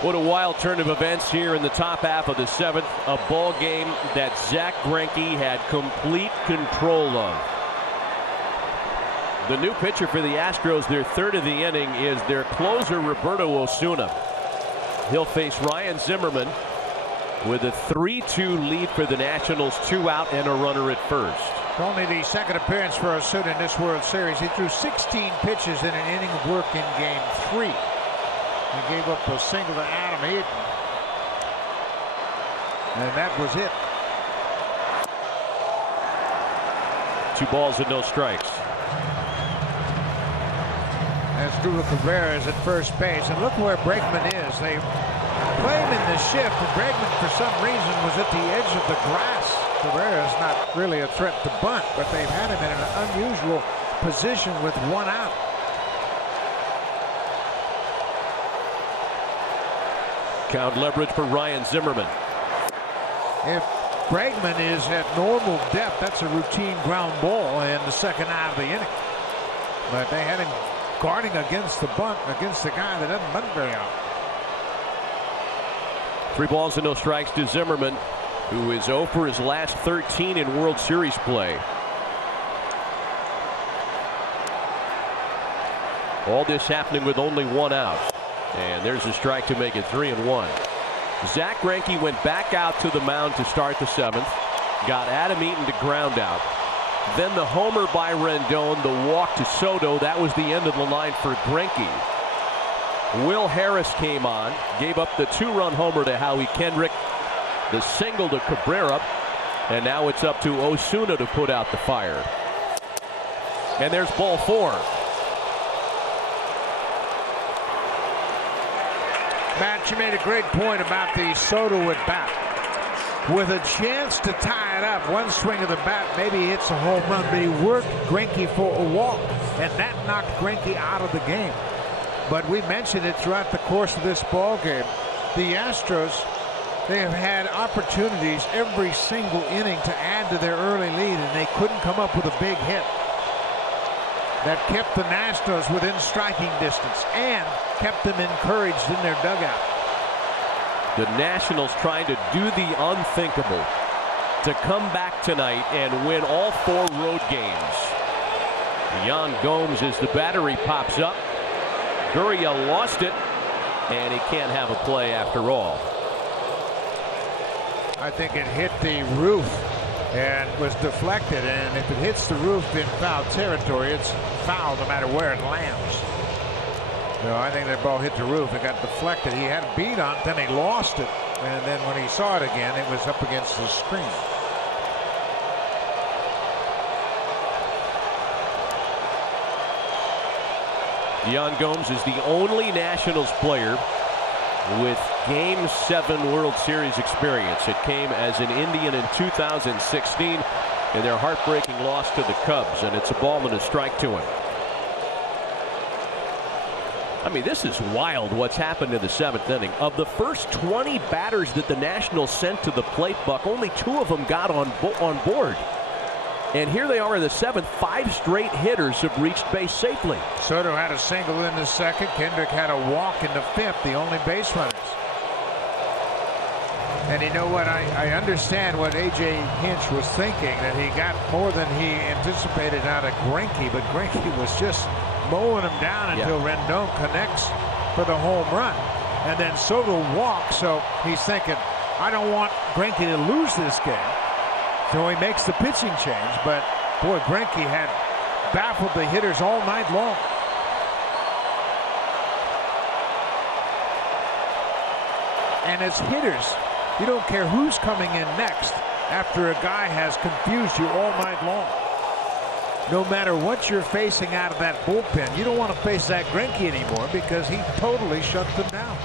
What a wild turn of events here in the top half of the 7th. A ball game that Zack Greinke had complete control of. The new pitcher for the Astros, their 3rd of the inning, is their closer, Roberto Osuna. He'll face Ryan Zimmerman with a 3-2 lead for the Nationals, 2 out and a runner at first. Only the 2nd appearance for Osuna in this World Series. He threw 16 pitches in an inning of work in Game 3. He gave up a single to Adam Eaton, and that was it. 2 balls and no strikes. Asdrubal Cabrera is at first base, and look where Bregman is. They play him in the shift, and Bregman, for some reason, was at the edge of the grass. Cabrera is not really a threat to bunt, but they've had him in an unusual position with 1 out. Count leverage for Ryan Zimmerman. If Bregman is at normal depth, that's a routine ground ball in the 2nd out of the inning. But they had him guarding against the bunt, against the guy that doesn't bunt very often. 3 balls and no strikes to Zimmerman, who is 0 for his last 13 in World Series play. All this happening with only one out. And there's a strike to make it 3-1. Zach Greinke went back out to the mound to start the 7th. Got Adam Eaton to ground out. Then the homer by Rendon, the walk to Soto. That was the end of the line for Greinke. Will Harris came on, gave up the 2-run homer to Howie Kendrick, the single to Cabrera, and now it's up to Osuna to put out the fire. And there's ball 4. Matt, you made a great point about the Soto at bat. With a chance to tie it up, one swing of the bat, maybe he hits a home run, but he worked Greinke for a walk, and that knocked Greinke out of the game. But we mentioned it throughout the course of this ball game. The Astros, they have had opportunities every single inning to add to their early lead, and they couldn't come up with a big hit that kept the Nationals within striking distance and kept them encouraged in their dugout. The Nationals trying to do the unthinkable to come back tonight and win all 4 road games. Yan Gomes, as the battery pops up. Gurriel lost it, and he can't have a play after all. I think it hit the roof and was deflected, and if it hits the roof in foul territory, it's foul no matter where it lands. No, I think that ball hit the roof. It got deflected. He had a beat on it, then he lost it. And then when he saw it again, it was up against the screen. Yan Gomes is the only Nationals player with Game 7 World Series experience. It came as an Indian in 2016 in their heartbreaking loss to the Cubs, and it's a ball and a strike to him. I mean, this is wild what's happened in the 7th inning. Of the first 20 batters that the Nationals sent to the plate, Buck, only 2 of them got on board. And here they are in the 7th. 5 straight hitters have reached base safely. Soto had a single in the 2nd. Kendrick had a walk in the 5th, the only base runners. And you know what? I understand what A.J. Hinch was thinking, that he got more than he anticipated out of Greinke, but Greinke was just mowing him down until Rendon connects for the home run. And then Soto walks, so he's thinking, I don't want Greinke to lose this game. So he makes the pitching change, but boy, Greinke had baffled the hitters all night long. And as hitters, you don't care who's coming in next after a guy has confused you all night long. No matter what you're facing out of that bullpen, you don't want to face that Greinke anymore because he totally shut them down.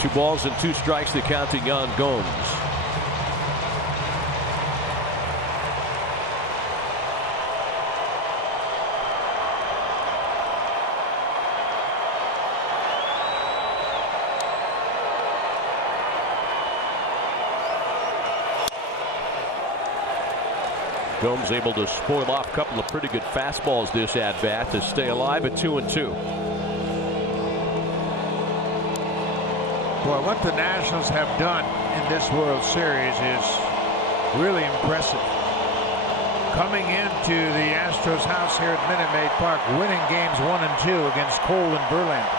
2 balls and 2 strikes to count to Yan Gomes. Gomes able to spoil off a couple of pretty good fastballs this at bat to stay alive at 2-2. Boy, what the Nationals have done in this World Series is really impressive. Coming into the Astros house here at Minute Maid Park, winning games 1 and 2 against Cole and Verlander.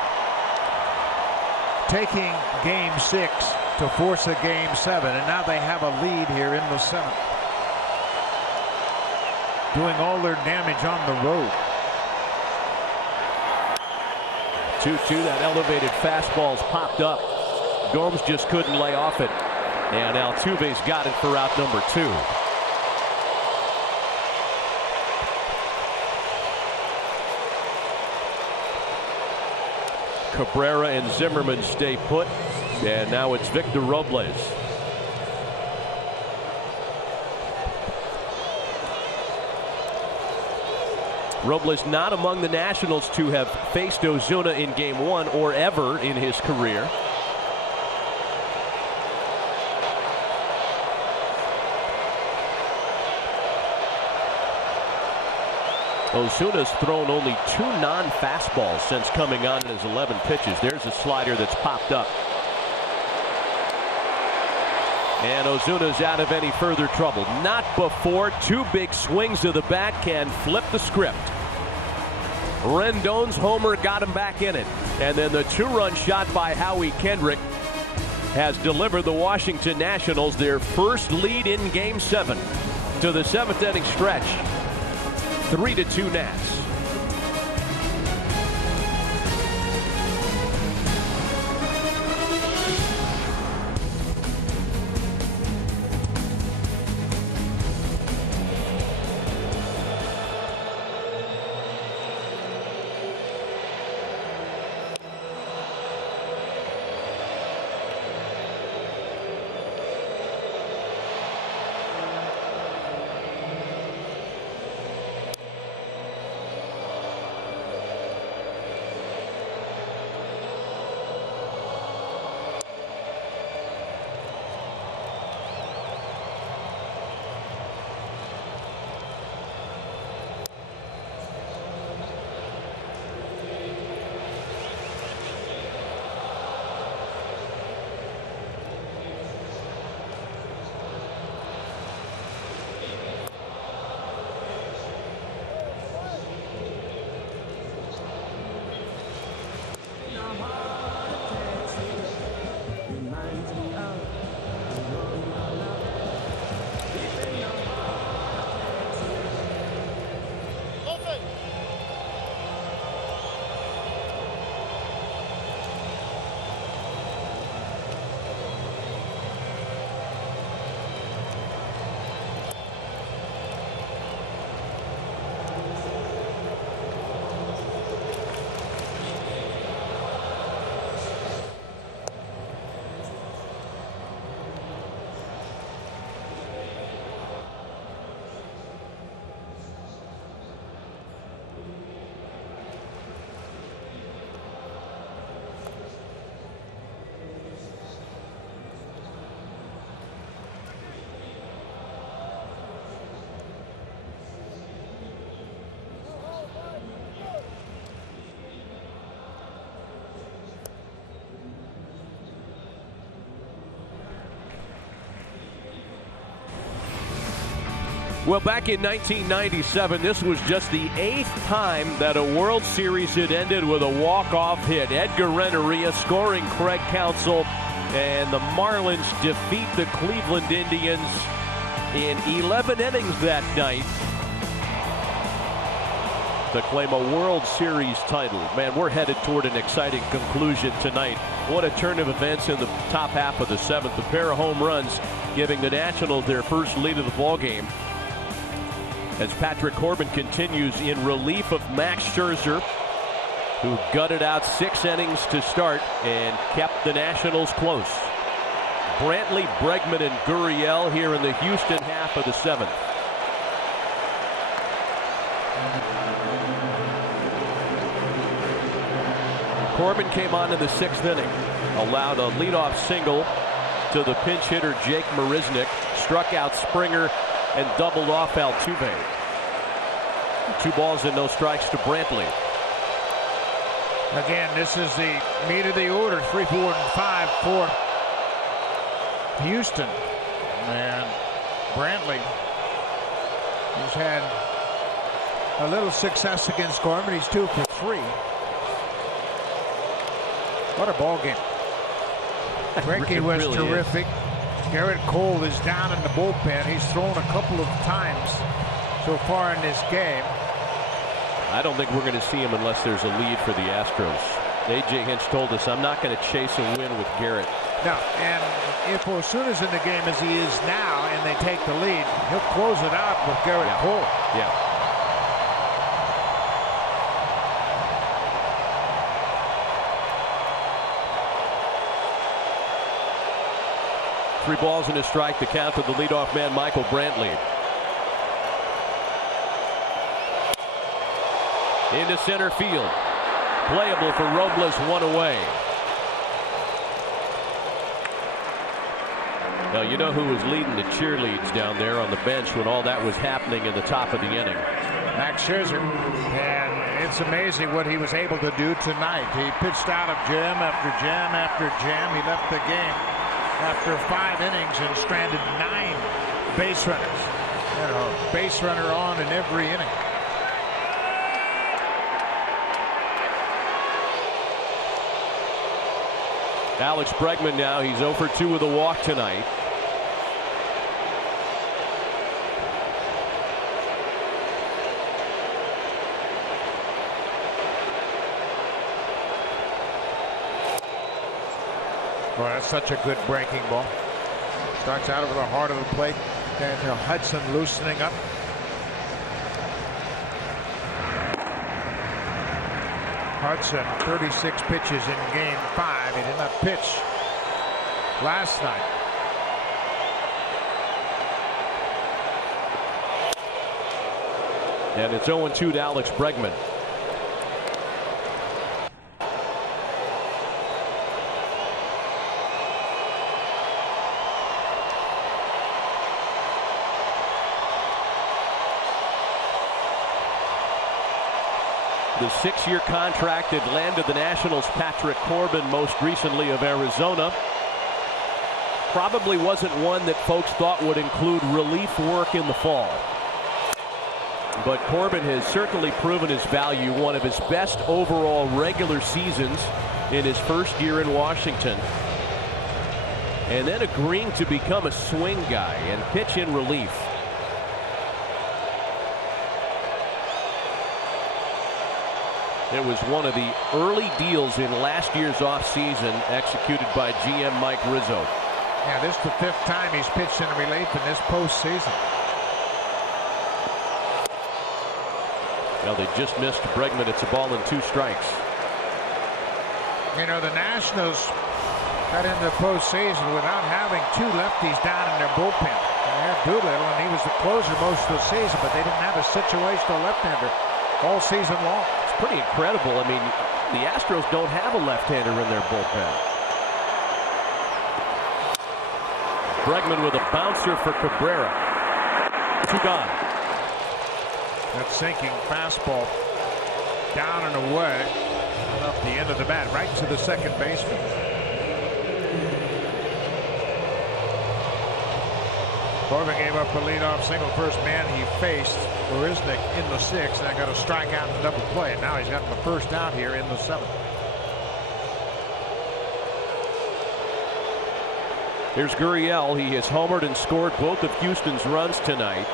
Taking Game 6 to force a Game 7, and now they have a lead here in the 7th. Doing all their damage on the road. 2-2, that elevated fastball's popped up. Gomes just couldn't lay off it. And Altuve's got it for out number 2. Cabrera and Zimmerman stay put. And now it's Victor Robles. Robles not among the Nationals to have faced Ozuna in Game 1 or ever in his career. Ozuna's thrown only 2 non-fastballs since coming on in his 11 pitches. There's a slider that's popped up. And Ozuna's out of any further trouble. Not before two big swings of the bat can flip the script. Rendon's homer got him back in it. And then the two-run shot by Howie Kendrick has delivered the Washington Nationals their first lead in Game 7 to the 7th inning stretch. 3-2 Nats. Well, back in 1997, this was just the 8th time that a World Series had ended with a walk-off hit. Edgar Renteria scoring Craig Counsell, and the Marlins defeat the Cleveland Indians in 11 innings that night to claim a World Series title. Man, we're headed toward an exciting conclusion tonight. What a turn of events in the top half of the 7th. A pair of home runs giving the Nationals their first lead of the ballgame, as Patrick Corbin continues in relief of Max Scherzer, who gutted out 6 innings to start and kept the Nationals close. Brantley, Bregman, and Gurriel here in the Houston half of the 7th. Corbin came on in the 6th inning, allowed a leadoff single to the pinch hitter Jake Marisnick, struck out Springer, and doubled off Altuve. 2 balls and no strikes to Brantley. Again, this is the meat of the order, 3, 4, and 5 for Houston. And Brantley has had a little success against Corbin. He's 2 for 3. What a ball game. Greinke was really terrific. Garrett Cole is down in the bullpen. He's thrown a couple of times so far in this game. I don't think we're going to see him unless there's a lead for the Astros. A.J. Hinch told us, I'm not going to chase a win with Garrett. No, and if Osuna's in the game as he is now and they take the lead, he'll close it out with Garrett Cole. Yeah. 3 balls and a strike, the count to the leadoff man, Michael Brantley. Into center field. Playable for Robles, 1 away. Now, you know who was leading the cheerleads down there on the bench when all that was happening in the top of the inning? Max Scherzer. And it's amazing what he was able to do tonight. He pitched out of jam after jam after jam. He left the game after 5 innings and stranded 9 base runners. And a base runner on in every inning. Alex Bregman now, he's 0 for 2 with a walk tonight. Boy, that's such a good breaking ball. Starts out over the heart of the plate. And Hudson loosening up. Hudson, 36 pitches in game 5. He did not pitch last night. And it's 0-2 to Alex Bregman. The 6-year contract that landed the Nationals Patrick Corbin, most recently of Arizona, probably wasn't one that folks thought would include relief work in the fall. But Corbin has certainly proven his value, one of his best overall regular seasons in his first year in Washington. And then agreeing to become a swing guy and pitch in relief. It was one of the early deals in last year's offseason executed by GM Mike Rizzo. Yeah, this is the 5th time he's pitched in relief in this postseason. Well, they just missed Bregman. It's a ball and 2 strikes. You know, the Nationals got into the postseason without having 2 lefties down in their bullpen. They had Doolittle, and he was the closer most of the season, but they didn't have a situational left-hander all season long. Pretty incredible. I mean, the Astros don't have a left-hander in their bullpen. Bregman with a bouncer for Cabrera. 2 gone. That sinking fastball down and away off the end of the bat, right to the second baseman. Corbin gave up a leadoff single. First man he faced, Borisnik, in the 6th, and got a strikeout and double play. And now he's gotten the first out here in the 7th. Here's Gurriel. He has homered and scored both of Houston's runs tonight.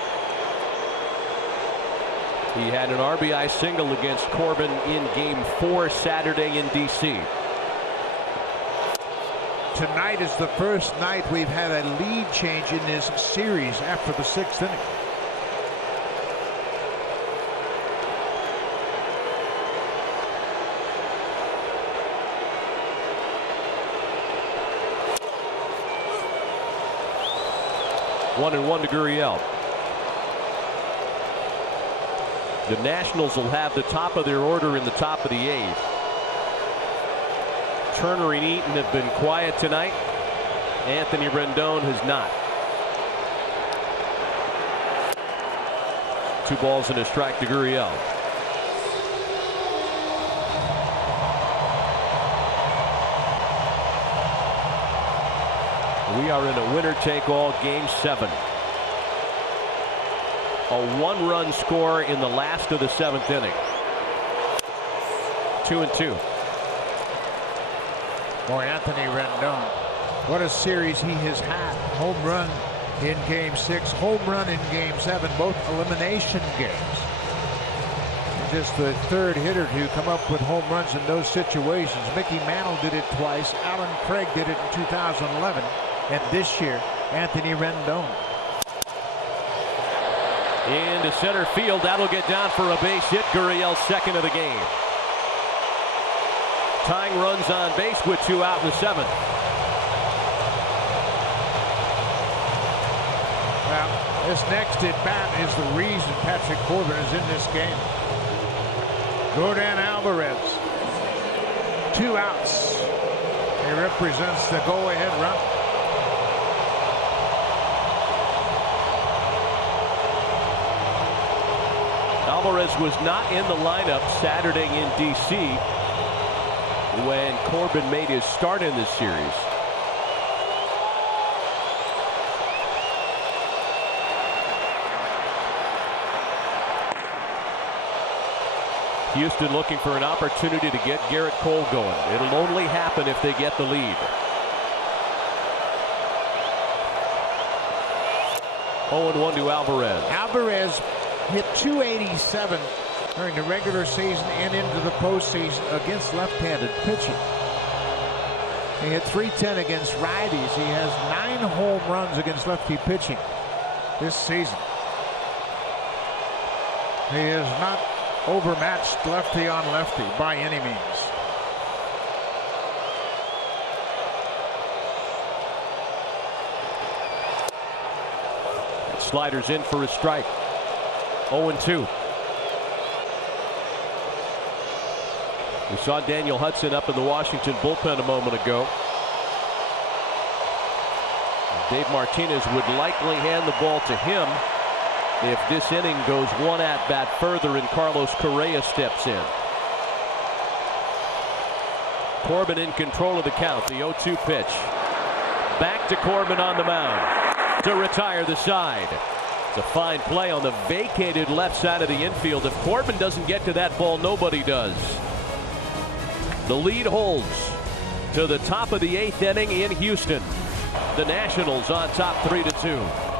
He had an RBI single against Corbin in game 4 Saturday in D.C. Tonight is the first night we've had a lead change in this series after the 6th inning. One and 1 to Gurriel. The Nationals will have the top of their order in the top of the 8th. Turner and Eaton have been quiet tonight. Anthony Rendon has not. 2 balls and a strike to Gurriel. We are in a winner-take-all game 7. A 1-run score in the last of the 7th inning. 2-2. Boy, Anthony Rendon, what a series he has had. Home run in game 6, home run in game 7, both elimination games. And just the 3rd hitter to come up with home runs in those situations. Mickey Mantle did it twice. Alan Craig did it in 2011. And this year, Anthony Rendon. Into center field. That'll get down for a base hit. Gurriel's 2nd of the game. Tying runs on base with 2 out in the 7th. Well, this next at bat is the reason Patrick Corbin is in this game. Jordan Alvarez, 2 outs. He represents the go-ahead run. Alvarez was not in the lineup Saturday in D.C. when Corbin made his start in this series. Houston looking for an opportunity to get Garrett Cole going. It'll only happen if they get the lead. 0-1 to Alvarez. Alvarez hit .287 during the regular season and into the postseason against left-handed pitching. He hit .310 against righties. He has 9 home runs against lefty pitching this season. He is not overmatched lefty on lefty by any means. That slider's in for a strike. 0-2. We saw Daniel Hudson up in the Washington bullpen a moment ago. Dave Martinez would likely hand the ball to him if this inning goes one at-bat further and Carlos Correa steps in. Corbin in control of the count. The 0-2 pitch. Back to Corbin on the mound to retire the side. It's a fine play on the vacated left side of the infield. If Corbin doesn't get to that ball, nobody does. The lead holds to the top of the 8th inning in Houston. The Nationals on top 3-2.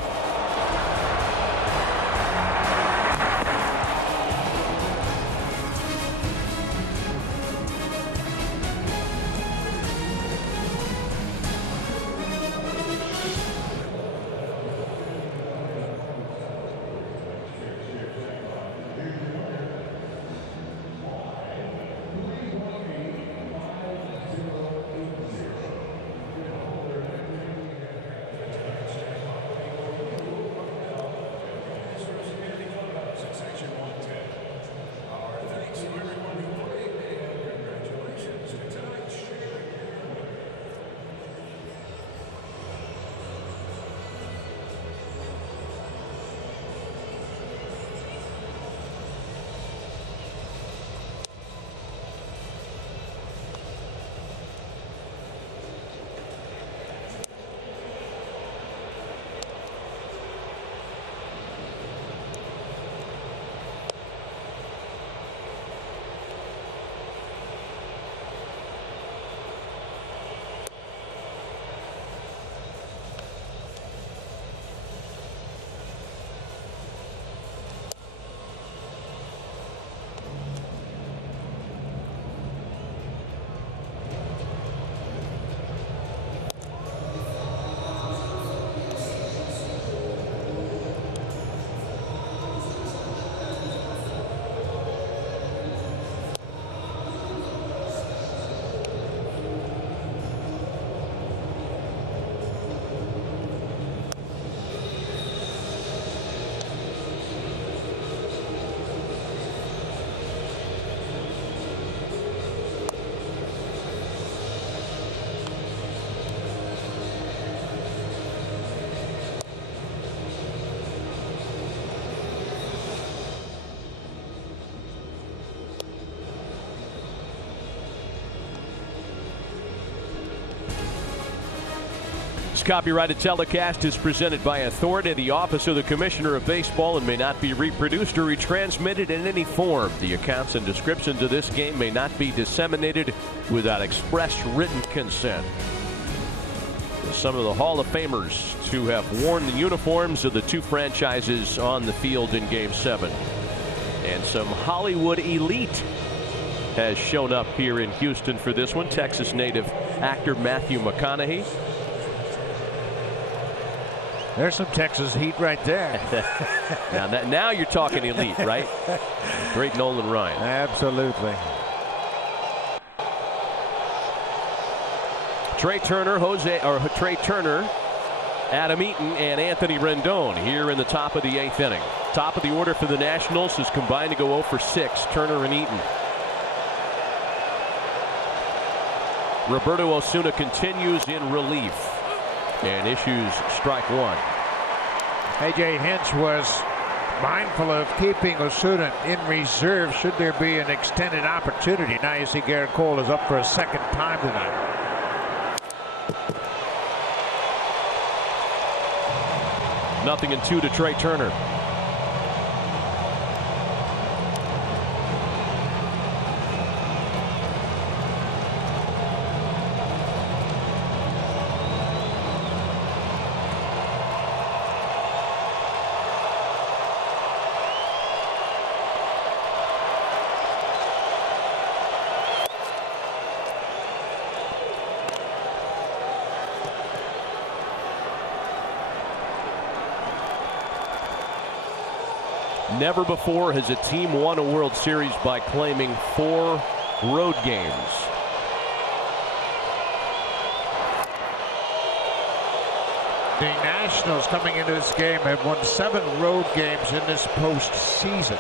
This copyrighted telecast is presented by authority of the Office of the Commissioner of Baseball and may not be reproduced or retransmitted in any form. The accounts and descriptions of this game may not be disseminated without express written consent. Some of the Hall of Famers who have worn the uniforms of the two franchises on the field in Game 7. And some Hollywood elite has shown up here in Houston for this one. Texas native actor Matthew McConaughey. There's some Texas heat right there. now you're talking elite, right? Great Nolan Ryan. Absolutely. Trey Turner, Adam Eaton, and Anthony Rendon here in the top of the 8th inning. Top of the order for the Nationals is combined to go 0 for 6. Turner and Eaton. Roberto Osuna continues in relief and issues strike 1. A.J. Hinch was mindful of keeping Osuna in reserve should there be an extended opportunity. Now you see Garrett Cole is up for a second time tonight. 0-2 to Trey Turner. Never before has a team won a World Series by claiming 4 road games. The Nationals, coming into this game, have won 7 road games in this postseason.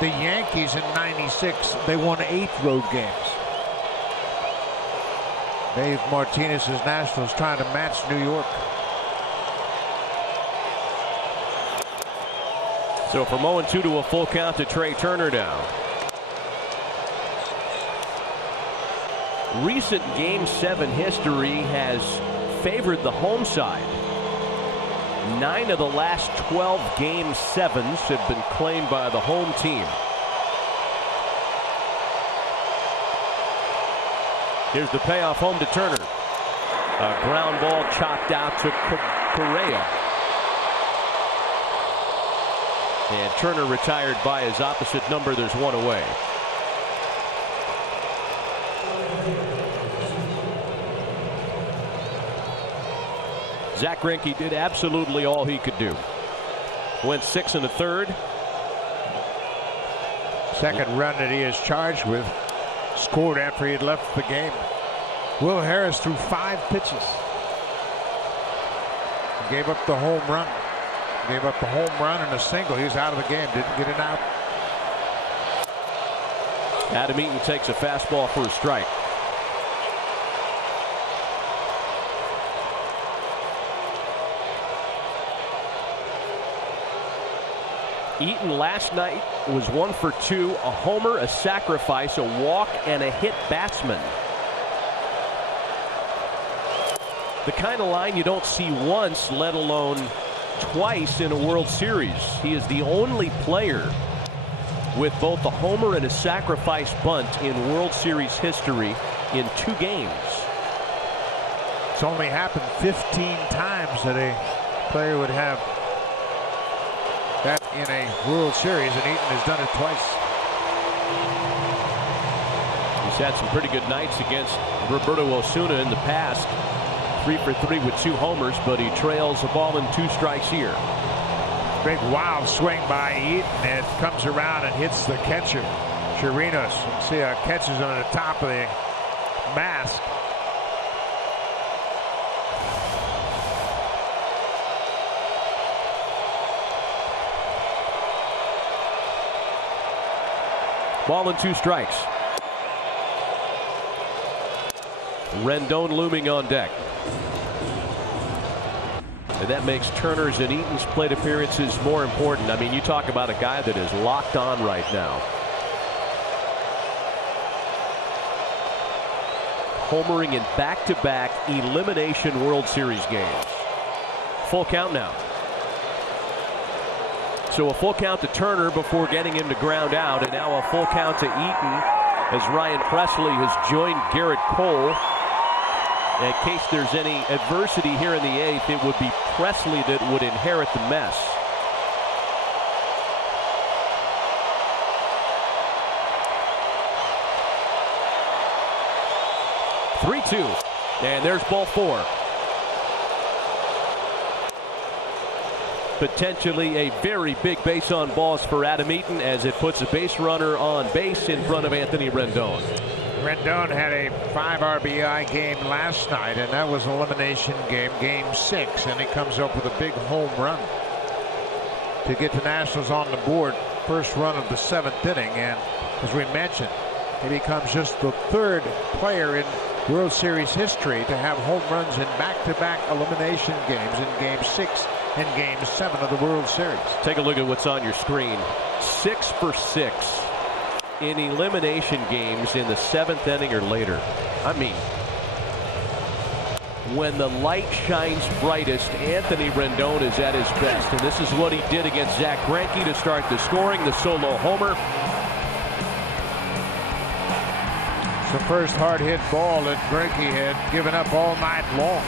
The Yankees in '96, they won 8 road games. Dave Martinez's Nationals trying to match New York. So from 0-2 to a full count to Trey Turner now. Recent Game 7 history has favored the home side. 9 of the last 12 Game 7s have been claimed by the home team. Here's the payoff home to Turner. A ground ball chopped out to Correa. And Turner retired by his opposite number. There's 1 away. Zach Greinke did absolutely all he could do. Went 6 1/3. Second run that he is charged with, scored after he had left the game. Will Harris threw 5 pitches. Gave up the home run. Gave up the home run and a single. He was out of the game. Didn't get it out. Adam Eaton takes a fastball for a strike. Eaton last night was 1 for 2, a homer, a sacrifice, a walk, and a hit batsman. The kind of line you don't see once, let alone twice in a World Series. He is the only player with both a homer and a sacrifice bunt in World Series history in 2 games. It's only happened 15 times that a player would have that in a World Series, and Eaton has done it twice. He's had some pretty good nights against Roberto Osuna in the past. 3 for 3 with 2 homers, but he trails a ball and 2 strikes here. Big wild swing by Eaton, and it comes around and hits the catcher, Chirinos. You can see how catches him at the top of the mask. Ball and 2 strikes. Rendon looming on deck. And that makes Turner's and Eaton's plate appearances more important. I mean, you talk about a guy that is locked on right now. Homering in back-to-back elimination World Series games. Full count now. So a full count to Turner before getting him to ground out, and now a full count to Eaton as Ryan Presley has joined Garrett Cole. In case there's any adversity here in the 8th, it would be Presley that would inherit the mess. "3-2", and there's ball 4. Potentially a very big base on balls for Adam Eaton, as it puts a base runner on base in front of Anthony Rendon. Rendon had a 5 RBI game last night, and that was an elimination game, Game 6, and he comes up with a big home run to get the Nationals on the board. First run of the 7th inning, and as we mentioned, he becomes just the 3rd player in World Series history to have home runs in back-to-back elimination games in Game 6 and Game 7 of the World Series. Take a look at what's on your screen. 6 for 6 in elimination games in the 7th inning or later. I mean, when the light shines brightest, Anthony Rendon is at his best, and this is what he did against Zach Greinke to start the scoring, the solo homer. It's the first hard-hit ball that Greinke had given up all night long.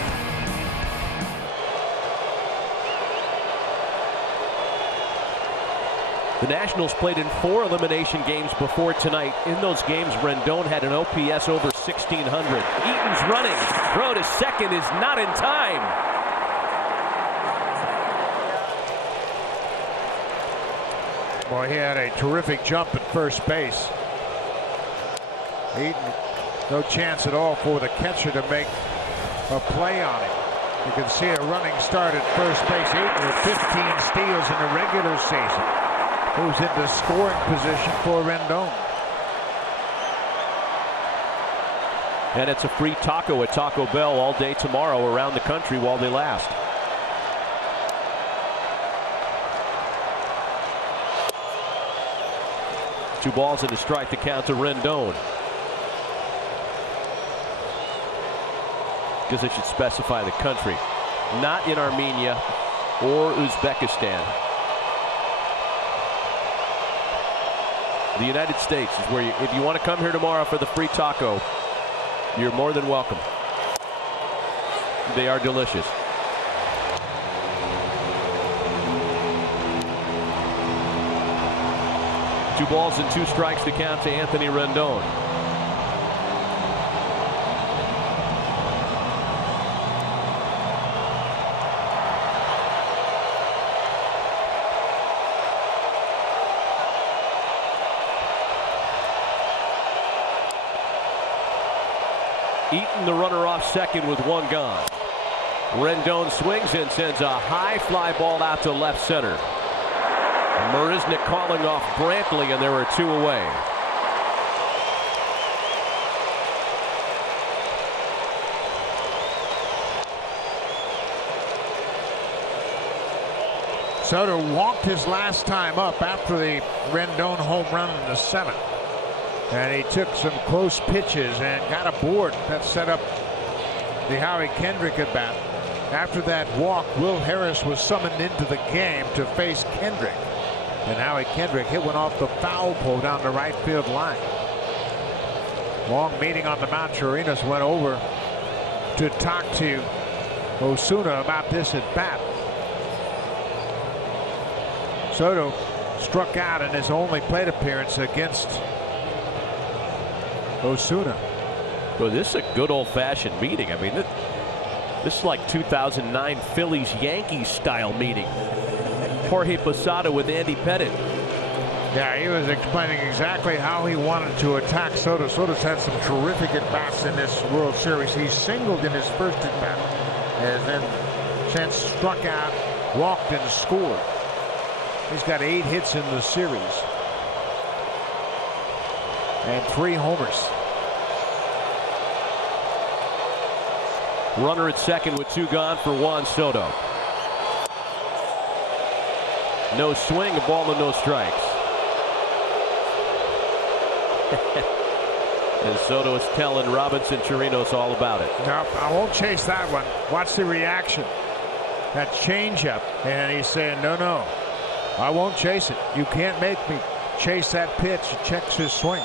The Nationals played in 4 elimination games before tonight. In those games, Rendon had an OPS over 1,600. Eaton's running. Throw to second is not in time. Boy, he had a terrific jump at first base. Eaton, no chance at all for the catcher to make a play on him. You can see a running start at first base. Eaton with 15 steals in the regular season. Moves into scoring position for Rendon. And it's a free taco at Taco Bell all day tomorrow around the country while they last. Two balls and a strike to count to Rendon. Because it should specify the country. Not in Armenia or Uzbekistan. The United States is where if you want to come here tomorrow for the free taco, you're more than welcome. They are delicious. Two balls and two strikes to count to Anthony Rendon. Eaton, the runner, off second with one gone. Rendon swings and sends a high fly ball out to left center. Marisnick calling off Brantley, and there are two away. Soto walked his last time up after the Rendon home run in the seventh. And he took some close pitches and got a board that set up the Howie Kendrick at bat. After that walk, Will Harris was summoned into the game to face Kendrick. And Howie Kendrick hit one off the foul pole down the right field line. Long meeting on the mound. Chirinos went over to talk to Osuna about this at bat. Soto struck out in his only plate appearance against Osuna. Well, this is a good old-fashioned meeting. I mean, this is like 2009 Phillies-Yankees style meeting. Jorge Posada with Andy Pettit. Yeah, he was explaining exactly how he wanted to attack Soto. Soto's had some terrific at-bats in this World Series. He singled in his first at-bat and then since struck out, walked, and scored. He's got 8 hits in the series and 3 homers. Runner at second with 2 gone for Juan Soto. No swing, a ball and no strikes. And Soto is telling Robinson Chirinos all about it. No, I won't chase that one. Watch the reaction. That changeup, and he's saying, no, I won't chase it. You can't make me chase that pitch. He checks his swing.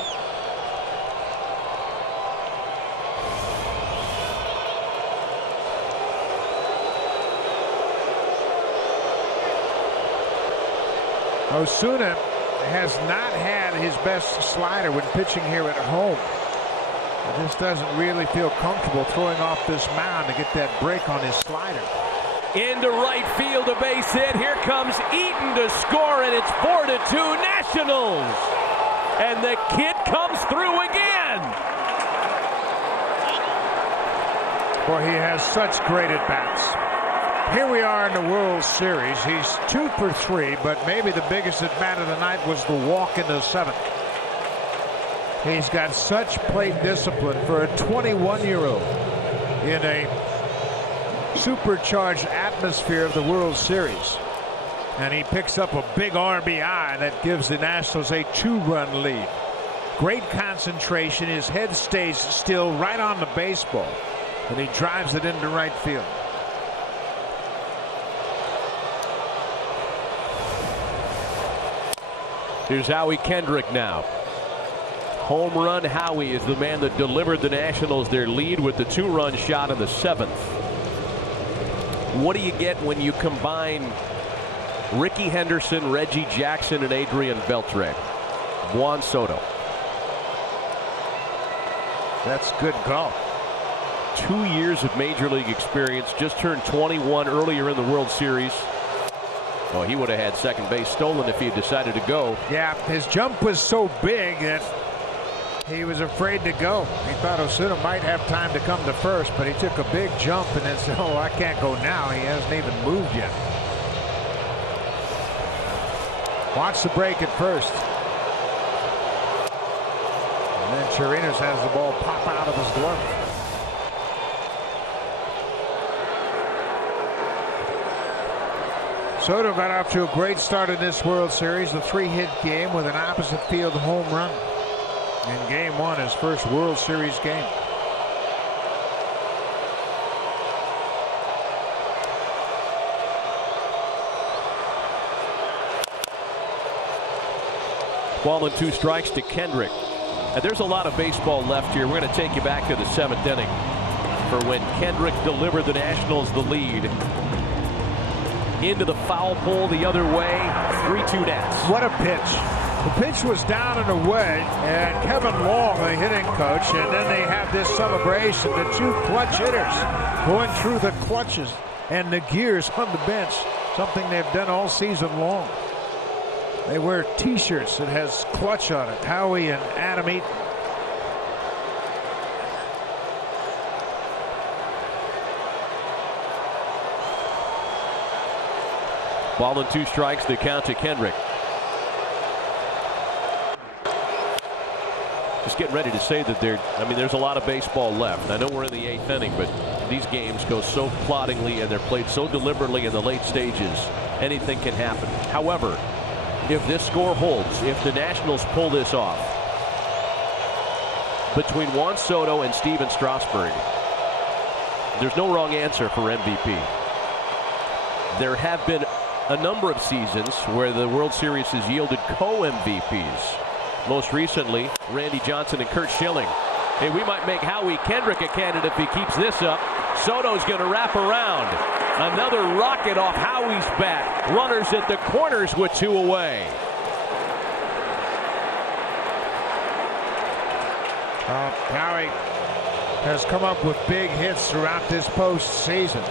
Osuna has not had his best slider when pitching here at home. He just doesn't really feel comfortable throwing off this mound to get that break on his slider. Into right field, a base hit. Here comes Eaton to score, and it's 4-2 Nationals. And the kid comes through again. Boy, he has such great at-bats. Here we are in the World Series. He's 2 for 3, but maybe the biggest at-bat of the night was the walk in the 7th. He's got such plate discipline for a 21-year-old in a supercharged atmosphere of the World Series. And he picks up a big RBI that gives the Nationals a 2-run lead. Great concentration. His head stays still right on the baseball, and he drives it into right field. Here's Howie Kendrick now. Home run Howie is the man that delivered the Nationals their lead with the 2-run shot in the 7th. What do you get when you combine Ricky Henderson, Reggie Jackson, and Adrian Beltre? Juan Soto. That's good golf. 2 years of major league experience, just turned 21 earlier in the World Series. Well, he would have had second base stolen if he had decided to go. Yeah, his jump was so big that he was afraid to go. He thought Osuna might have time to come to first, but he took a big jump and then said, oh, I can't go now. He hasn't even moved yet. Watch the break at first. And then Chirinos has the ball pop out of his glove. Soto got off to a great start in this World Series, the 3-hit game with an opposite field home run in Game 1, his first World Series game. Ball and 2 strikes to Kendrick. And there's a lot of baseball left here. We're going to take you back to the 7th inning for when Kendrick delivered the Nationals the lead. Into the foul pole the other way. 3-2 Nats. What a pitch. The pitch was down and away, and Kevin Long, the hitting coach, and then they have this celebration. The 2 clutch hitters going through the clutches and the gears on the bench, something they've done all season long. They wear T-shirts that has clutch on it. Howie and Adam Eaton. Ball and 2 strikes, the count to Kendrick. Just getting ready to say that there's a lot of baseball left. I know we're in the 8th inning, but these games go so ploddingly and they're played so deliberately in the late stages. Anything can happen. However, if this score holds, if the Nationals pull this off between Juan Soto and Steven Strasburg, there's no wrong answer for MVP. There have been a number of seasons where the World Series has yielded co-MVPs. Most recently, Randy Johnson and Curt Schilling. Hey, we might make Howie Kendrick a candidate if he keeps this up. Soto's going to wrap around. Another rocket off Howie's bat. Runners at the corners with 2 away. Howie has come up with big hits throughout this postseason.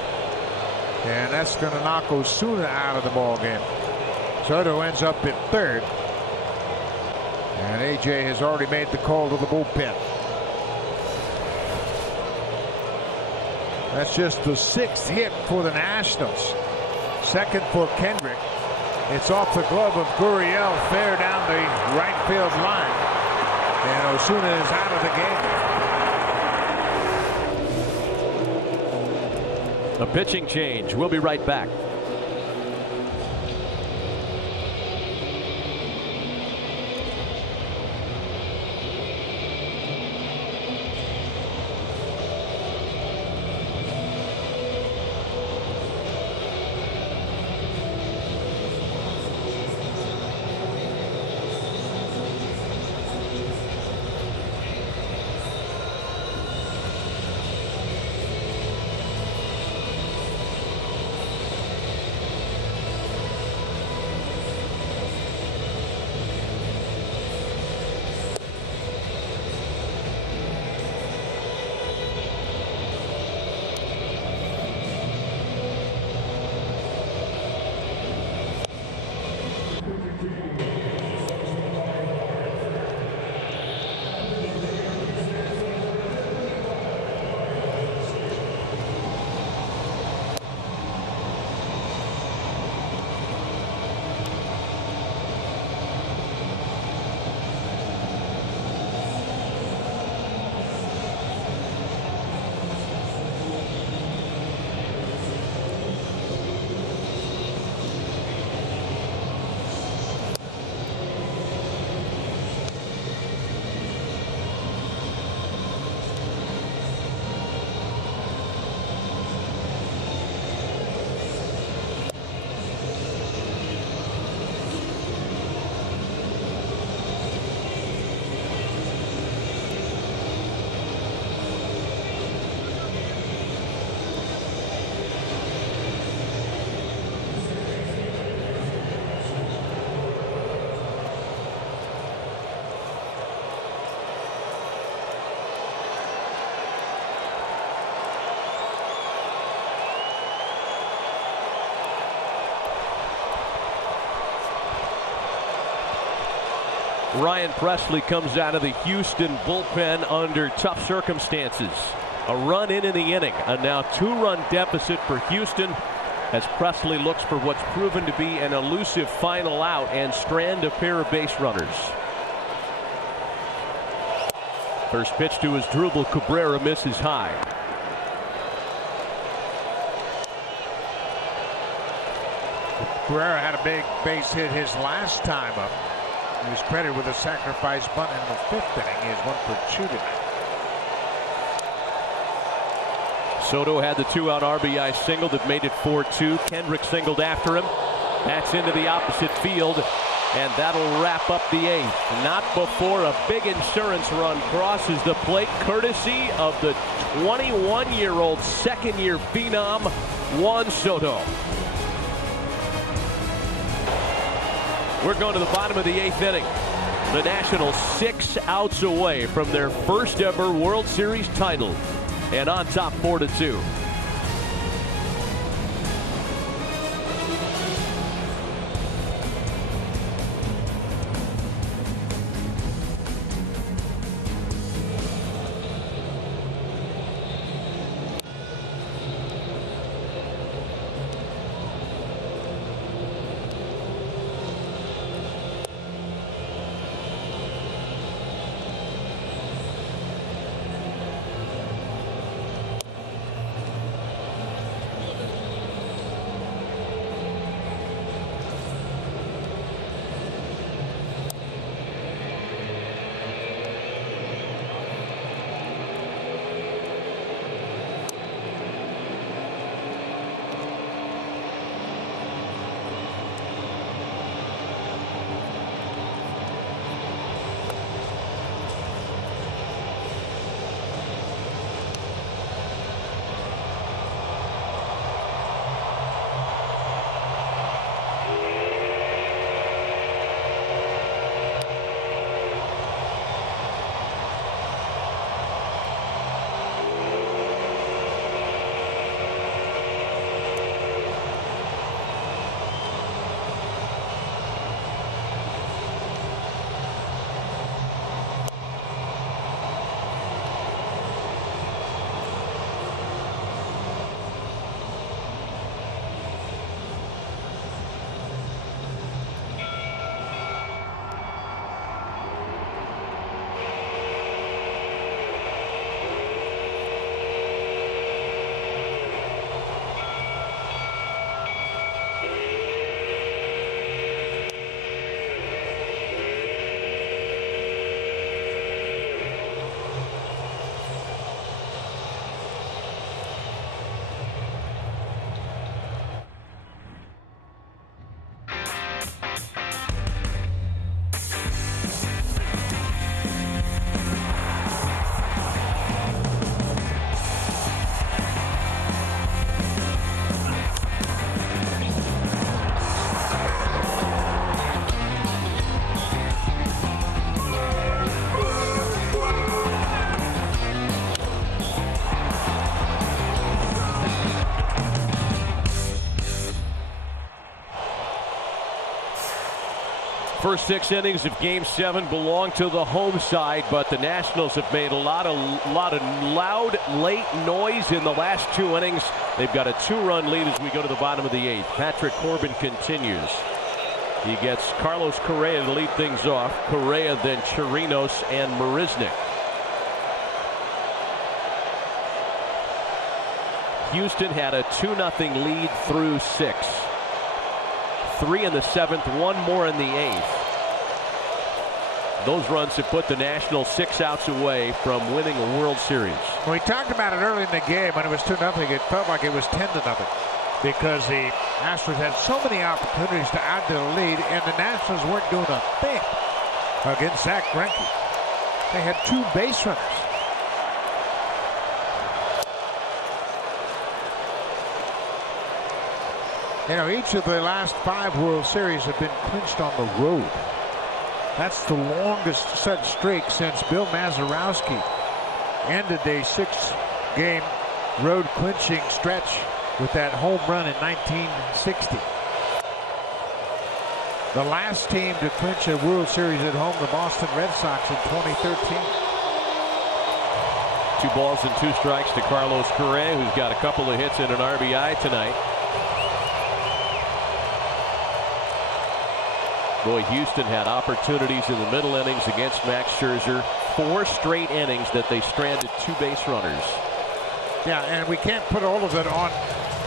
And that's going to knock Osuna out of the ball game. Soto ends up at 3rd. And AJ has already made the call to the bullpen. That's just the 6th hit for the Nationals. 2nd for Kendrick. It's off the glove of Gurriel, fair down the right field line. And Osuna is out of the game. A pitching change. We'll be right back. Ryan Presley comes out of the Houston bullpen under tough circumstances. A run in the inning. A now 2-run deficit for Houston as Presley looks for what's proven to be an elusive final out and strand a pair of base runners. First pitch to his Drupal Cabrera misses high. Cabrera had a big base hit his last time up. He was credited with a sacrifice bunt in the 5th inning. He has 1 for 2 tonight. Soto had the 2-out RBI single that made it 4-2. Kendrick singled after him. That's into the opposite field, and that'll wrap up the 8th. Not before a big insurance run crosses the plate, courtesy of the 21-year-old second-year phenom, Juan Soto. We're going to the bottom of the 8th inning. The Nationals 6 outs away from their first ever World Series title, and on top 4-2. First 6 innings of Game 7 belong to the home side, but the Nationals have made a lot of loud, late noise in the last 2 innings. They've got a 2-run lead as we go to the bottom of the 8th. Patrick Corbin continues. He gets Carlos Correa to lead things off. Correa, then Chirinos and Marisnick. Houston had a 2-0 lead through 6. 3 in the 7th, 1 more in the 8th. Those runs have put the Nationals 6 outs away from winning a World Series. We talked about it early in the game when it was 2-0. It felt like it was 10-0 because the Astros had so many opportunities to add to the lead, and the Nationals weren't doing a thing against Zach Greinke. They had 2 base runners. You know, each of the last 5 World Series have been clinched on the road. That's the longest such streak since Bill Mazeroski ended a 6-game road clinching stretch with that home run in 1960. The last team to clinch a World Series at home, the Boston Red Sox in 2013. 2 balls and 2 strikes to Carlos Correa, who's got a couple of hits and an RBI tonight. Boy, Houston had opportunities in the middle innings against Max Scherzer. 4 straight innings that they stranded 2 base runners. Yeah, and we can't put all of it on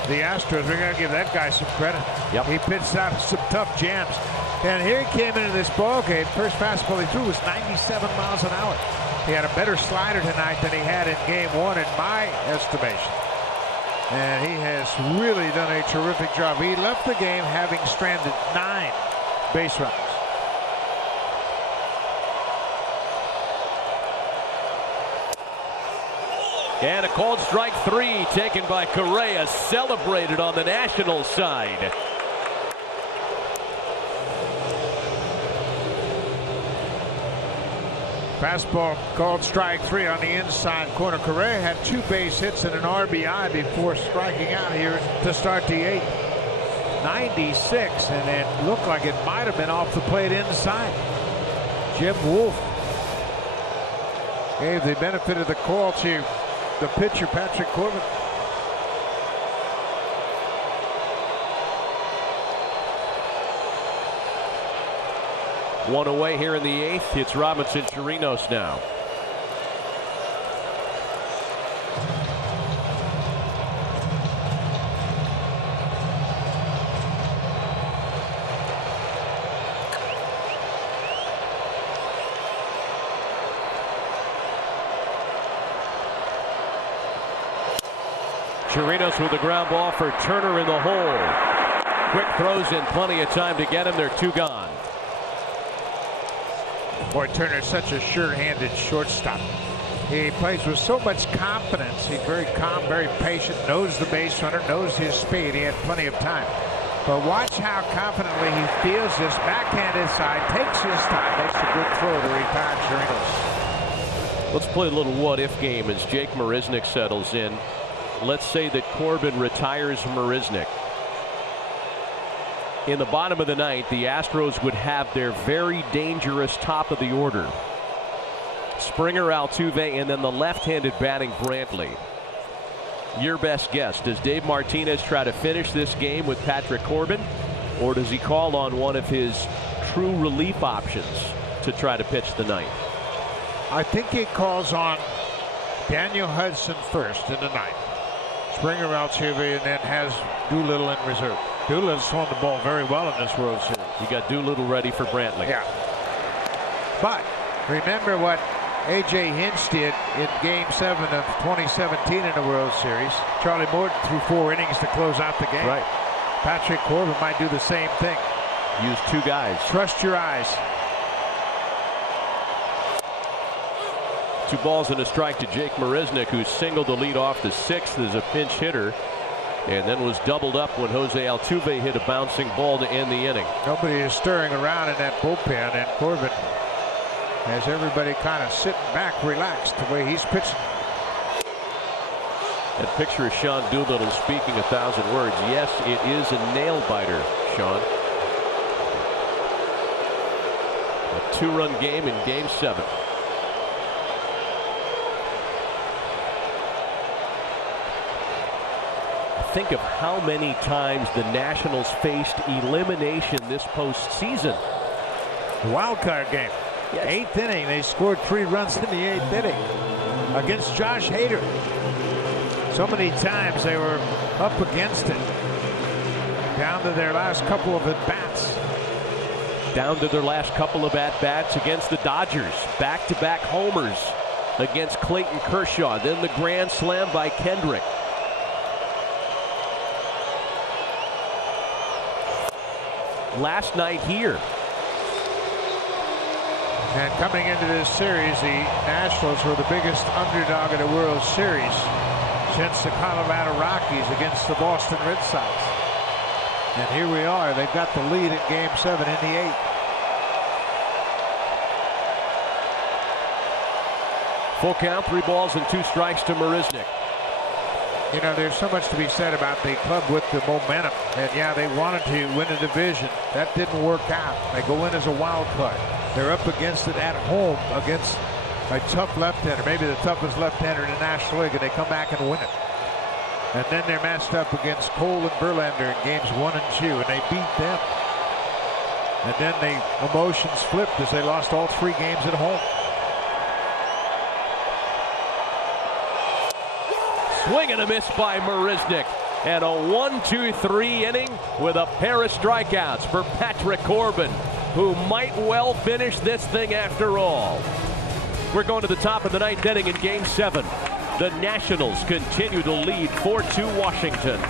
the Astros. We're going to give that guy some credit. Yep. He pitched out some tough jams. And here he came into this ball game. First fastball he threw was 97 miles an hour. He had a better slider tonight than he had in game 1 in my estimation. And he has really done a terrific job. He left the game having stranded 9 base runners. And a called strike 3 taken by Correa, celebrated on the Nationals side. Fastball called strike 3 on the inside corner. Correa had 2 base hits and an RBI before striking out here to start the 8th. 96, and it looked like it might have been off the plate inside. Jim Wolf gave the benefit of the call to the pitcher, Patrick Corbin. One away here in the 8th. It's Robinson Chirinos now. Chirinos with a ground ball for Turner in the hole. Quick throws in, plenty of time to get him. They're 2 gone. Boy, Turner's such a sure-handed shortstop. He plays with so much confidence. He's very calm, very patient, knows the base runner, knows his speed. He had plenty of time. But watch how confidently he feels this backhand inside, takes his time, makes a good throw to retire Chirinos. Let's play a little what-if game as Jake Marisnick settles in. Let's say that Corbin retires Marisnick. In the bottom of the 9th, the Astros would have their very dangerous top of the order. Springer, Altuve, and then the left-handed batting Brantley. Your best guess. Does Dave Martinez try to finish this game with Patrick Corbin, or does he call on one of his true relief options to try to pitch the 9th? I think he calls on Daniel Hudson first in the 9th. Springer, Altuve, and then has Doolittle in reserve. Doolittle's thrown the ball very well in this World Series. You got Doolittle ready for Brantley. Yeah. But remember what A.J. Hinch did in Game 7 of 2017 in the World Series. Charlie Morton threw 4 innings to close out the game. Right. Patrick Corbin might do the same thing. Use 2 guys. Trust your eyes. 2 balls and a strike to Jake Marisnick, who singled the lead off the 6th as a pinch hitter, and then was doubled up when Jose Altuve hit a bouncing ball to end the inning. Nobody is stirring around in that bullpen, and Corbin has everybody kind of sitting back, relaxed the way he's pitching. That picture of Sean Doolittle speaking 1,000 words. Yes, it is a nail biter, Sean. A 2-run game in Game 7. Think of how many times the Nationals faced elimination this postseason. Wild card game. Yes. 8th inning, they scored 3 runs in the 8th inning against Josh Hader. So many times they were up against it, down to their last couple of at-bats. Down to their last couple of at-bats against the Dodgers. Back-to-back homers against Clayton Kershaw. Then the grand slam by Kendrick. Last night here. And coming into this series, the Nationals were the biggest underdog in the World Series since the Colorado Rockies against the Boston Red Sox. And here we are. They've got the lead in Game 7 in the 8th. Full count, 3 balls and 2 strikes to Marisnick. You know, there's so much to be said about the club with the momentum. And yeah, they wanted to win a division. That didn't work out. They go in as a wild card. They're up against it at home against a tough left-hander, maybe the toughest left-hander in the National League, and they come back and win it. And then they're matched up against Cole and Verlander in games 1 and 2, and they beat them. And then the emotions flipped as they lost all 3 games at home. Swing and a miss by Marisnick. And a 1-2-3 inning with a pair of strikeouts for Patrick Corbin, who might well finish this thing after all. We're going to the top of the 9th inning in Game 7. The Nationals continue to lead 4-2 Washington.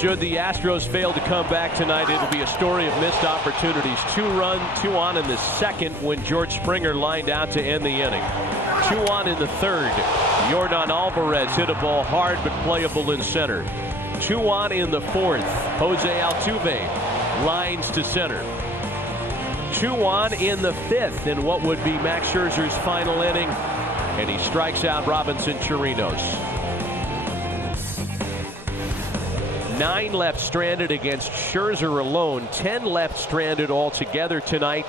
Should the Astros fail to come back tonight, it'll be a story of missed opportunities. 2 run, 2 on in the second when George Springer lined out to end the inning. 2 on in the third. Yordan Alvarez hit a ball hard but playable in center. 2 on in the fourth. Jose Altuve lines to center. 2 on in the fifth in what would be Max Scherzer's final inning, and he strikes out Robinson Chirinos. 9 left stranded against Scherzer alone. 10 left stranded altogether tonight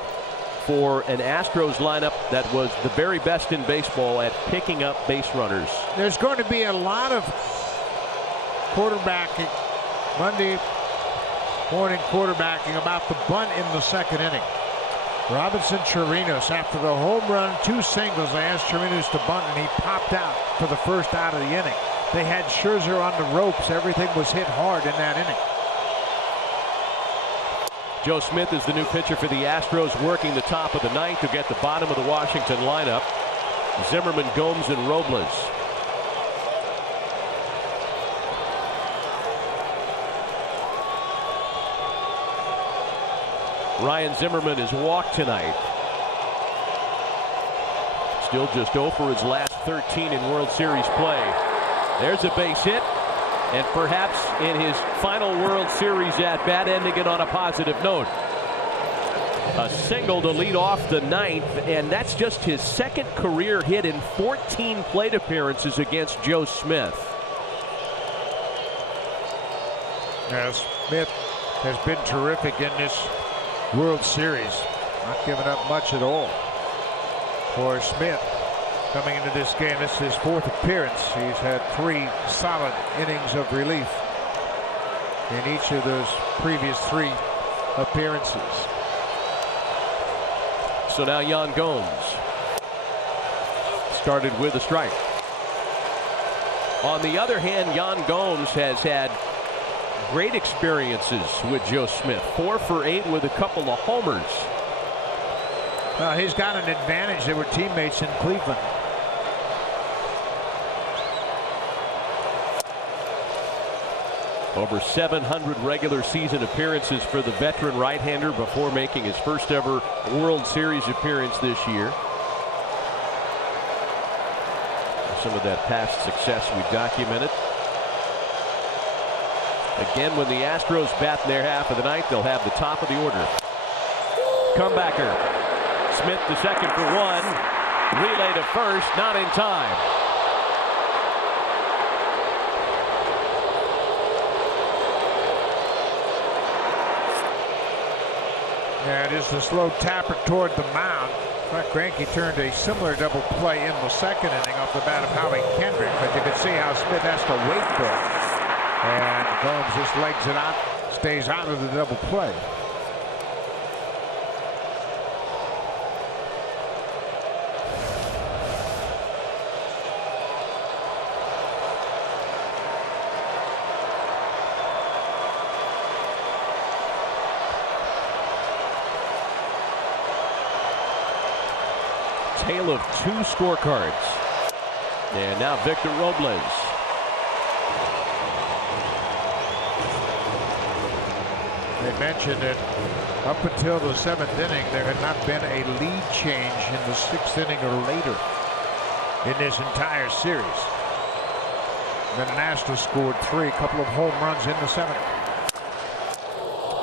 for an Astros lineup that was the very best in baseball at picking up base runners. There's going to be a lot of quarterbacking, Monday morning quarterbacking about the bunt in the second inning. Robinson Chirinos, after the home run, 2 singles, they asked Chirinos to bunt, and he popped out for the first out of the inning. They had Scherzer on the ropes. Everything was hit hard in that inning. Joe Smith is the new pitcher for the Astros, working the top of the 9th to get the bottom of the Washington lineup. Zimmerman, Gomes, and Robles. Ryan Zimmerman is walked tonight. Still just 0 for his last 13 in World Series play. There's a base hit, and perhaps in his final World Series at bat, ending it on a positive note. A single to lead off the 9th, and that's just his second career hit in 14 plate appearances against Joe Smith. Now, Smith has been terrific in this World Series. Not giving up much at all for Smith. Coming into this game, this is his 4th appearance. He's had 3 solid innings of relief in each of those previous 3 appearances. So now Yan Gomes. started with a strike. On the other hand, Yan Gomes has had great experiences with Joe Smith. 4 for 8 with a couple of homers. Well, he's got an advantage. They were teammates in Cleveland. Over 700 regular season appearances for the veteran right-hander before making his first ever World Series appearance this year. Some of that past success we documented. Again, when the Astros bat in their half of the ninth, they'll have the top of the order. Comebacker. Smith to second for 1. Relay to first, not in time. Yeah, just a slow tapper toward the mound. Frank Greinke turned a similar double play in the second inning off the bat of Howie Kendrick, but you can see how Smith has to wait for it. And Gomes just legs it out, stays out of the double play. Tale of 2 scorecards. And now Victor Robles. They mentioned that up until the 7th inning, there had not been a lead change in the 6th inning or later in this entire series. Then Astros scored 3, a couple of home runs in the 7th.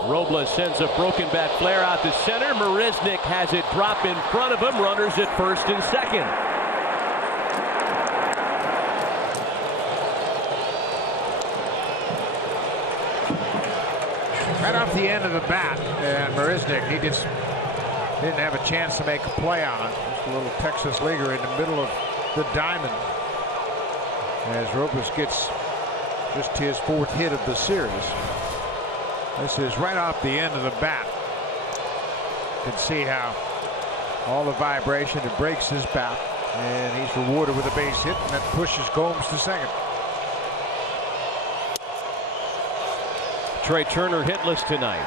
Robles sends a broken bat flare out to center. Marisnick has it drop in front of him. Runners at first and second. Right off the end of the bat, and Marisnick, he just didn't have a chance to make a play on it. Just a little Texas leaguer in the middle of the diamond. As Robles gets just his 4th hit of the series. This is right off the end of the bat. You can see how all the vibration, it breaks his bat, and he's rewarded with a base hit, and that pushes Gomes to second. Trey Turner hitless tonight.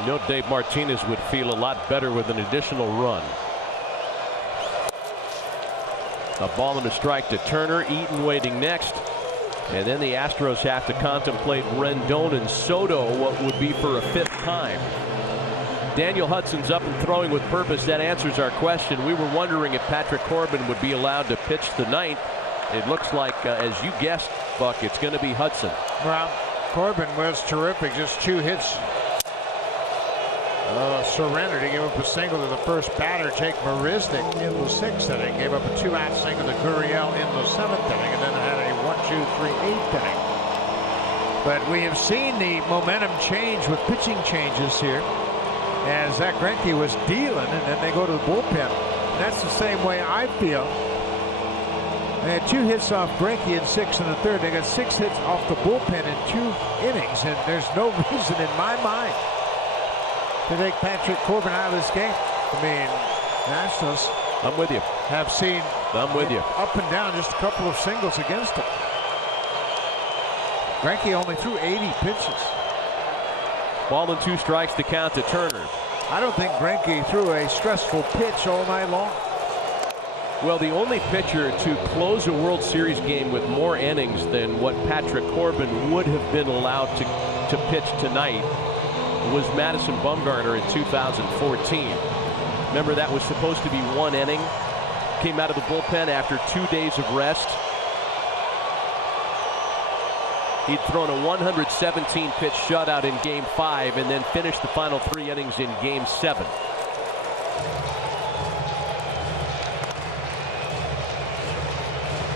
You know, Dave Martinez would feel a lot better with an additional run. A ball and a strike to Turner. Eaton waiting next. And then the Astros have to contemplate Rendon and Soto, what would be for a 5th time. Daniel Hudson's up and throwing with purpose. That answers our question. We were wondering if Patrick Corbin would be allowed to pitch the 9th. It looks like, as you guessed, Buck, it's going to be Hudson. Well, Corbin was terrific. Just 2 hits. Surrendered. He gave up a single to the first batter, Jake Marisnick, in the 6th inning. Gave up a 2-out single to Gurriel in the 7th inning, and then had a 1-2-3 8th inning. But we have seen the momentum change with pitching changes here, as Zach Greinke was dealing, and then they go to the bullpen. And that's the same way I feel. They had 2 hits off Greinke in 6 and the 3rd. They got 6 hits off the bullpen in 2 innings, and there's no reason in my mind to take Patrick Corbin out of this game. I mean, Astros, I'm with you. Have seen I'm with you. Up and down, just a couple of singles against him. Greinke only threw 80 pitches. Ball and 2 strikes to count to Turner. I don't think Greinke threw a stressful pitch all night long. Well, the only pitcher to close a World Series game with more innings than what Patrick Corbin would have been allowed to pitch tonight was Madison Bumgarner in 2014. Remember, that was supposed to be 1 inning. Came out of the bullpen after 2 days of rest. He'd thrown a 117-pitch shutout in Game 5 and then finished the final 3 innings in Game 7.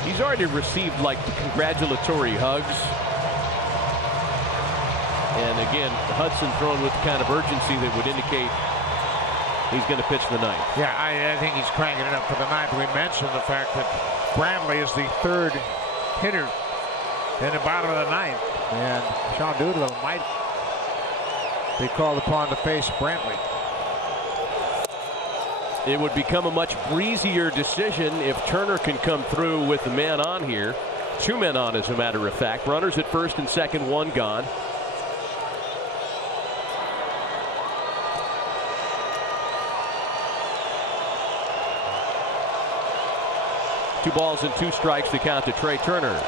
He's already received like the congratulatory hugs. And again, Hudson thrown with the kind of urgency that would indicate he's going to pitch the 9th. Yeah, I think he's cranking it up for the 9th. We mentioned the fact that Brantley is the 3rd hitter in the bottom of the 9th. And Sean Doolittle might be called upon to face Brantley. It would become a much breezier decision if Turner can come through with the man on here. 2 men on, as a matter of fact. Runners at first and second, 1 gone. Two balls and 2 strikes to count to Trey Turner.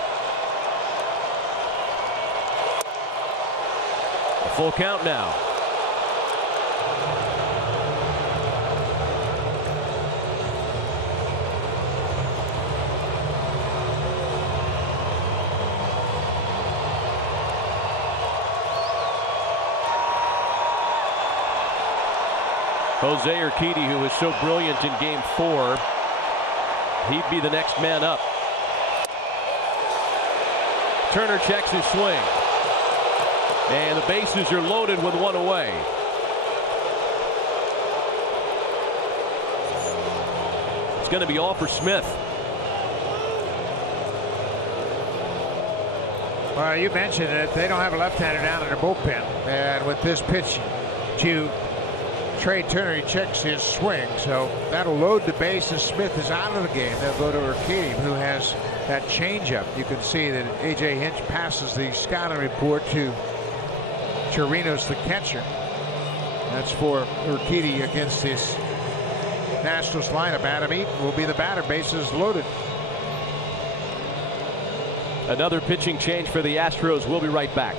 A full count now. Jose Urquidy, who was so brilliant in Game 4, he'd be the next man up. Turner checks his swing. And the bases are loaded with 1 away. It's going to be all for Smith. Well, you mentioned it. They don't have a left-hander down in their bullpen. And with this pitch to Trey Turner, he checks his swing, so that'll load the bases. Smith is out of the game. They'll go to Urquidy, who has that changeup. You can see that A.J. Hinch passes the scouting report to Chirinos, the catcher. That's for Urquidy against this Nationals lineup. Adam Eaton will be the batter, bases loaded. Another pitching change for the Astros. We'll be right back.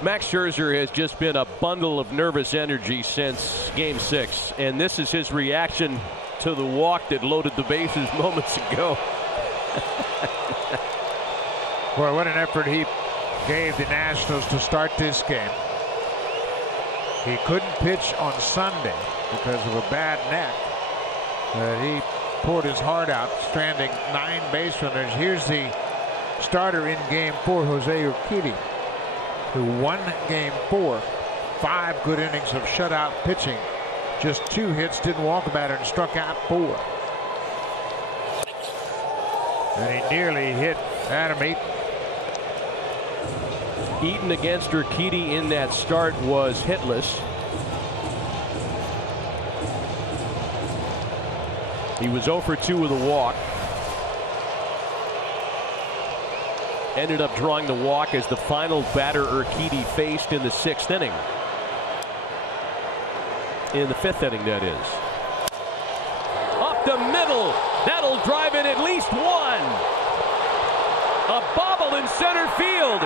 Max Scherzer has just been a bundle of nervous energy since Game 6, and this is his reaction to the walk that loaded the bases moments ago. Boy, what an effort he gave the Nationals to start this game. He couldn't pitch on Sunday because of a bad neck, but he poured his heart out, stranding 9 base runners. Here's the starter in Game 4, Jose Urquidy, who won Game 4, 5 good innings of shutout pitching, just 2 hits, didn't walk a batter, and struck out 4. And he nearly hit Adam Eaton. Eaton against Urquidy in that start was hitless. He was 0 for 2 with a walk. Ended up drawing the walk as the final batter Urquidy faced in the 6th inning. In the 5th inning, that is. Up the middle. That'll drive in at least 1. A bobble in center field.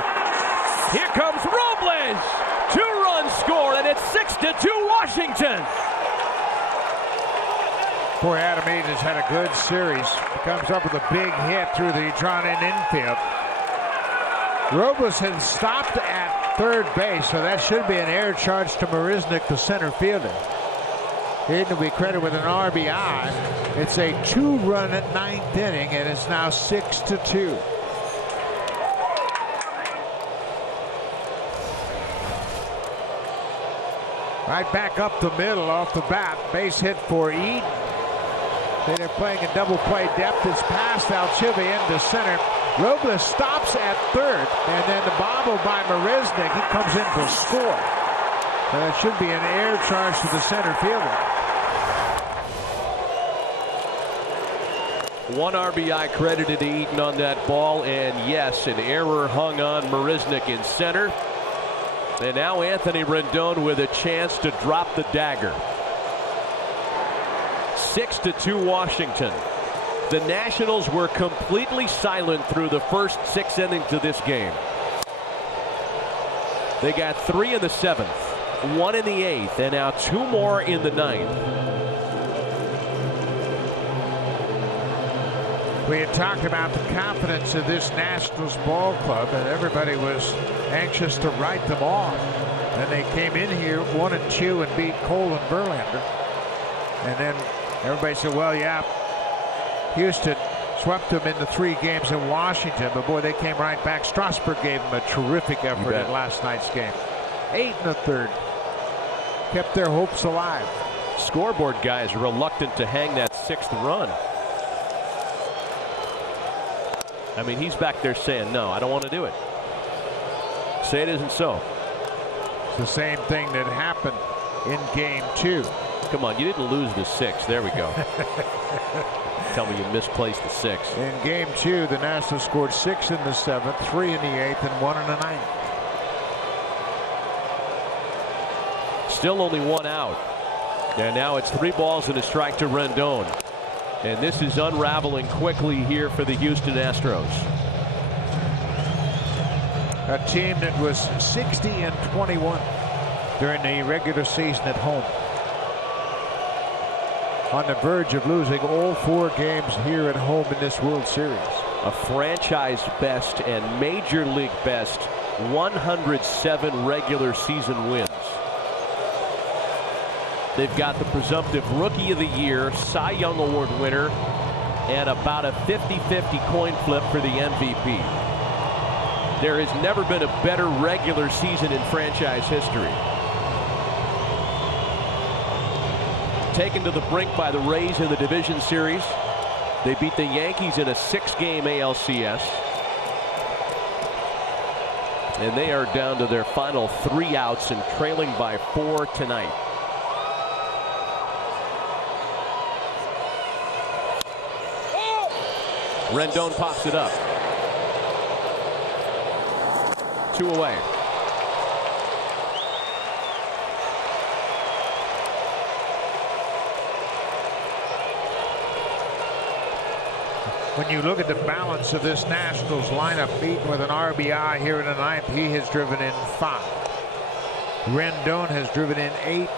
Here comes Robles. 2-run score, and it's 6-2 Washington. Boy, Adam Eaton's had a good series. He comes up with a big hit through the drawn-in infield. Robles has stopped at third base, so that should be an air charge to Marisnick, the center fielder. Eaton will be credited with an RBI. It's a 2-run ninth inning, and it's now 6-2. Right back up the middle off the bat. Base hit for Eaton. They're playing in double play depth. It's past Alcive into center. Robles stops at third, and then the bobble by Marisnick. He comes in to score. So that should be an air charge to the center fielder. 1 RBI credited to Eaton on that ball, and yes, an error hung on Marisnick in center. And now Anthony Rendon with a chance to drop the dagger. 6-2 Washington. The Nationals were completely silent through the first 6 innings of this game. They got 3 in the 7th, 1 in the 8th, and now 2 more in the 9th. We had talked about the confidence of this Nationals ball club, and everybody was anxious to write them off. And they came in here 1-2 and beat Cole and Verlander. And then everybody said, well, yeah, Houston swept them in the 3 games in Washington, but boy, they came right back. Strasburg gave them a terrific effort in last night's game. 8 1/3. Kept their hopes alive. Scoreboard guys reluctant to hang that 6th run. I mean, he's back there saying, no, I don't want to do it. Say it isn't so. It's the same thing that happened in game 2. Come on, you didn't lose the 6. There we go. Tell me you misplaced the 6. In game 2, the Nationals scored 6 in the 7th, 3 in the 8th, and 1 in the 9th. Still only 1 out. And now it's 3 balls and a strike to Rendon. And this is unraveling quickly here for the Houston Astros. A team that was 60-21 during the regular season at home. On the verge of losing all 4 games here at home in this World Series. A franchise best and major league best 107 regular season wins. They've got the presumptive Rookie of the Year, Cy Young Award winner, and about a 50-50 coin flip for the MVP. There has never been a better regular season in franchise history. Taken to the brink by the Rays in the division series. They beat the Yankees in a 6-game ALCS. And they are down to their final 3 outs and trailing by 4 tonight. Rendon pops it up. 2 away. When you look at the balance of this Nationals lineup, Eaton with an RBI here in the 9th, he has driven in 5. Rendon has driven in 8.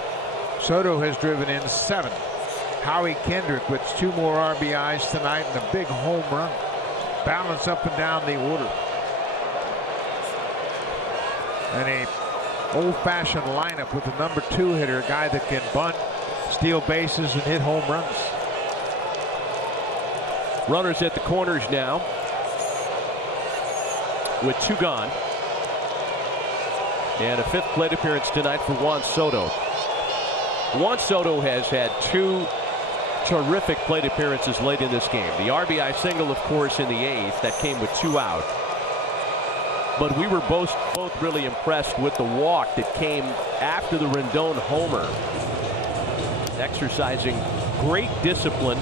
Soto has driven in 7. Howie Kendrick with 2 more RBIs tonight and a big home run. Balance up and down the order. And a old-fashioned lineup with the number 2 hitter, a guy that can bunt, steal bases, and hit home runs. Runners at the corners now with 2 gone. And a 5th plate appearance tonight for Juan Soto. Juan Soto has had 2 terrific plate appearances late in this game. The RBI single, of course, in the 8th that came with 2 out. But we were both really impressed with the walk that came after the Rendon homer. Exercising great discipline,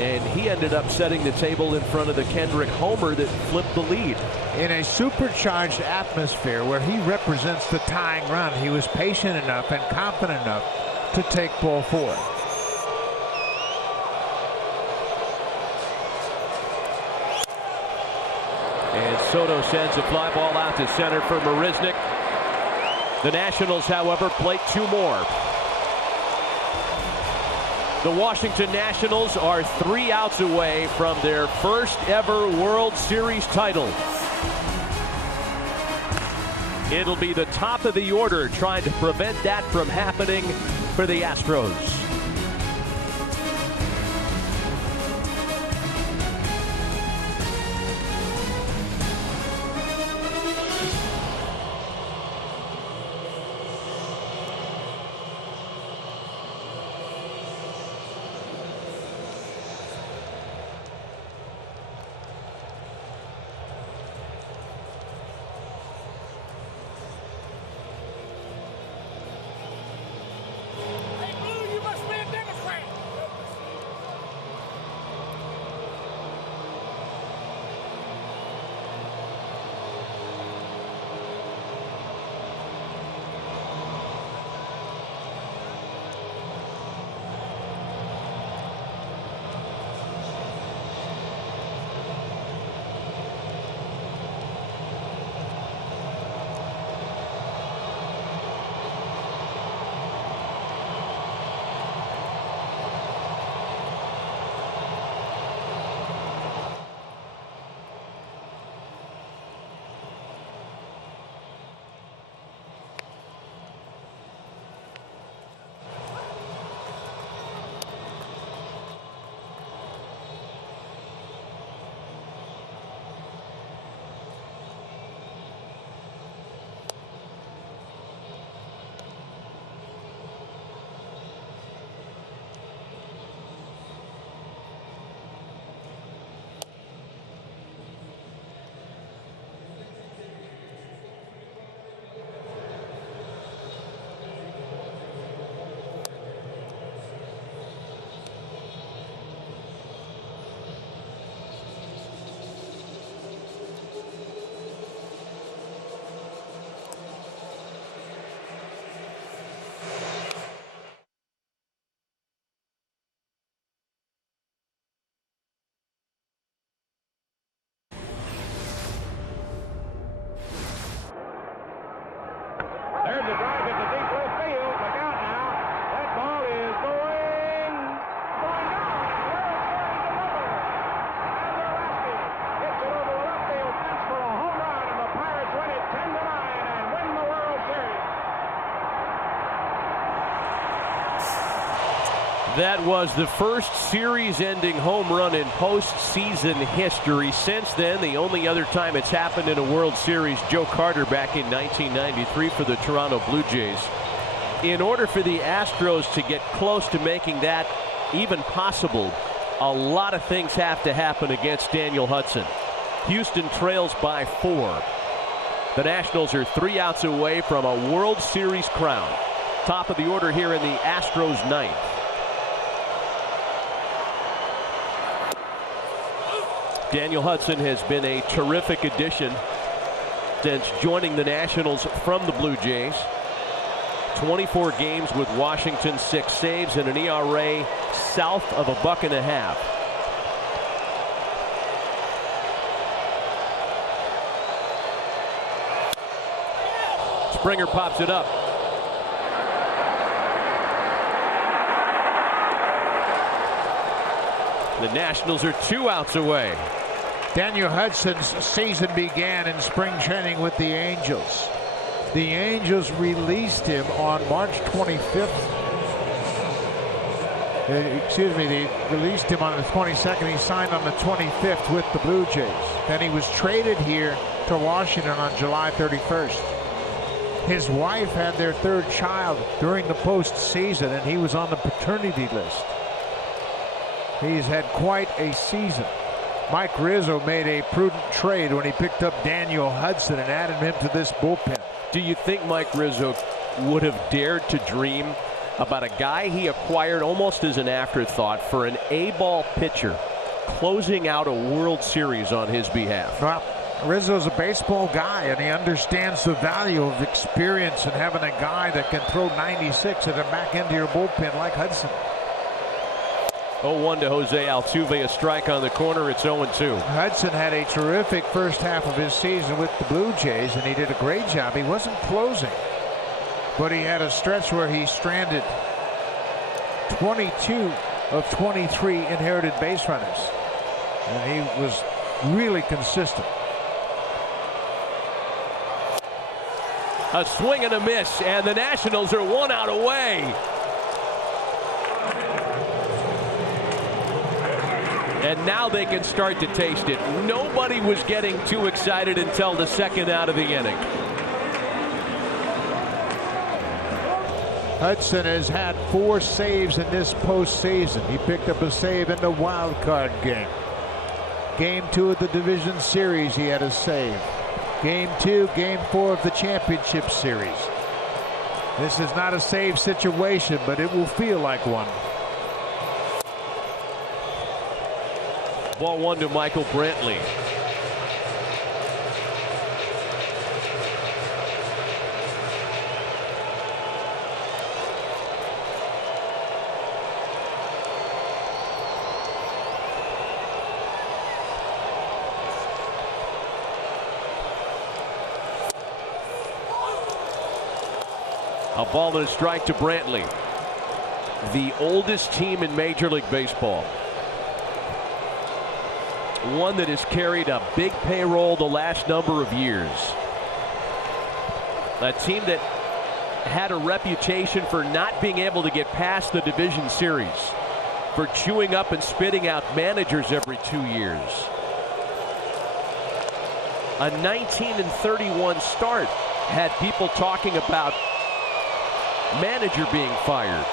and he ended up setting the table in front of the Kendrick homer that flipped the lead. In a supercharged atmosphere where he represents the tying run, he was patient enough and confident enough to take ball 4. And Soto sends a fly ball out to center for Marisnick. The Nationals, however, play 2 more. The Washington Nationals are 3 outs away from their first ever World Series title. It'll be the top of the order trying to prevent that from happening for the Astros. There's a drive into deep left field. Look out now. That ball is going down. And they're asking. Hits it over the left field fence for a home run, and the Pirates win it 10-9 and win the World Series. That was the first series-ending home run in postseason history. Since then, the only other time it's happened in a World Series, Joe Carter back in 1993 for the Toronto Blue Jays. In order for the Astros to get close to making that even possible, a lot of things have to happen against Daniel Hudson. Houston trails by 4. The Nationals are 3 outs away from a World Series crown. Top of the order here in the Astros 9th. Daniel Hudson has been a terrific addition since joining the Nationals from the Blue Jays. 24 games with Washington, 6 saves, and an ERA south of $1.50. Springer pops it up. The Nationals are 2 outs away. Daniel Hudson's season began in spring training with the Angels. The Angels released him on March 25th. They released him on the 22nd. He signed on the 25th with the Blue Jays. Then he was traded here to Washington on July 31st. His wife had their 3rd child during the postseason, and he was on the paternity list. He's had quite a season. Mike Rizzo made a prudent trade when he picked up Daniel Hudson and added him to this bullpen. Do you think Mike Rizzo would have dared to dream about a guy he acquired almost as an afterthought for an A-ball pitcher closing out a World Series on his behalf? Well, Rizzo's a baseball guy, and he understands the value of experience and having a guy that can throw 96 and then back into your bullpen like Hudson. 0-1 to Jose Altuve, a strike on the corner. It's 0-2. Hudson had a terrific first half of his season with the Blue Jays, and he did a great job. He wasn't closing, but he had a stretch where he stranded 22 of 23 inherited base runners, and he was really consistent. A swing and a miss, and the Nationals are 1 out away. And now they can start to taste it. Nobody was getting too excited until the second out of the inning. Hudson has had 4 saves in this postseason. He picked up a save in the wild card game. Game 2 of the division series, he had a save. Game 2, Game 4 of the championship series. This is not a save situation, but it will feel like one. Ball 1 to Michael Brantley. A ball and a strike to Brantley. The oldest team in Major League Baseball. One that has carried a big payroll the last number of years. A team that had a reputation for not being able to get past the division series, for chewing up and spitting out managers every 2 years. A 19-31 start had people talking about manager being fired.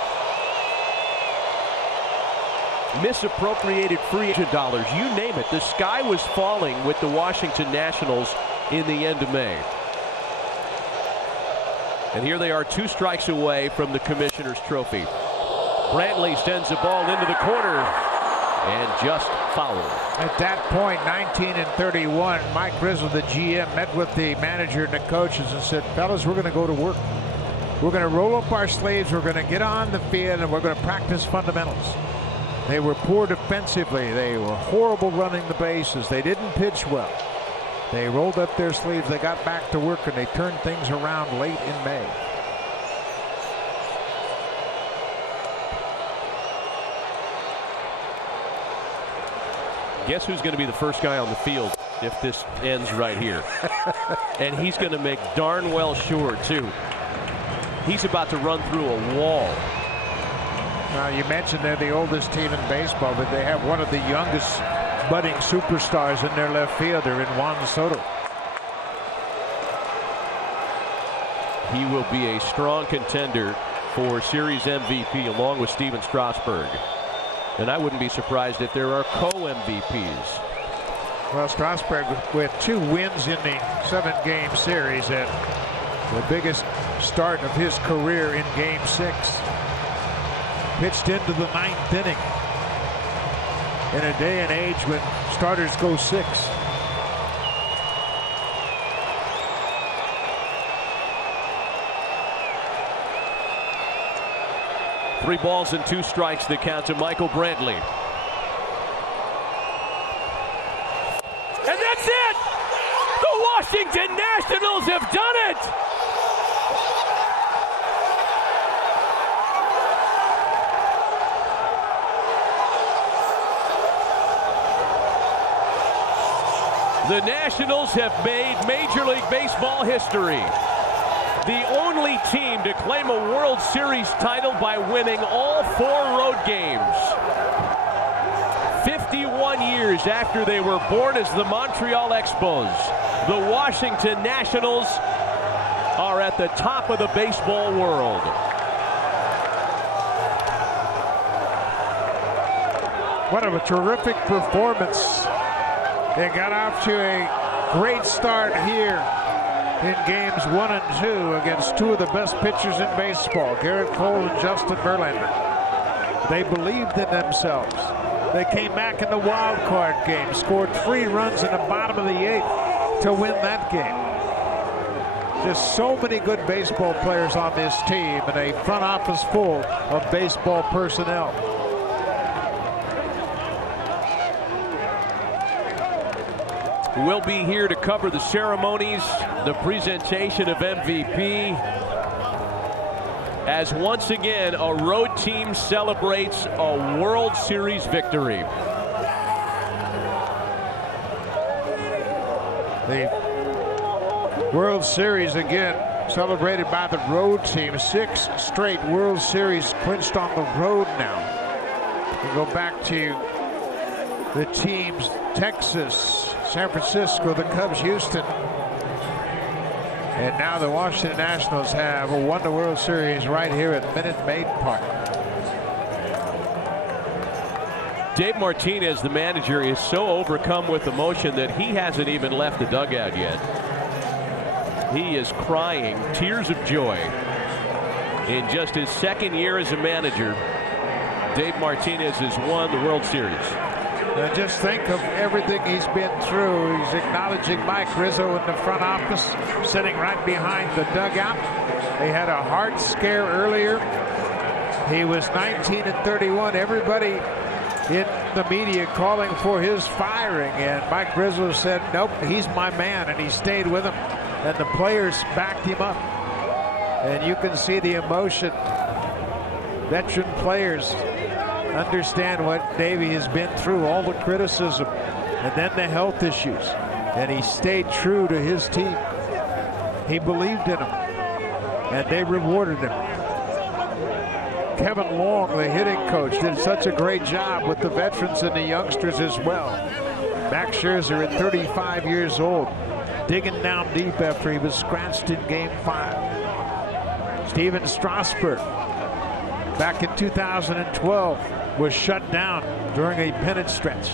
Misappropriated free agent dollars, you name it. The sky was falling with the Washington Nationals in the end of May. And here they are, 2 strikes away from the Commissioner's Trophy. Brantley sends the ball into the corner and just fouled. At that point, 19-31, Mike Rizzo, the GM, met with the manager and the coaches and said, fellas, we're going to go to work. We're going to roll up our sleeves. We're going to get on the field, and we're going to practice fundamentals. They were poor defensively. They were horrible running the bases. They didn't pitch well. They rolled up their sleeves. They got back to work, and they turned things around late in May. Guess who's going to be the first guy on the field if this ends right here? And he's going to make darn well sure, too. He's about to run through a wall. Now, you mentioned they're the oldest team in baseball, but they have one of the youngest budding superstars in their left fielder in Juan Soto. He will be a strong contender for Series MVP along with Steven Strasburg. And I wouldn't be surprised if there are co-MVPs. Well, Strasburg with 2 wins in the 7-game series and the biggest start of his career in Game 6. Pitched into the 9th inning in a day and age when starters go 6. Three balls and 2 strikes the count to Michael Brantley. And that's it! The Washington Nationals have done it! The Nationals have made Major League Baseball history. The only team to claim a World Series title by winning all 4 road games. 51 years after they were born as the Montreal Expos, the Washington Nationals are at the top of the baseball world. What a terrific performance. They got off to a great start here in games 1 and 2 against 2 of the best pitchers in baseball, Garrett Cole and Justin Verlander. They believed in themselves. They came back in the wild card game, scored 3 runs in the bottom of the 8th to win that game. Just so many good baseball players on this team and a front office full of baseball personnel. will be here to cover the ceremonies, the presentation of MVP, as once again a road team celebrates a World Series victory. The World Series again celebrated by the road team. 6 straight World Series clinched on the road now. We go back to the teams: Texas, San Francisco, the Cubs, Houston. And now the Washington Nationals have won the World Series right here at Minute Maid Park. Dave Martinez, the manager, is so overcome with emotion that he hasn't even left the dugout yet. He is crying tears of joy. In just his second year as a manager, Dave Martinez has won the World Series. Now just think of everything he's been through. He's acknowledging Mike Rizzo in the front office, sitting right behind the dugout. They had a heart scare earlier. He was 19-31. Everybody in the media calling for his firing, and Mike Rizzo said, nope, he's my man, and he stayed with him. And the players backed him up. And you can see the emotion. Veteran players understand what Davey has been through, all the criticism, and then the health issues. And he stayed true to his team. He believed in them, and they rewarded him. Kevin Long, the hitting coach, did such a great job with the veterans and the youngsters as well. Max Scherzer at 35 years old, digging down deep after he was scratched in Game 5. Steven Strasburg, back in 2012, was shut down during a pennant stretch.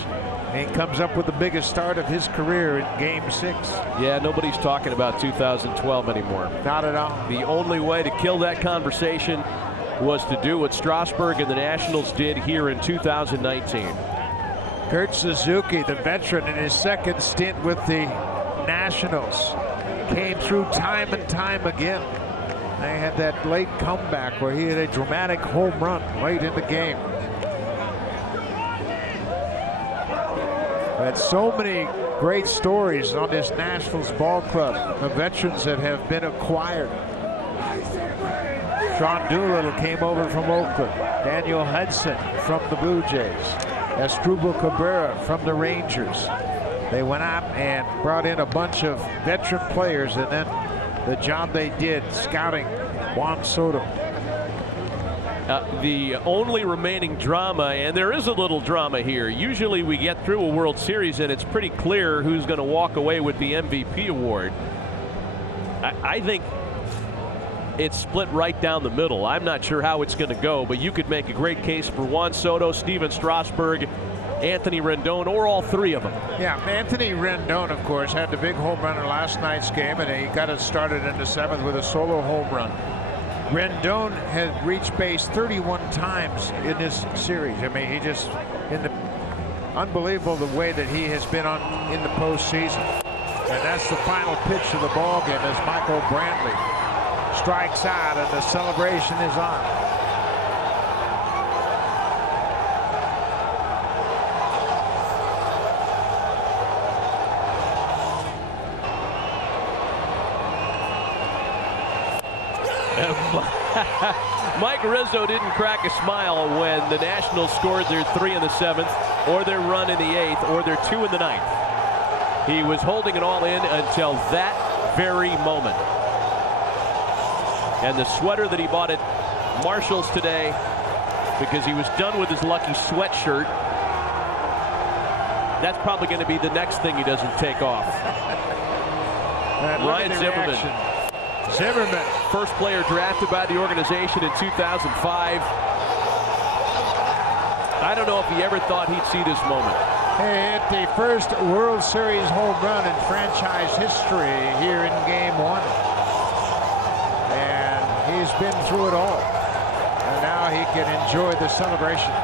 And he comes up with the biggest start of his career in Game 6. Yeah, nobody's talking about 2012 anymore. Not at all. The only way to kill that conversation was to do what Strasburg and the Nationals did here in 2019. Kurt Suzuki, the veteran in his second stint with the Nationals, came through time and time again. They had that late comeback where he had a dramatic home run late in the game. Had so many great stories on this Nationals ball club, the veterans that have been acquired. Sean Doolittle came over from Oakland. Daniel Hudson from the Blue Jays. Asdrubal Cabrera from the Rangers. They went out and brought in a bunch of veteran players, and then the job they did scouting Juan Soto. The only remaining drama, and there is a little drama here. Usually we get through a World Series and it's pretty clear who's going to walk away with the MVP award. I think it's split right down the middle. I'm not sure how it's going to go, but you could make a great case for Juan Soto, Steven Strasburg, Anthony Rendon, or all three of them. Yeah, Anthony Rendon, of course, had the big home run in last night's game, and he got it started in the 7th with a solo home run. Rendon had reached base 31 times in this series. I mean, he just, unbelievable the way that he has been in the postseason. And that's the final pitch of the ball game as Michael Brantley strikes out, and the celebration is on. Mike Rizzo didn't crack a smile when the Nationals scored their 3 in the 7th, or their run in the 8th, or their 2 in the 9th. He was holding it all in until that very moment. And the sweater that he bought at Marshall's today, because he was done with his lucky sweatshirt, that's probably going to be the next thing he doesn't take off. Ryan Zimmerman. Zimmerman, first player drafted by the organization in 2005. I don't know if he ever thought he'd see this moment. He hit the first World Series home run in franchise history here in Game 1. And he's been through it all. And now he can enjoy the celebration.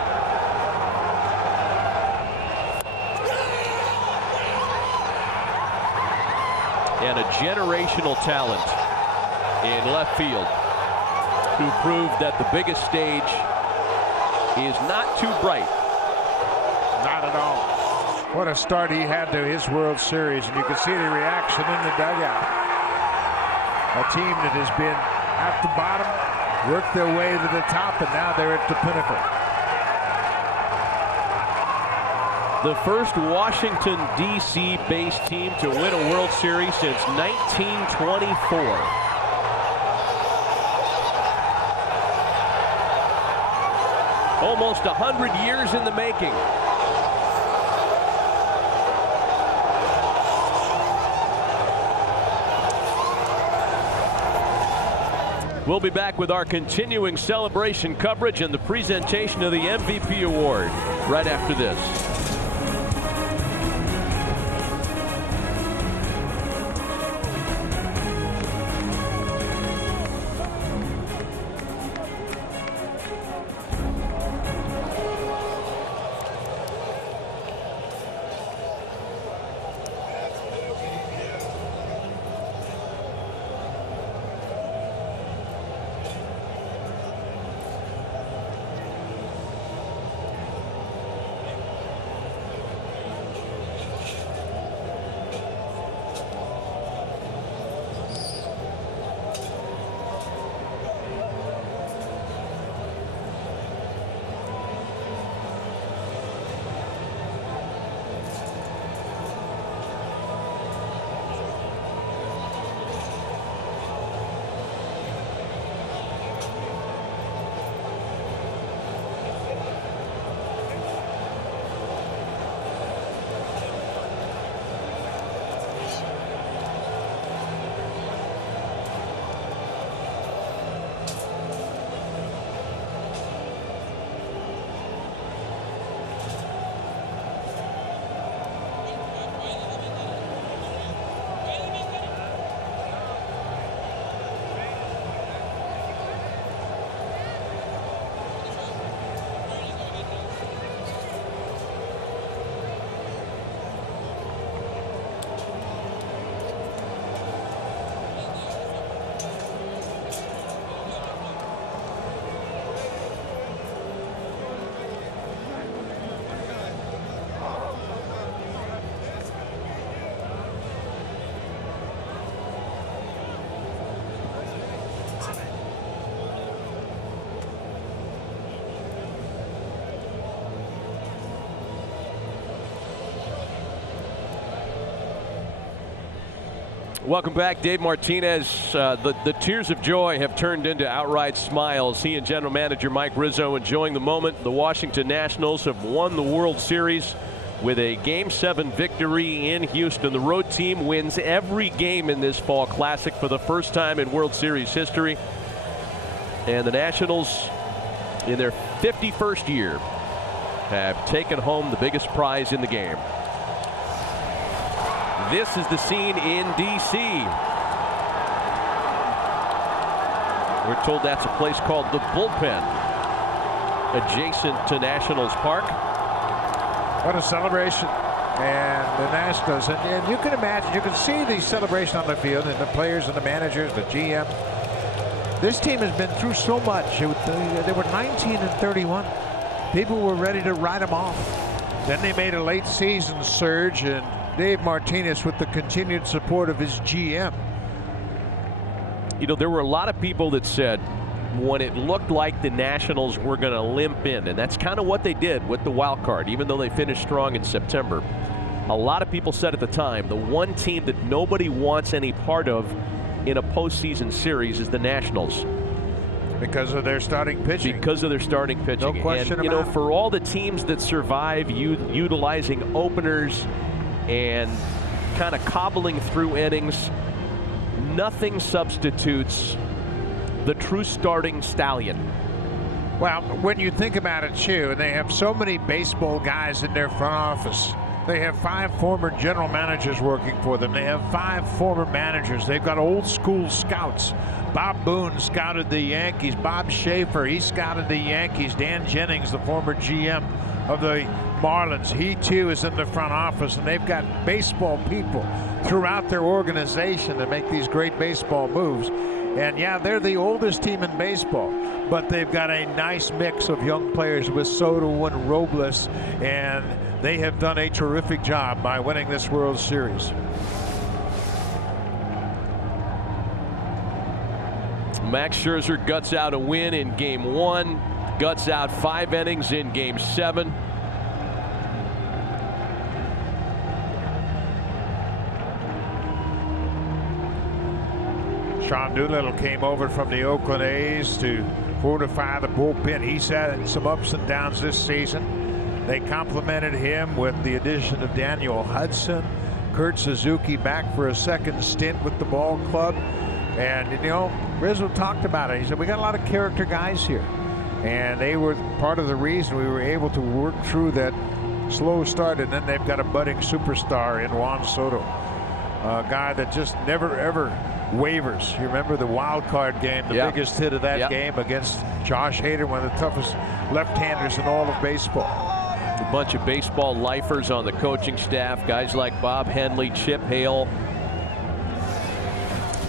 And a generational talent in left field who proved that the biggest stage is not too bright. Not at all. What a start he had to his World Series, and you can see the reaction in the dugout. A team that has been at the bottom, worked their way to the top, and now they're at the pinnacle. The first Washington, D.C. based team to win a World Series since 1924. Almost 100 years in the making. We'll be back with our continuing celebration coverage and the presentation of the MVP award right after this. Welcome back. Dave Martinez. The tears of joy have turned into outright smiles. He and general manager Mike Rizzo enjoying the moment. The Washington Nationals have won the World Series with a Game 7 victory in Houston. The road team wins every game in this fall classic for the first time in World Series history. And the Nationals, in their 51st year, have taken home the biggest prize in the game. This is the scene in D.C. We're told that's a place called the Bullpen, adjacent to Nationals Park. What a celebration. And the Nationals, and you can imagine, you can see the celebration on the field, and the players and the managers, the GM. This team has been through so much. They were 19-31. People were ready to write them off. Then they made a late season surge, and Dave Martinez, with the continued support of his GM. You know, there were a lot of people that said when it looked like the Nationals were going to limp in, and that's kind of what they did with the wild card, even though they finished strong in September. A lot of people said at the time, the one team that nobody wants any part of in a postseason series is the Nationals. Because of their starting pitching. Because of their starting pitching. No question and, you about know, it. for all the teams that survive utilizing openers and kind of cobbling through innings, nothing substitutes the true starting stallion. Well, when you think about it, too, and they have so many baseball guys in their front office. They have 5 former general managers working for them. They have 5 former managers. They've got old school scouts. Bob Boone scouted the Yankees. Bob Schaefer, he scouted the Yankees. Dan Jennings, the former GM of the Marlins, he too is in the front office, and they've got baseball people throughout their organization that make these great baseball moves. And yeah, they're the oldest team in baseball, but they've got a nice mix of young players with Soto and Robles, and they have done a terrific job by winning this World Series. Max Scherzer guts out a win in Game 1, guts out 5 innings in Game 7. Sean Doolittle came over from the Oakland A's to fortify the bullpen. He's had some ups and downs this season. They complimented him with the addition of Daniel Hudson, Kurt Suzuki back for a second stint with the ball club. And, you know, Rizzo talked about it. He said, we got a lot of character guys here. And they were part of the reason we were able to work through that slow start. And then they've got a budding superstar in Juan Soto, a guy that just never, ever wavers. You remember the wild card game, the biggest hit of that game against Josh Hader, one of the toughest left-handers in all of baseball. A bunch of baseball lifers on the coaching staff, guys like Bob Henley, Chip Hale.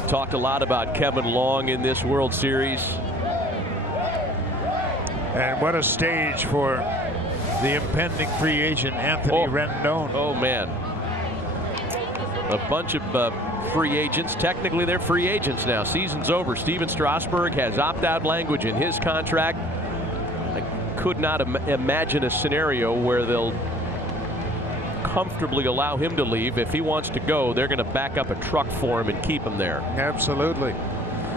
Talked a lot about Kevin Long in this World Series. And what a stage for the impending free agent Anthony Rendon. Oh man, a bunch of free agents. Technically they're free agents now. Season's over. Steven Strasburg has opt-out language in his contract. I could not imagine a scenario where they'll comfortably allow him to leave. If he wants to go, they're going to back up a truck for him and keep him there. Absolutely.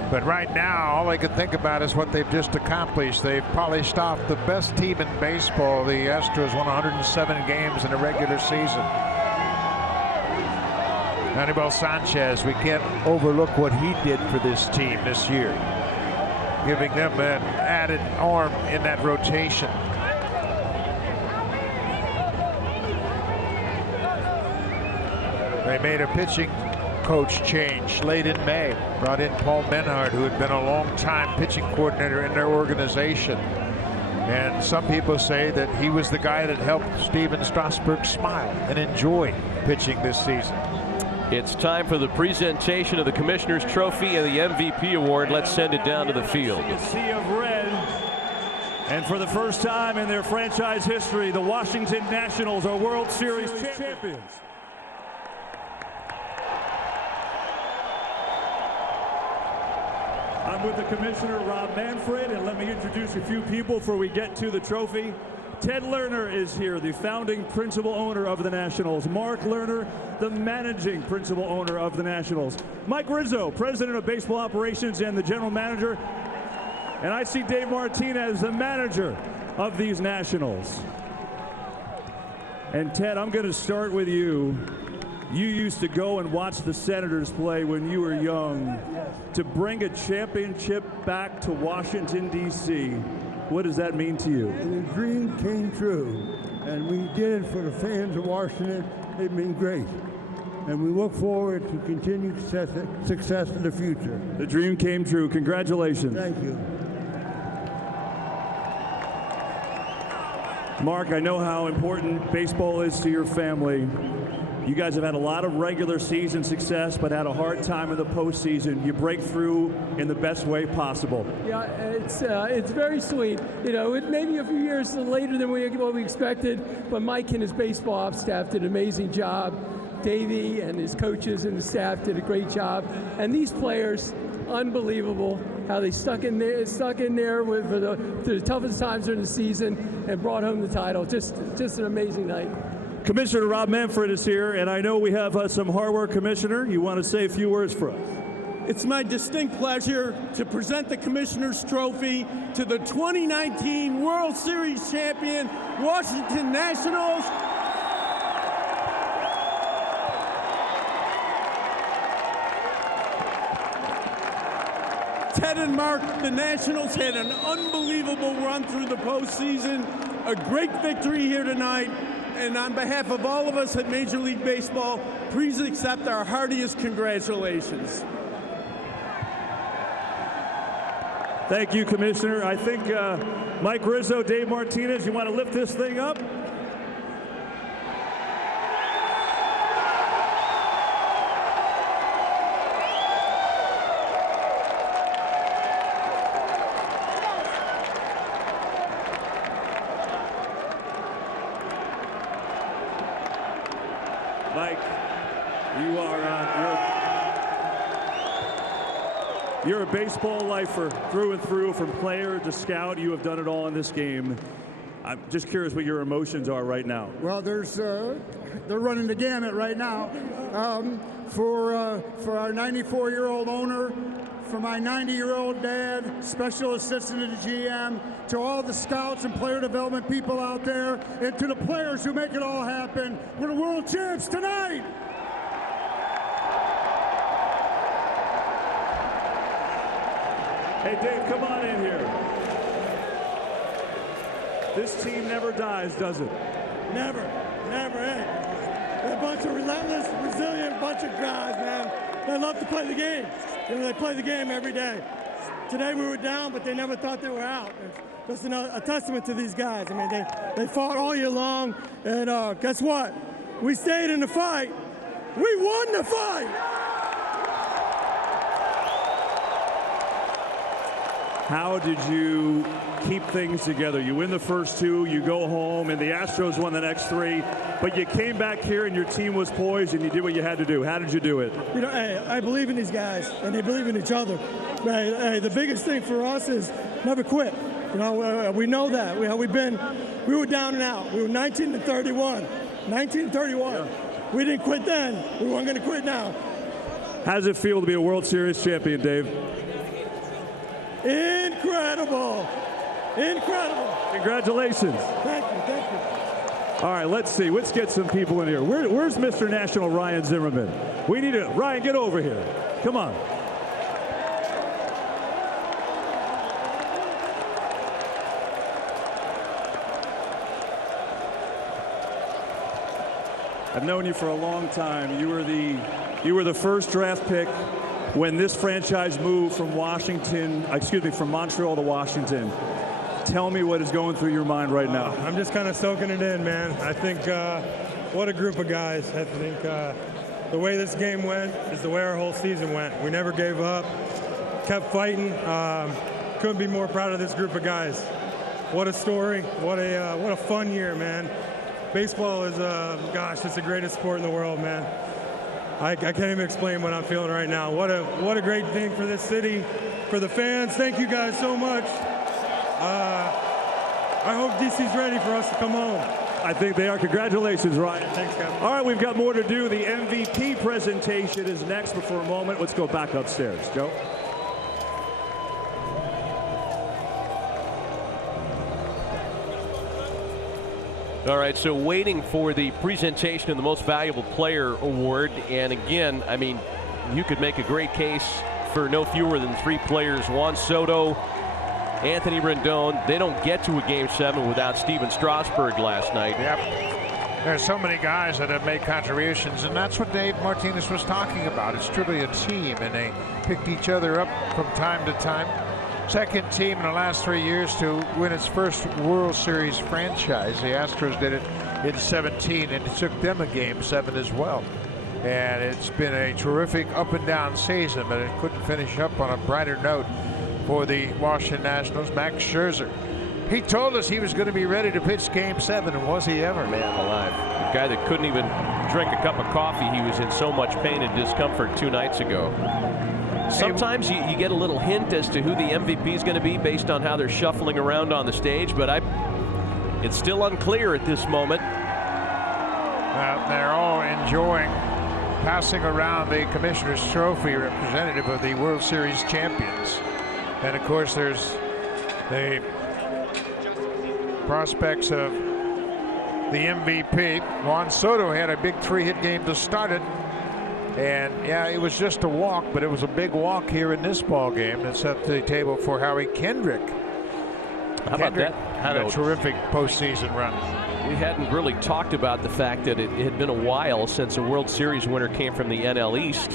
But right now, all they can think about is what they've just accomplished. They've polished off the best team in baseball. The Astros won 107 games in a regular season. Anibal Sanchez, we can't overlook what he did for this team this year, giving them an added arm in that rotation. They made a pitching coach change late in May. Brought in Paul Menhard, who had been a long-time pitching coordinator in their organization. And some people say that he was the guy that helped Steven Strasburg smile and enjoy pitching this season. It's time for the presentation of the Commissioner's Trophy and the MVP Award. Let's send it down to the field. A sea of red. And for the first time in their franchise history, the Washington Nationals are World Series champions. I'm with the Commissioner, Rob Manfred, and let me introduce a few people before we get to the trophy. Ted Lerner is here, the founding principal owner of the Nationals. Mark Lerner, the managing principal owner of the Nationals. Mike Rizzo, president of baseball operations and the general manager. And I see Dave Martinez, the manager of these Nationals. And Ted, I'm going to start with you. You used to go and watch the Senators play when you were young. To bring a championship back to Washington, D.C., what does that mean to you? And the dream came true, and we did it for the fans of Washington. They've been great, and we look forward to continued success in the future. The dream came true. Congratulations. Thank you. Mark, I know how important baseball is to your family. You guys have had a lot of regular season success, but had a hard time in the postseason. You break through in the best way possible. Yeah, it's very sweet. You know, it may be a few years later than what we expected, but Mike and his baseball ops staff did an amazing job. Davey and his coaches and the staff did a great job. And these players, unbelievable how they stuck in there with the toughest times during the season and brought home the title. Just an amazing night. Commissioner Rob Manfred is here, and I know we have some hard work, Commissioner. You want to say a few words for us? It's my distinct pleasure to present the Commissioner's Trophy to the 2019 World Series champion, Washington Nationals. Ted and Mark, the Nationals had an unbelievable run through the postseason, a great victory here tonight. And on behalf of all of us at Major League Baseball, please accept our heartiest congratulations. Thank you, Commissioner. I think Mike Rizzo, Dave Martinez, you want to lift this thing up? You're a baseball lifer through and through, from player to scout. You have done it all in this game. I'm just curious what your emotions are right now. Well, they're running the gamut right now. For our 94-year-old owner, for my 90-year-old dad, special assistant to the GM, to all the scouts and player development people out there, and to the players who make it all happen. We're the world champs tonight. Hey, Dave, come on in here. This team never dies, does it? Never, never. Hey, they're a bunch of relentless, resilient bunch of guys, man. They love to play the game. You know, they play the game every day. Today we were down, but they never thought they were out. That's a testament to these guys. I mean, they fought all year long, and guess what? We stayed in the fight. We won the fight. How did you keep things together? You win the first two, you go home, and the Astros won the next three, but you came back here and your team was poised and you did what you had to do. How did you do it? You know, hey, I believe in these guys, and they believe in each other. Hey, the biggest thing for us is never quit. You know, we know that. We were down and out. We were 19-31. 19-31. Yeah. We didn't quit then. We weren't going to quit now. How does it feel to be a World Series champion, Dave? Incredible. Incredible. Congratulations. Thank you. Thank you. All right, let's see. Let's get some people in here. Where's Mr. National Ryan Zimmerman? We need to. Ryan, get over here. Come on. I've known you for a long time. You were the first draft pick when this franchise moved from from Montreal to Washington. Tell me what is going through your mind right now. I'm just kind of soaking it in, man. I think what a group of guys. I think the way this game went is the way our whole season went. We never gave up, kept fighting. Couldn't be more proud of this group of guys. What a story. What a fun year, man. Baseball is, it's the greatest sport in the world, man. I can't even explain what I'm feeling right now. What a great thing for this city, for the fans. Thank you guys so much. I hope DC's ready for us to come home. I think they are. Congratulations, Ryan. Thanks, Kevin. All right, we've got more to do. The MVP presentation is next, but for a moment, let's go back upstairs. Joe? All right, so waiting for the presentation of the Most Valuable Player Award. And again, I mean, you could make a great case for no fewer than three players. Juan Soto, Anthony Rendon. They don't get to a Game 7 without Steven Strasburg last night. Yep. There's so many guys that have made contributions, and that's what Dave Martinez was talking about. It's truly a team, and they picked each other up from time to time. Second team in the last 3 years to win its first World Series franchise. The Astros did it in 17, and it took them a Game 7 as well. And it's been a terrific up and down season, but it couldn't finish up on a brighter note for the Washington Nationals. Max Scherzer, he told us he was going to be ready to pitch Game 7, and was he ever? Man alive. The guy that couldn't even drink a cup of coffee, he was in so much pain and discomfort 2 nights ago. Sometimes you get a little hint as to who the MVP is going to be based on how they're shuffling around on the stage, but it's still unclear at this moment. They're all enjoying passing around the Commissioner's Trophy, representative of the World Series champions. And of course, there's the prospects of the MVP. Juan Soto had a big 3-hit game to start it. And yeah, it was just a walk, but it was a big walk here in this ball game that set the table for Howie Kendrick. How about that? Had a terrific postseason run. We hadn't really talked about the fact that it had been a while since a World Series winner came from the NL East.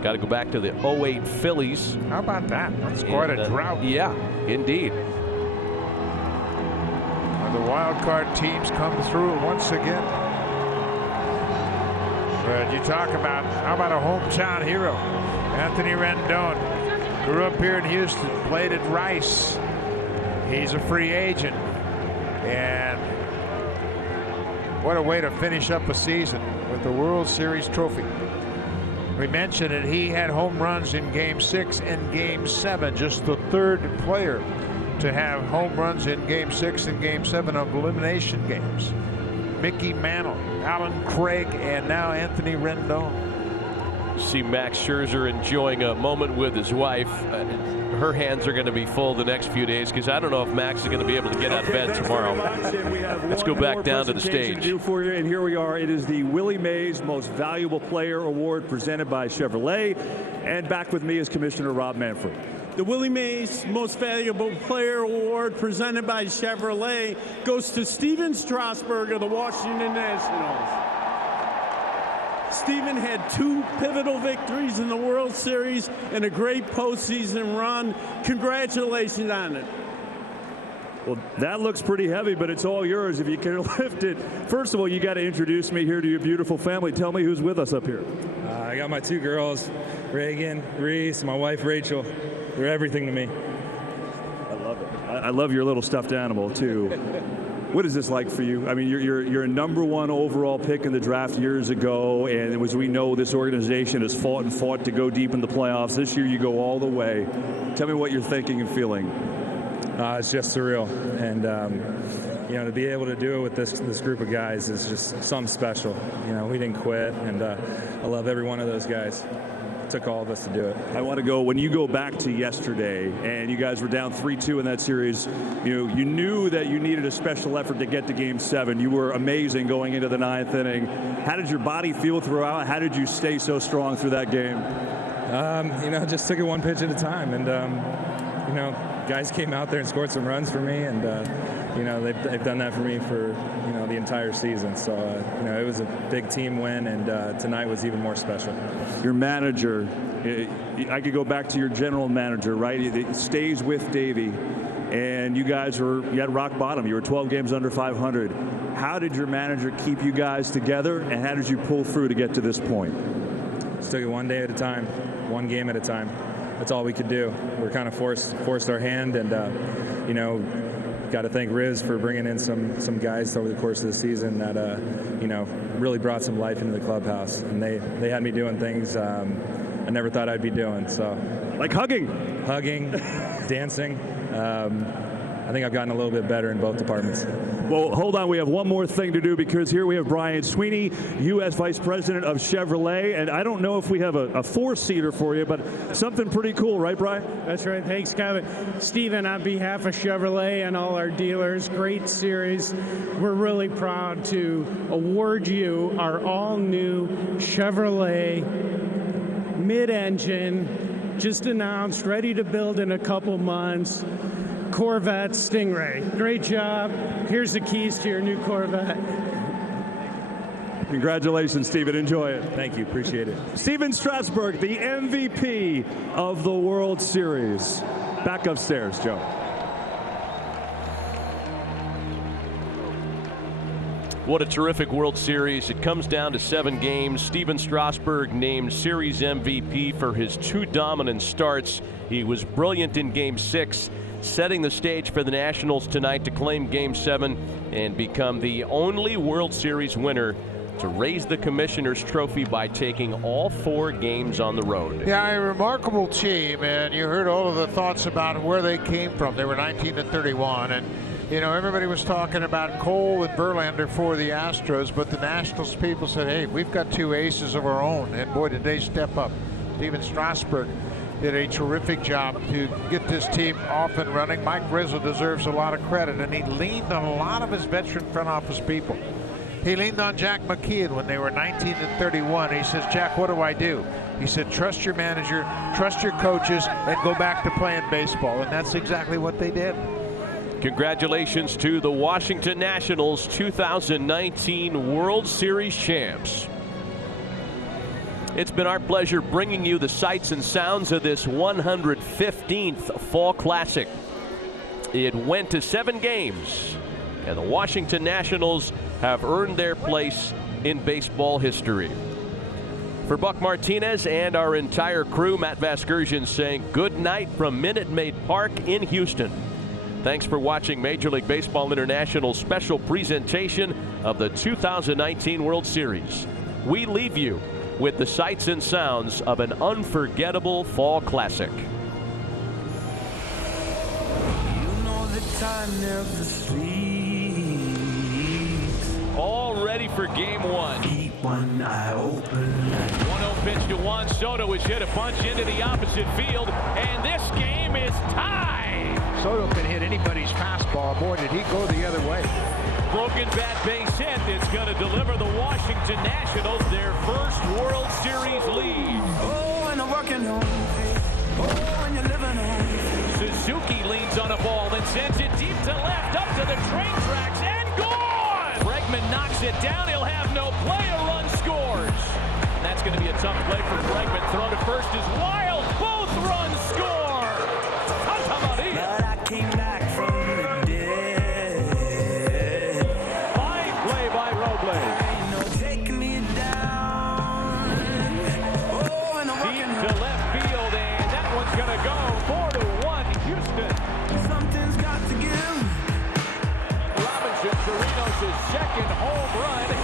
Got to go back to the 08 Phillies. How about that? That's quite a drought. Yeah, indeed. The wild card teams come through once again. But you talk about, how about a hometown hero? Anthony Rendon grew up here in Houston, played at Rice. He's a free agent. And what a way to finish up a season with the World Series trophy. We mentioned it. He had home runs in Game 6 and Game 7. Just the third player to have home runs in Game 6 and Game 7 of elimination games. Mickey Mantle, Alan Craig, and now Anthony Rendon. See Max Scherzer enjoying a moment with his wife. Her hands are going to be full the next few days because I don't know if Max is going to be able to get out of bed tomorrow. Let's go back down to the stage. For you, and here we are. It is the Willie Mays Most Valuable Player Award presented by Chevrolet. And back with me is Commissioner Rob Manfred. The Willie Mays Most Valuable Player Award presented by Chevrolet goes to Steven Strasburg of the Washington Nationals. Steven had 2 pivotal victories in the World Series and a great postseason run. Congratulations on it. Well, that looks pretty heavy, but it's all yours if you can lift it. First of all, you got to introduce me here to your beautiful family. Tell me who's with us up here. I got my 2 girls, Reagan, Reese, my wife Rachel. They're everything to me. I love it. I love your little stuffed animal too. What is this like for you? I mean, you're a #1 overall pick in the draft years ago, and as we know, this organization has fought and fought to go deep in the playoffs. This year, you go all the way. Tell me what you're thinking and feeling. It's just surreal, and you know, to be able to do it with this group of guys is just something special. You know, we didn't quit, and I love every one of those guys. It took all of us to do it. I want to go, when you go back to yesterday and you guys were down 3-2 in that series, you knew that you needed a special effort to get to Game 7. You were amazing going into the 9th inning. How did your body feel throughout? How did you stay so strong through that game? You know, just took it one pitch at a time, and you know, guys came out there and scored some runs for me, and you know, they've done that for me for the entire season. So you know, it was a big team win, and tonight was even more special. Your manager, I could go back to your general manager, right? It stays with Davey, and you guys you had rock bottom. You were 12 games under 500. How did your manager keep you guys together, and how did you pull through to get to this point? Just took it one day at a time, one game at a time. That's all we could do. We're kind of forced our hand, and you know, got to thank Riz for bringing in some guys over the course of the season that you know, really brought some life into the clubhouse, and they had me doing things I never thought I'd be doing. So, like hugging, dancing. I think I've gotten a little bit better in both departments. Well, hold on. We have one more thing to do, because here we have Brian Sweeney, U.S. Vice President of Chevrolet. And I don't know if we have a 4-seater for you, but something pretty cool, right, Brian? That's right. Thanks, Kevin. Stephen, on behalf of Chevrolet and all our dealers, great series. We're really proud to award you our all-new Chevrolet mid-engine, just announced, ready to build in a couple months, Corvette Stingray. Great job. Here's the keys to your new Corvette. Congratulations, Steven. Enjoy it. Thank you. Appreciate it. Steven Strasburg, the MVP of the World Series. Back upstairs, Joe. What a terrific World Series. It comes down to 7 games. Steven Strasburg named Series MVP for his 2 dominant starts. He was brilliant in Game 6, setting the stage for the Nationals tonight to claim Game 7 and become the only World Series winner to raise the Commissioner's Trophy by taking all 4 games on the road. Yeah, a remarkable team, and you heard all of the thoughts about where they came from. They were 19-31, and you know, everybody was talking about Cole and Verlander for the Astros, but the Nationals people said, hey, we've got 2 aces of our own, and boy, did they step up. Steven Strasburg did a terrific job to get this team off and running. Mike Rizzo deserves a lot of credit, and he leaned on a lot of his veteran front office people. He leaned on Jack McKeon when they were 19-31. He says, Jack, what do I do? He said, trust your manager, trust your coaches, and go back to playing baseball, and that's exactly what they did. Congratulations to the Washington Nationals, 2019 World Series champs. It's been our pleasure bringing you the sights and sounds of this 115th Fall Classic. It went to 7 games, and the Washington Nationals have earned their place in baseball history. For Buck Martinez and our entire crew, Matt Vasgersian saying good night from Minute Maid Park in Houston. Thanks for watching Major League Baseball International's special presentation of the 2019 World Series. We leave you with the sights and sounds of an unforgettable fall classic. Time never sleeps. All ready for game one. Keep one eye open. 1-0 pitch to Juan Soto, has hit a bunch into the opposite field, and this game is tied. Soto can hit anybody's fastball. Boy, did he go the other way. Broken bat base hit. It's going to deliver the Washington Nationals their first World Series lead. Oh, and I'm working on. Oh, and you're living on. Suzuki leans on a ball and sends it deep to left, up to the train tracks, and gone! Bregman knocks it down. He'll have no play. A run scores. That's going to be a tough play for Bregman. Throw to first is wild. Both runs score. But I came back from the dead. Fine play by Robles. Ain't no taking me down. Oh, and I'm Deep to left field, and that one's going to go 4-1 Houston. Something's got to give. Robinson Chirinos' second home run.